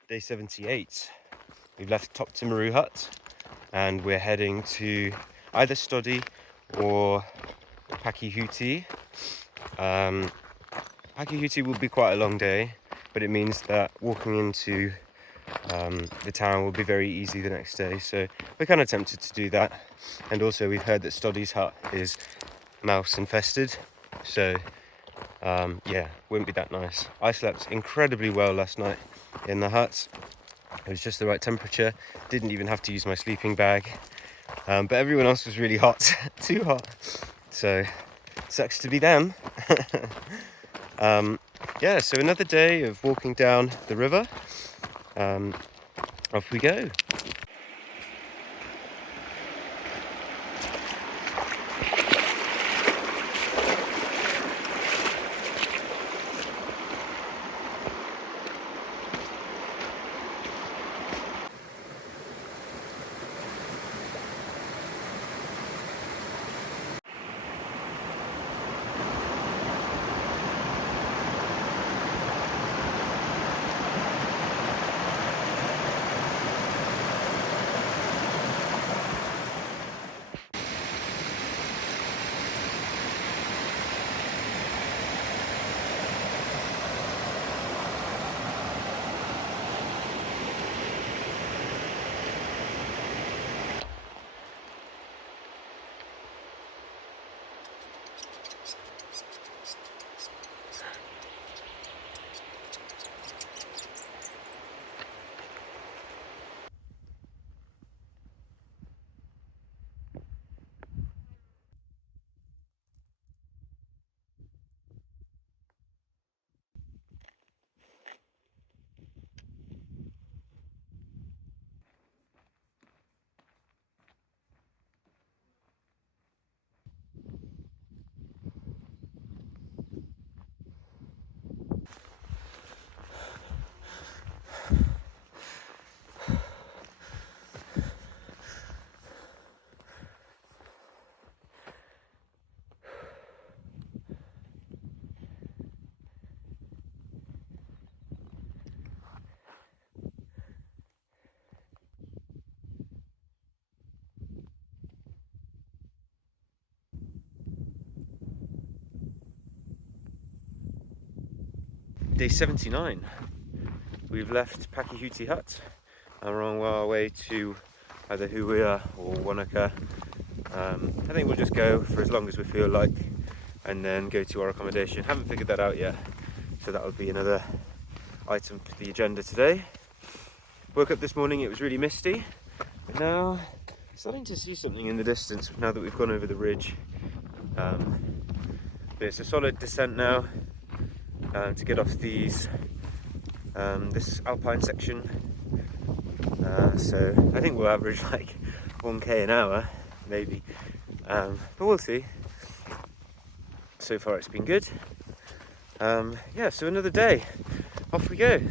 Day 78. We've left Top Timaru Hut and we're heading to either Stoddy or Pakihuti. Pakihuti will be quite a long day, but it means that walking into the town will be very easy the next day, so we're kind of tempted to do that. And also we've heard that Stoddy's hut is mouse infested, so yeah, wouldn't be that nice. I slept incredibly well last night in the hut. It was just the right temperature, didn't even have to use my sleeping bag, but everyone else was really hot, too hot, so sucks to be them. Yeah, so another day of walking down the river. Off we go. Day 79. We've left Pakihuti Hut and we're on our way to either Huia or Wanaka. I think we'll just go for as long as we feel like and then go to our accommodation. Haven't figured that out yet, so that'll be another item for the agenda today. Woke up this morning, it was really misty, but now starting to see something in the distance now that we've gone over the ridge. But it's a solid descent now to get off these this alpine section. So I think we'll average like 1k an hour, maybe, but we'll see. So far it's been good. Yeah, so another day, off we go.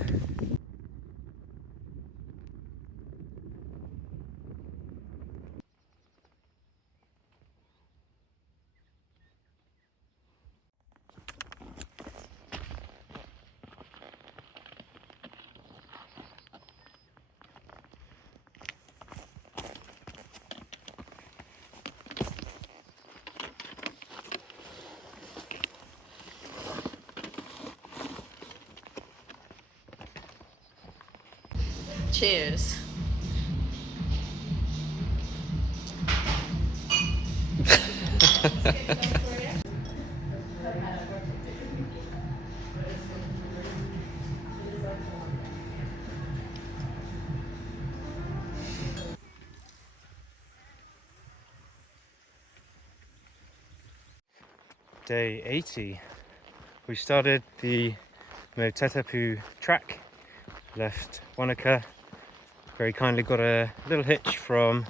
Cheers. Day 80. We started the Motetapu track, left Wanaka, very kindly got a little hitch from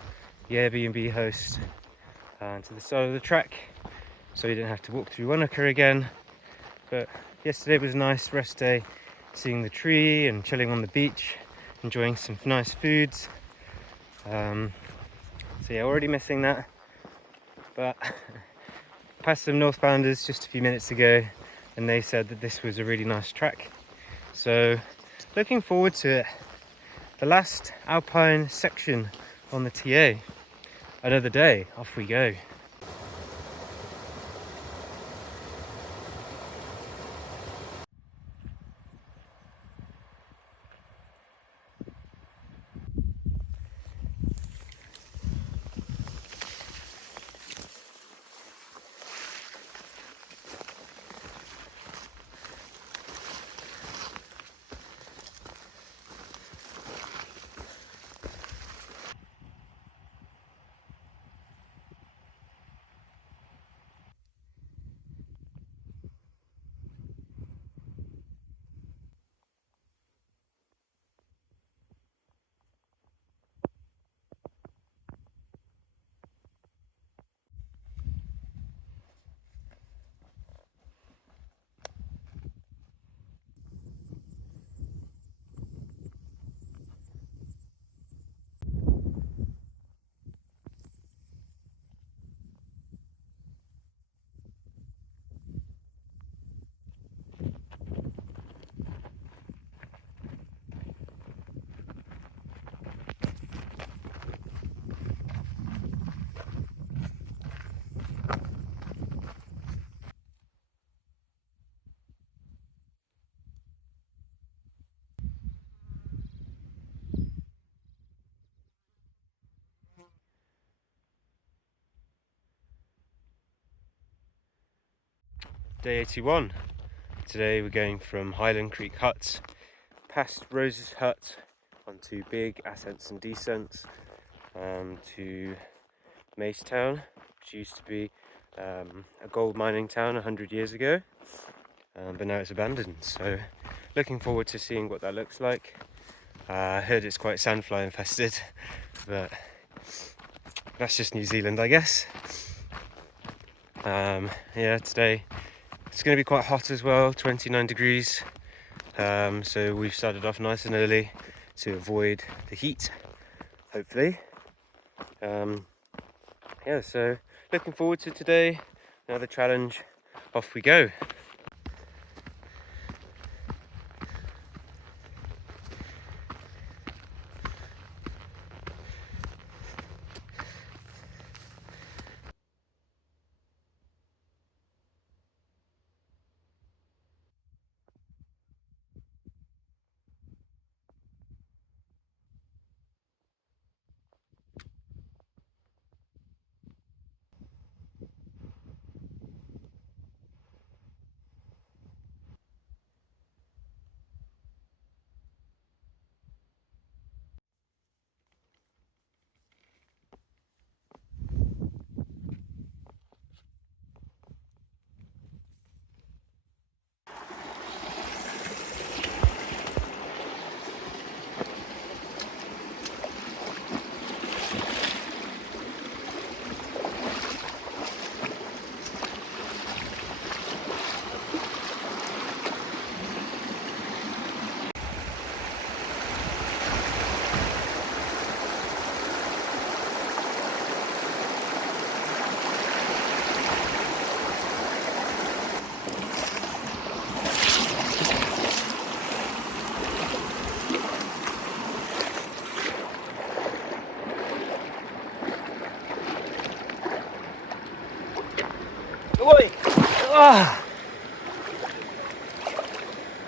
the Airbnb host to the side of the track, so you didn't have to walk through Wanaka again. But yesterday was a nice rest day, seeing the tree and chilling on the beach, enjoying some nice foods. So yeah, already missing that, but passed some northbounders just a few minutes ago and they said that this was a really nice track, so looking forward to it. The last alpine section on the TA. Another day, off we go. Day 81. Today we're going from Highland Creek Huts past Rose's Hut onto big ascents and descents to Macetown, which used to be a gold mining town 100 years ago, but now it's abandoned. So looking forward to seeing what that looks like. I heard it's quite sandfly infested, but that's just New Zealand, I guess. Yeah, today it's going to be quite hot as well, 29 degrees. So we've started off nice and early to avoid the heat, hopefully. Yeah, so looking forward to today. Another challenge, off we go. Oh.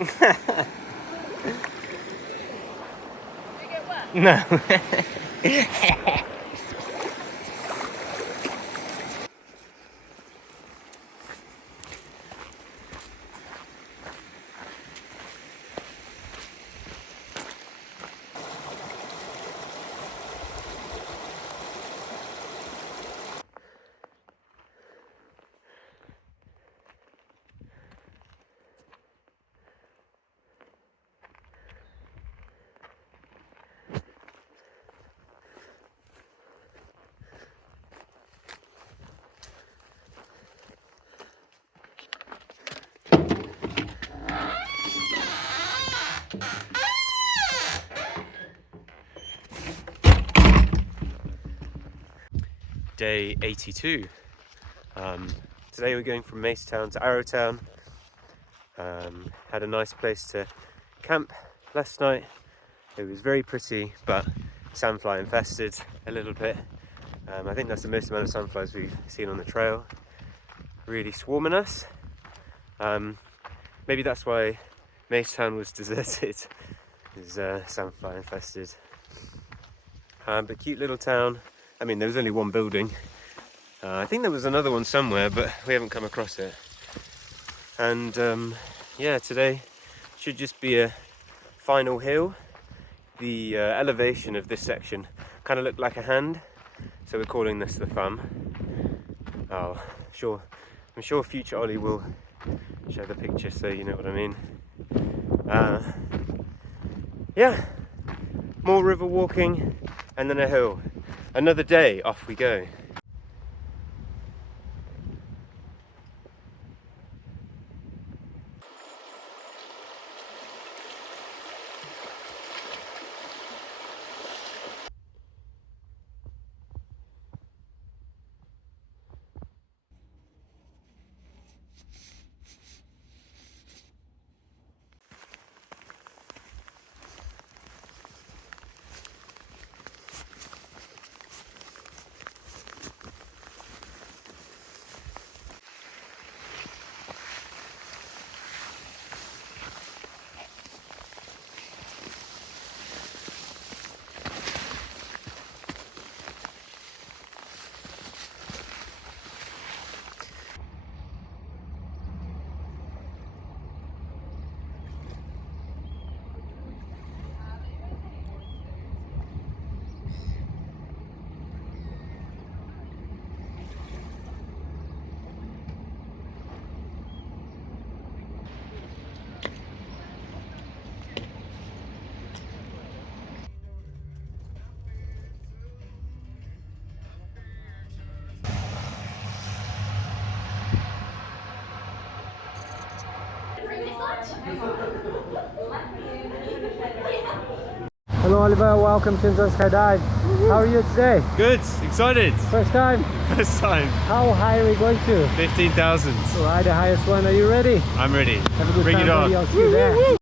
You get wet? No. Day 82. Today we're going from Macetown to Arrowtown. Had a nice place to camp last night. It was very pretty, but sandfly infested a little bit. I think that's the most amount of sandflies we've seen on the trail. Really swarming us. Maybe that's why Macetown was deserted. Is sandfly infested. But cute little town. I mean, there was only one building. I think there was another one somewhere, but we haven't come across it. And yeah, today should just be a final hill. The elevation of this section kind of looked like a hand, so we're calling this the thumb. Oh, sure. I'm sure future Ollie will show the picture so you know what I mean. Yeah, more river walking and then a hill. Another day, off we go. Hello Oliver, welcome to Inzo Skydive. How are you today? Good, excited. First time? First time. How high are we going to? 15,000. Alright, the highest one. Are you ready? I'm ready. Have a good Bring time, it on. buddy. I'll see you there.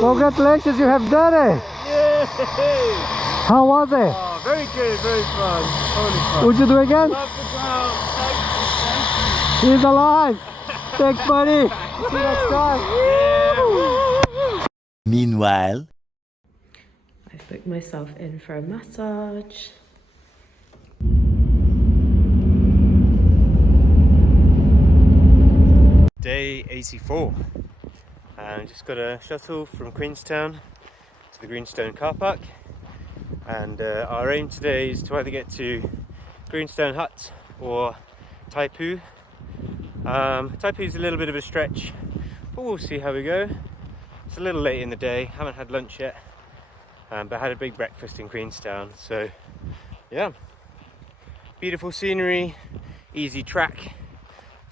Congratulations, you have done it! Yay! How was it? Oh, very good, very fun. Totally fun. Would you do it again? Love the ground. Thank you. He's alive! Thanks, buddy! See you next time! Meanwhile, I've booked myself in for a massage. Day 84. Just got a shuttle from Queenstown to the Greenstone car park, and our aim today is to either get to Greenstone Hut or Taipu. Taipu is a little bit of a stretch, but we'll see how we go. It's a little late in the day, haven't had lunch yet, but had a big breakfast in Queenstown, so yeah. Beautiful scenery, easy track,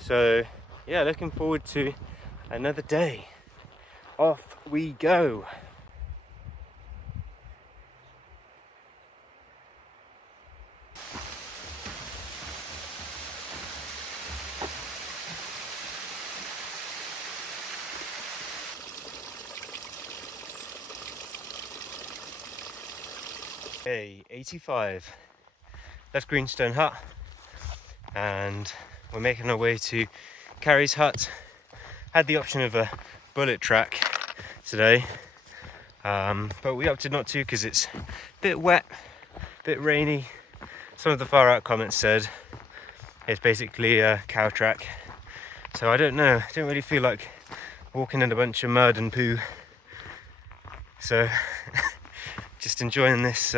so yeah, looking forward to another day. Off we go. Day 85. That's Greenstone Hut, and we're making our way to Carrie's hut. Had the option of a bullet track today, but we opted not to because it's a bit wet, a bit rainy. Some of the far out comments said it's basically a cow track, so I don't know, I don't really feel like walking in a bunch of mud and poo, so just enjoying this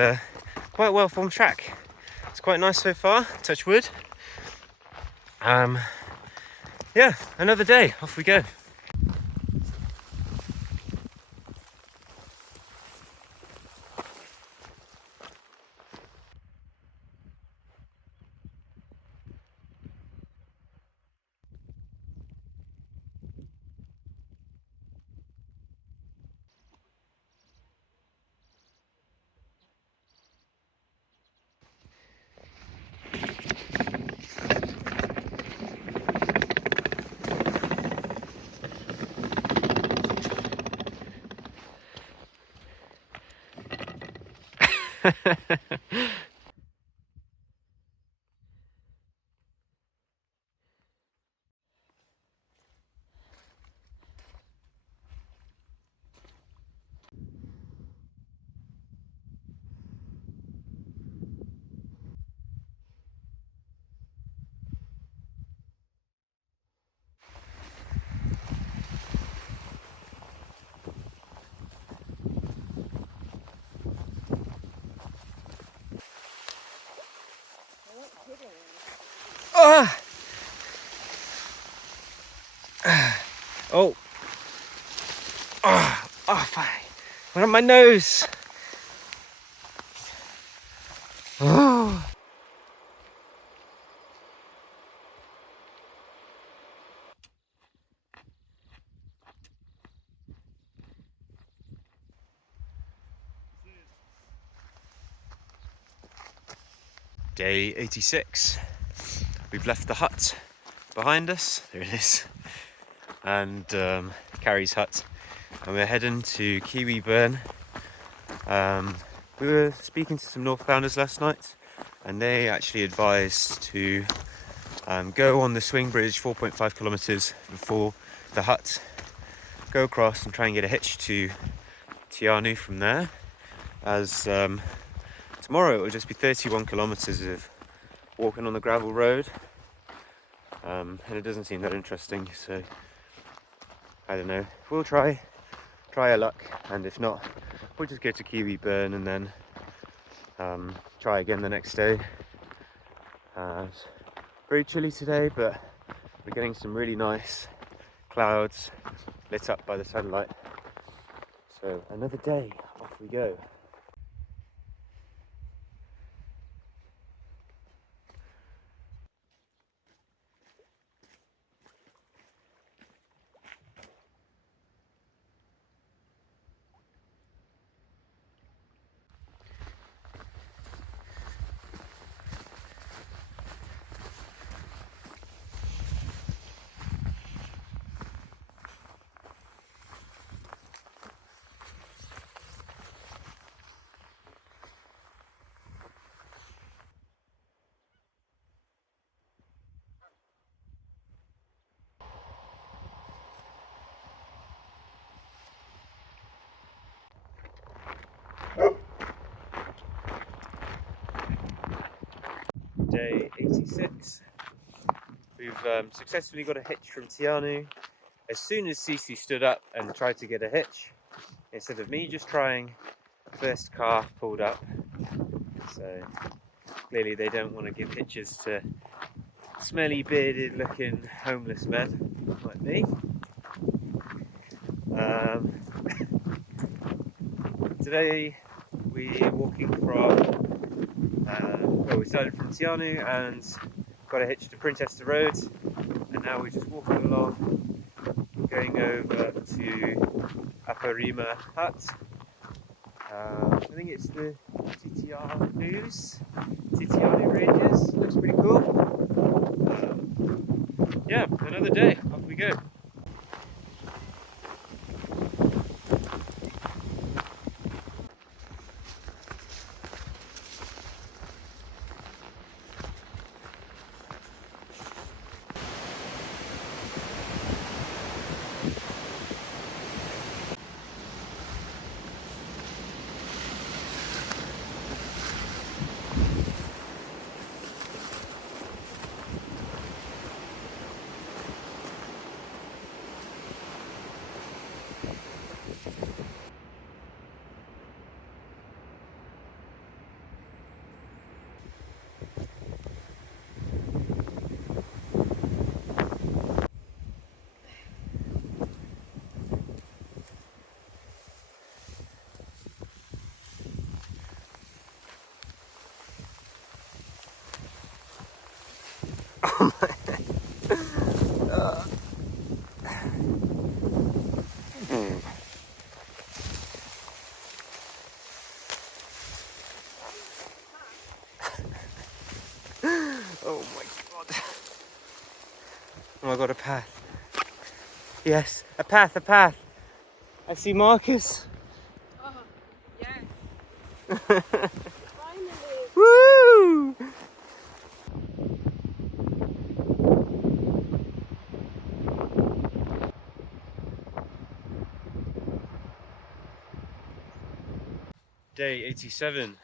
quite well formed track. It's quite nice so far, touch wood. Yeah, another day, off we go. Ah! Oh! Ah! Oh, fine. Went up my nose. Oh. Day 86. We've left the hut behind us. There it is. And Carrie's hut. And we're heading to Kiwi Burn. We were speaking to some northbounders last night, and they actually advised to go on the swing bridge 4.5 kilometers before the hut, go across and try and get a hitch to Tianu from there, as tomorrow it will just be 31 kilometers of walking on the gravel road, and it doesn't seem that interesting, so I don't know, we'll try our luck, and if not, we'll just go to Kiwi Burn and then try again the next day. It's very chilly today, but we're getting some really nice clouds lit up by the sunlight. So another day, off we go. 86. We've successfully got a hitch from Tianu. As soon as Cece stood up and tried to get a hitch, instead of me just trying, the first car pulled up. So clearly they don't want to give hitches to smelly bearded looking homeless men like me. Today we're walking from, well, we started from Tianu and got a hitch to Princester Road, and now we're just walking along, going over to Aparima Hut. I think it's the Titiani Ranges. Looks pretty cool. Yeah, another day. Off we go. Oh my god. Oh my god, a path. Yes, a path, a path. I see Marcus. Oh, yes. Finally. Woo! Day 87.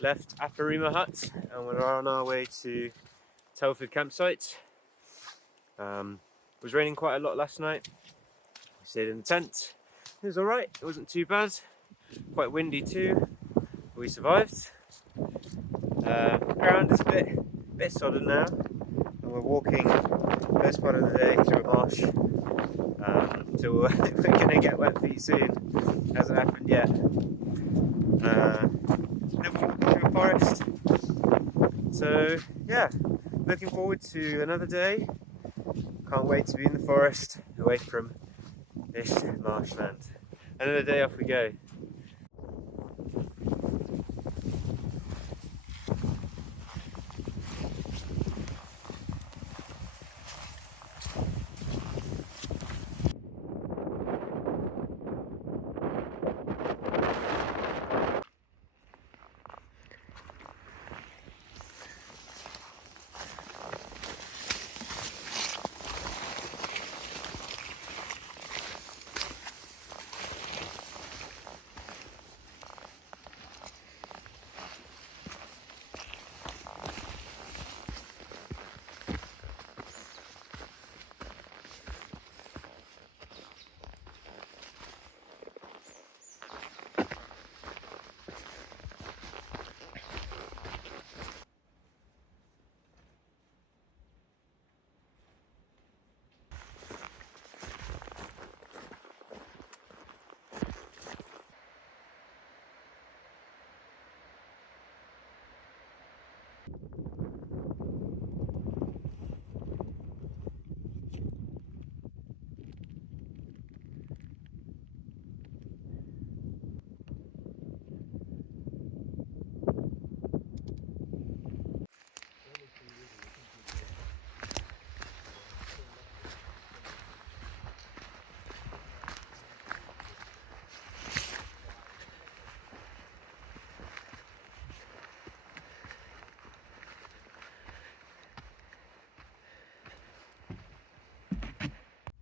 Left Aparima Hut and we're on our way to Telford campsite. It was raining quite a lot last night. We stayed in the tent. It was alright, it wasn't too bad. Quite windy too, but we survived. The ground is a bit sodden now, and we're walking the first part of the day through a marsh. So we're going to get wet feet soon. Hasn't happened yet. Then we're walking through a forest. So yeah, looking forward to another day. Can't wait to be in the forest, away from this marshland. Another day, off we go.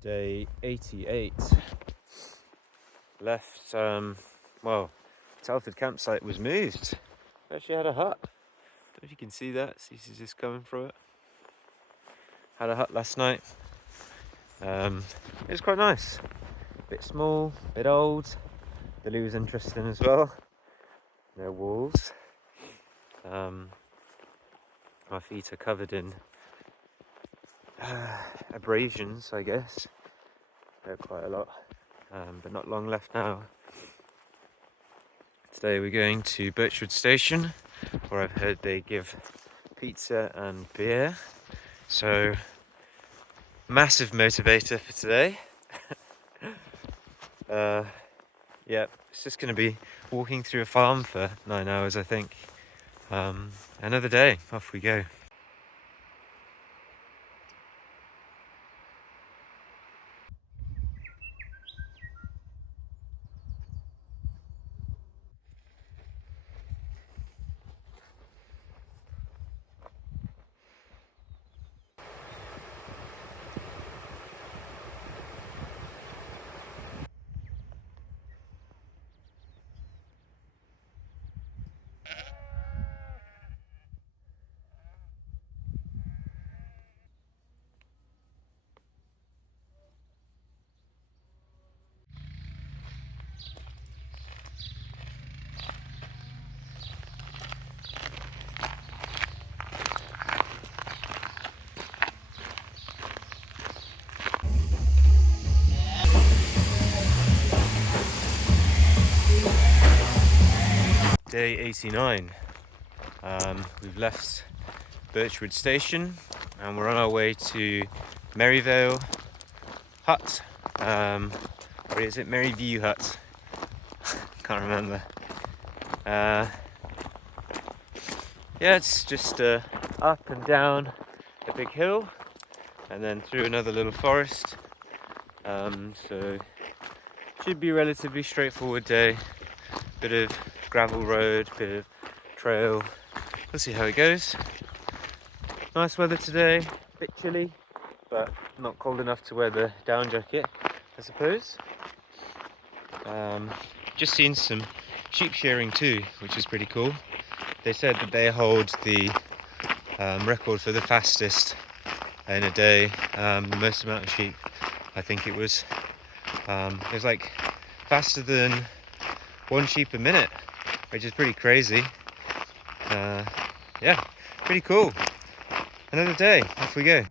Day 88. Left, well, Telford campsite was moved. Actually had a hut. Don't know if you can see that, Cece's just coming through it. Had a hut last night. It was quite nice. Bit small, bit old. The loo was interesting as well. No walls. My feet are covered in abrasions, I guess. They're quite a lot, but not long left now. Today we're going to Birchwood Station, where I've heard they give pizza and beer. So, massive motivator for today. Yeah, it's just going to be walking through a farm for 9 hours, I think. Another day, off we go. Day 89. We've left Birchwood Station and we're on our way to Merivale Hut. Or is it Maryview Hut? Can't remember. Yeah, it's just up and down a big hill and then through another little forest. So should be a relatively straightforward day. Bit of gravel road, bit of trail. We'll see how it goes. Nice weather today, a bit chilly, but not cold enough to wear the down jacket, I suppose. Just seen some sheep shearing too, which is pretty cool. They said that they hold the record for the fastest in a day, the most amount of sheep. I think it was like faster than 1 sheep a minute, which is pretty crazy. Yeah, pretty cool. Another day, off we go.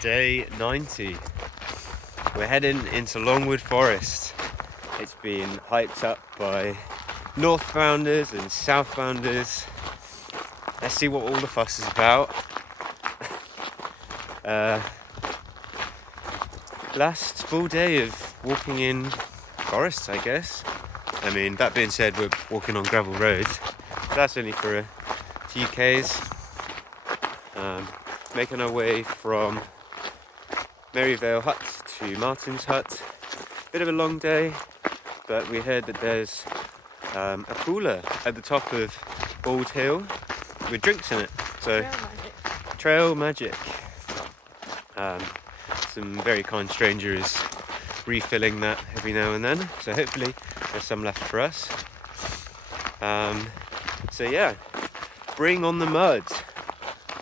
Day 90. We're heading into Longwood Forest. It's been hyped up by northbounders and southbounders. Let's see what all the fuss is about. Last full day of walking in forests, I guess. I mean, that being said, we're walking on gravel roads. That's only for a few Ks. Making our way from Merivale Hut to Martin's Hut. Bit of a long day, but we heard that there's a cooler at the top of Bald Hill with drinks in it. So, Trail Magic. Some very kind strangers refilling that every now and then. So hopefully there's some left for us. So yeah, bring on the mud.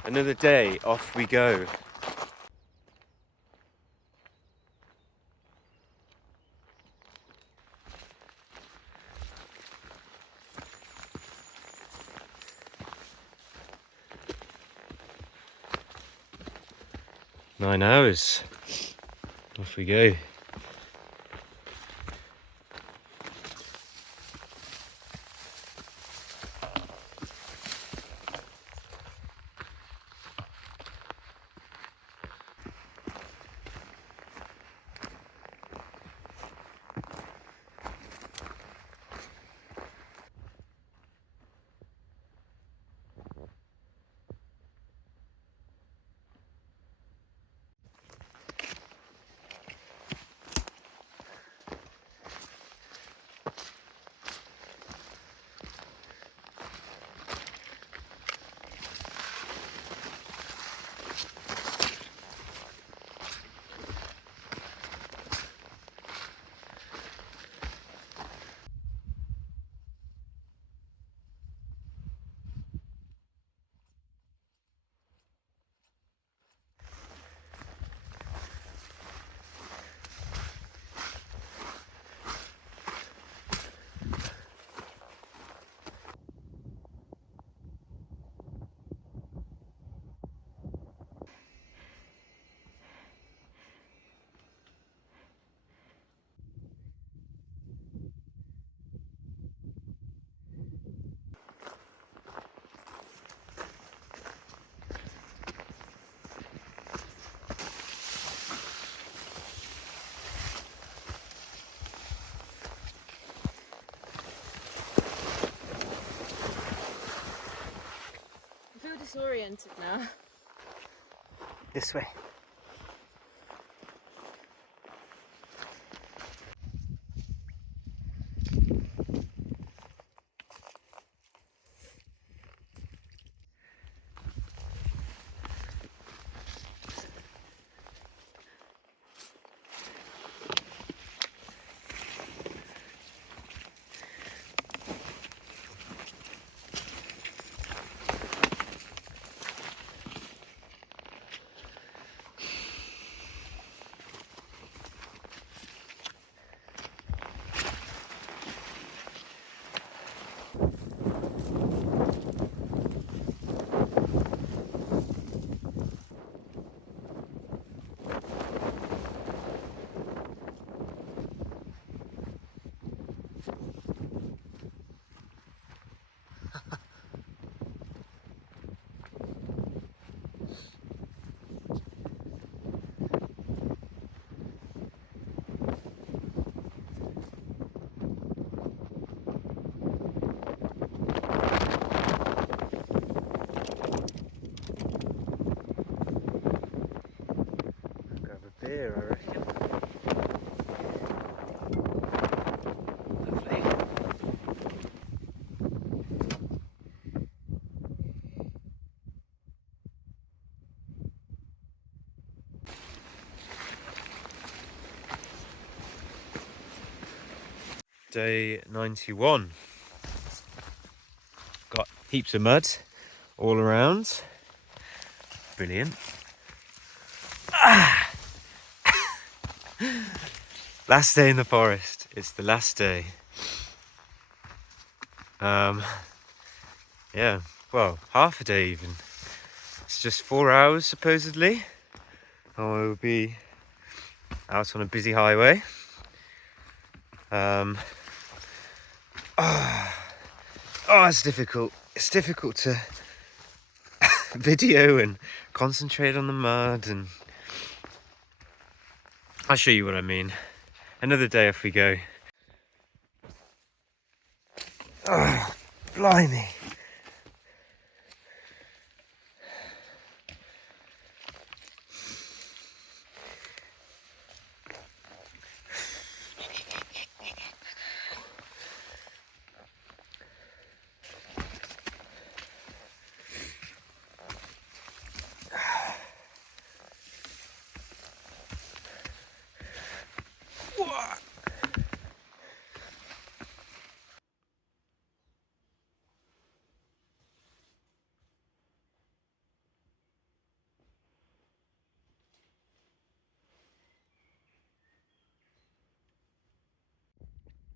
Another day, off we go. Nine hours. Off we go. I feel disoriented now. This way. There, I reckon. Lovely. Day 91. Got heaps of mud all around. Brilliant. Last day in the forest. It's the last day. Yeah, well, half a day even. It's just 4 hours supposedly. And we'll be out on a busy highway. It's difficult. It's difficult to video and concentrate on the mud, and I'll show you what I mean. Another day off we go. Oh, blimey.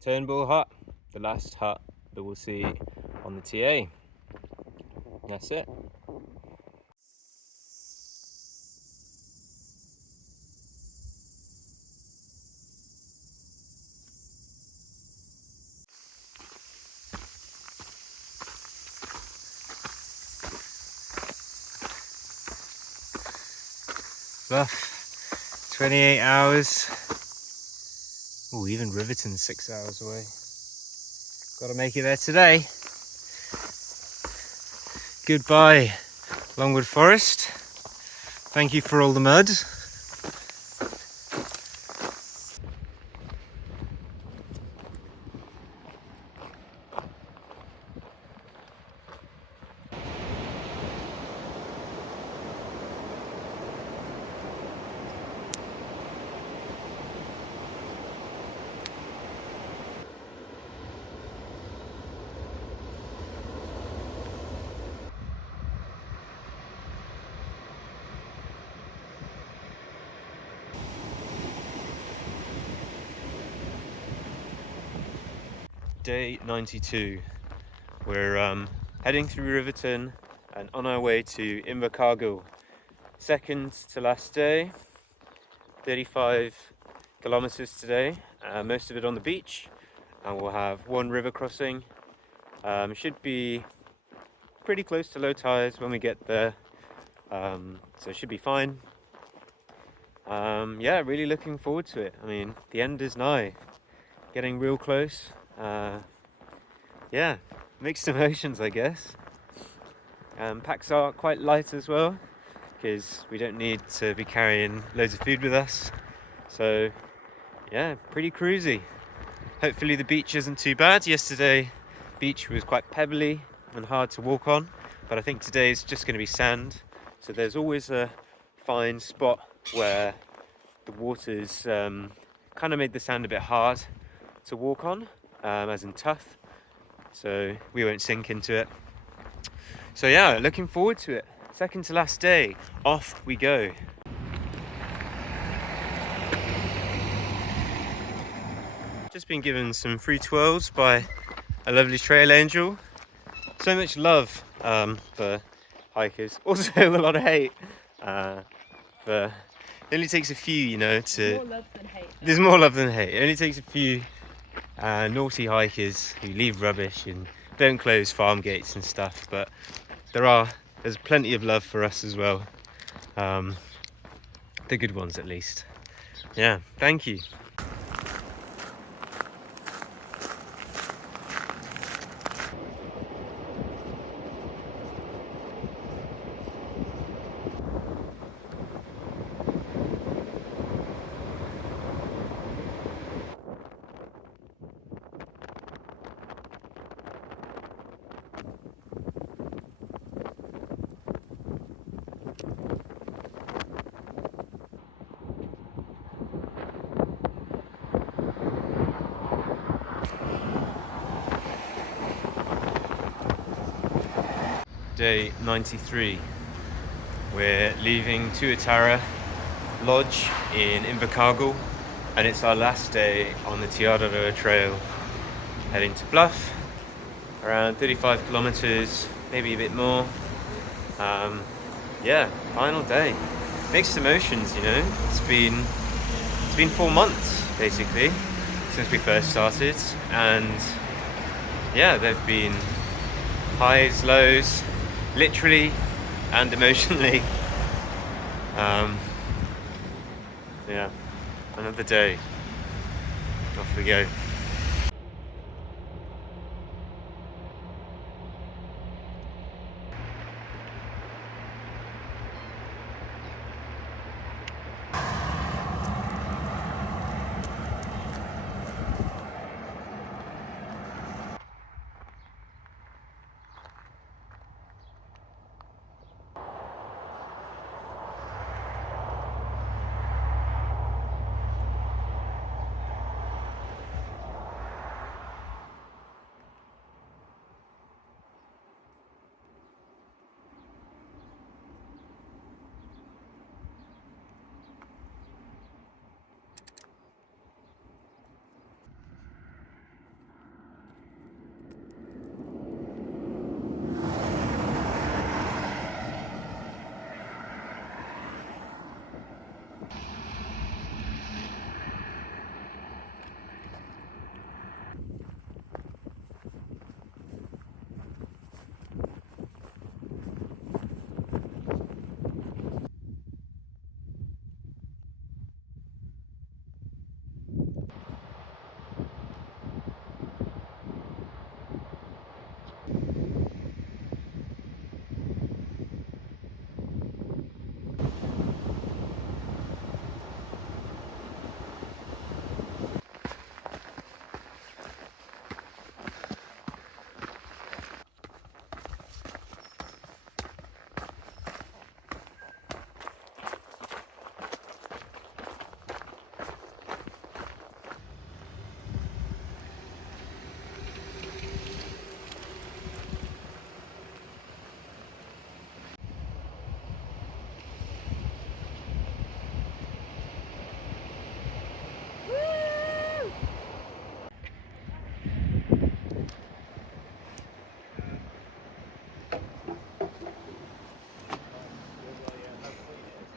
Turnbull hut, the last hut that we'll see on the TA. That's it. Bluff, 28 hours. Oh, even Riverton's 6 hours away. Gotta make it there today. Goodbye, Longwood Forest. Thank you for all the mud. Day 92. We're heading through Riverton and on our way to Invercargill. Second to last day, 35 kilometers today, most of it on the beach, and we'll have one river crossing. Should be pretty close to low tides when we get there, so it should be fine. Yeah, really looking forward to it. I mean, the end is nigh, getting real close. Yeah, mixed emotions, I guess. Packs are quite light as well, because we don't need to be carrying loads of food with us. So yeah, pretty cruisy. Hopefully the beach isn't too bad. Yesterday, beach was quite pebbly and hard to walk on, but I think today is just going to be sand. So there's always a fine spot where the water's kind of made the sand a bit hard to walk on, as in tough, so we won't sink into it. So yeah, looking forward to it. Second to last day, off we go. Just been given some free twirls by a lovely trail angel. So much love for hikers, also a lot of hate. It only takes a few, you know, to... More love than hate. There's more love than hate. It only takes a few naughty hikers who leave rubbish and don't close farm gates and stuff, but there's plenty of love for us as well. The good ones at least. Yeah, thank you. Day 93. We're leaving Tuatara Lodge in Invercargill, and it's our last day on the Te Araroa Trail, heading to Bluff, around 35 kilometers, maybe a bit more. Yeah, final day. Mixed emotions, you know. It's been 4 months basically since we first started, and yeah, there've been highs, lows, literally and emotionally. Yeah, another day. Off we go.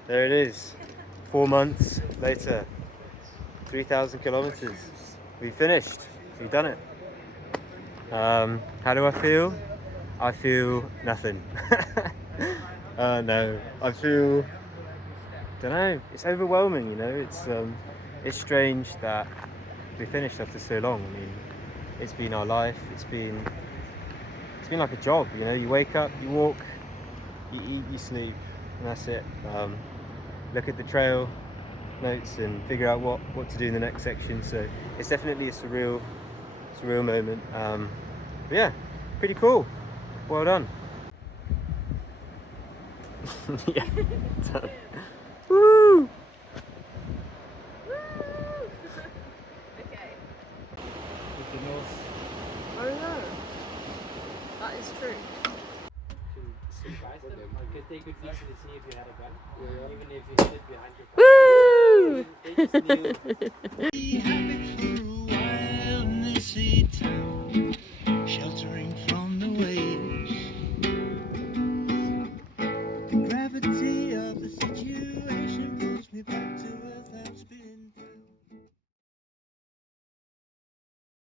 There it is. 4 months later. 3,000 kilometers. We finished. We've done it. How do I feel? I feel nothing. No, I feel, don't know, it's overwhelming, you know. It's strange that we finished after so long. I mean, it's been our life. It's been like a job, you know. You wake up, you walk, you eat, you sleep, and that's it. Look at the trail notes and figure out what to do in the next section. So it's definitely a surreal moment. But yeah, pretty cool. Well done. Yeah, done. Woo! Okay. Oh no. That is true. Surprise them because they could easily see if you had a gun, even if you hid it behind your back. Woo! They just knew.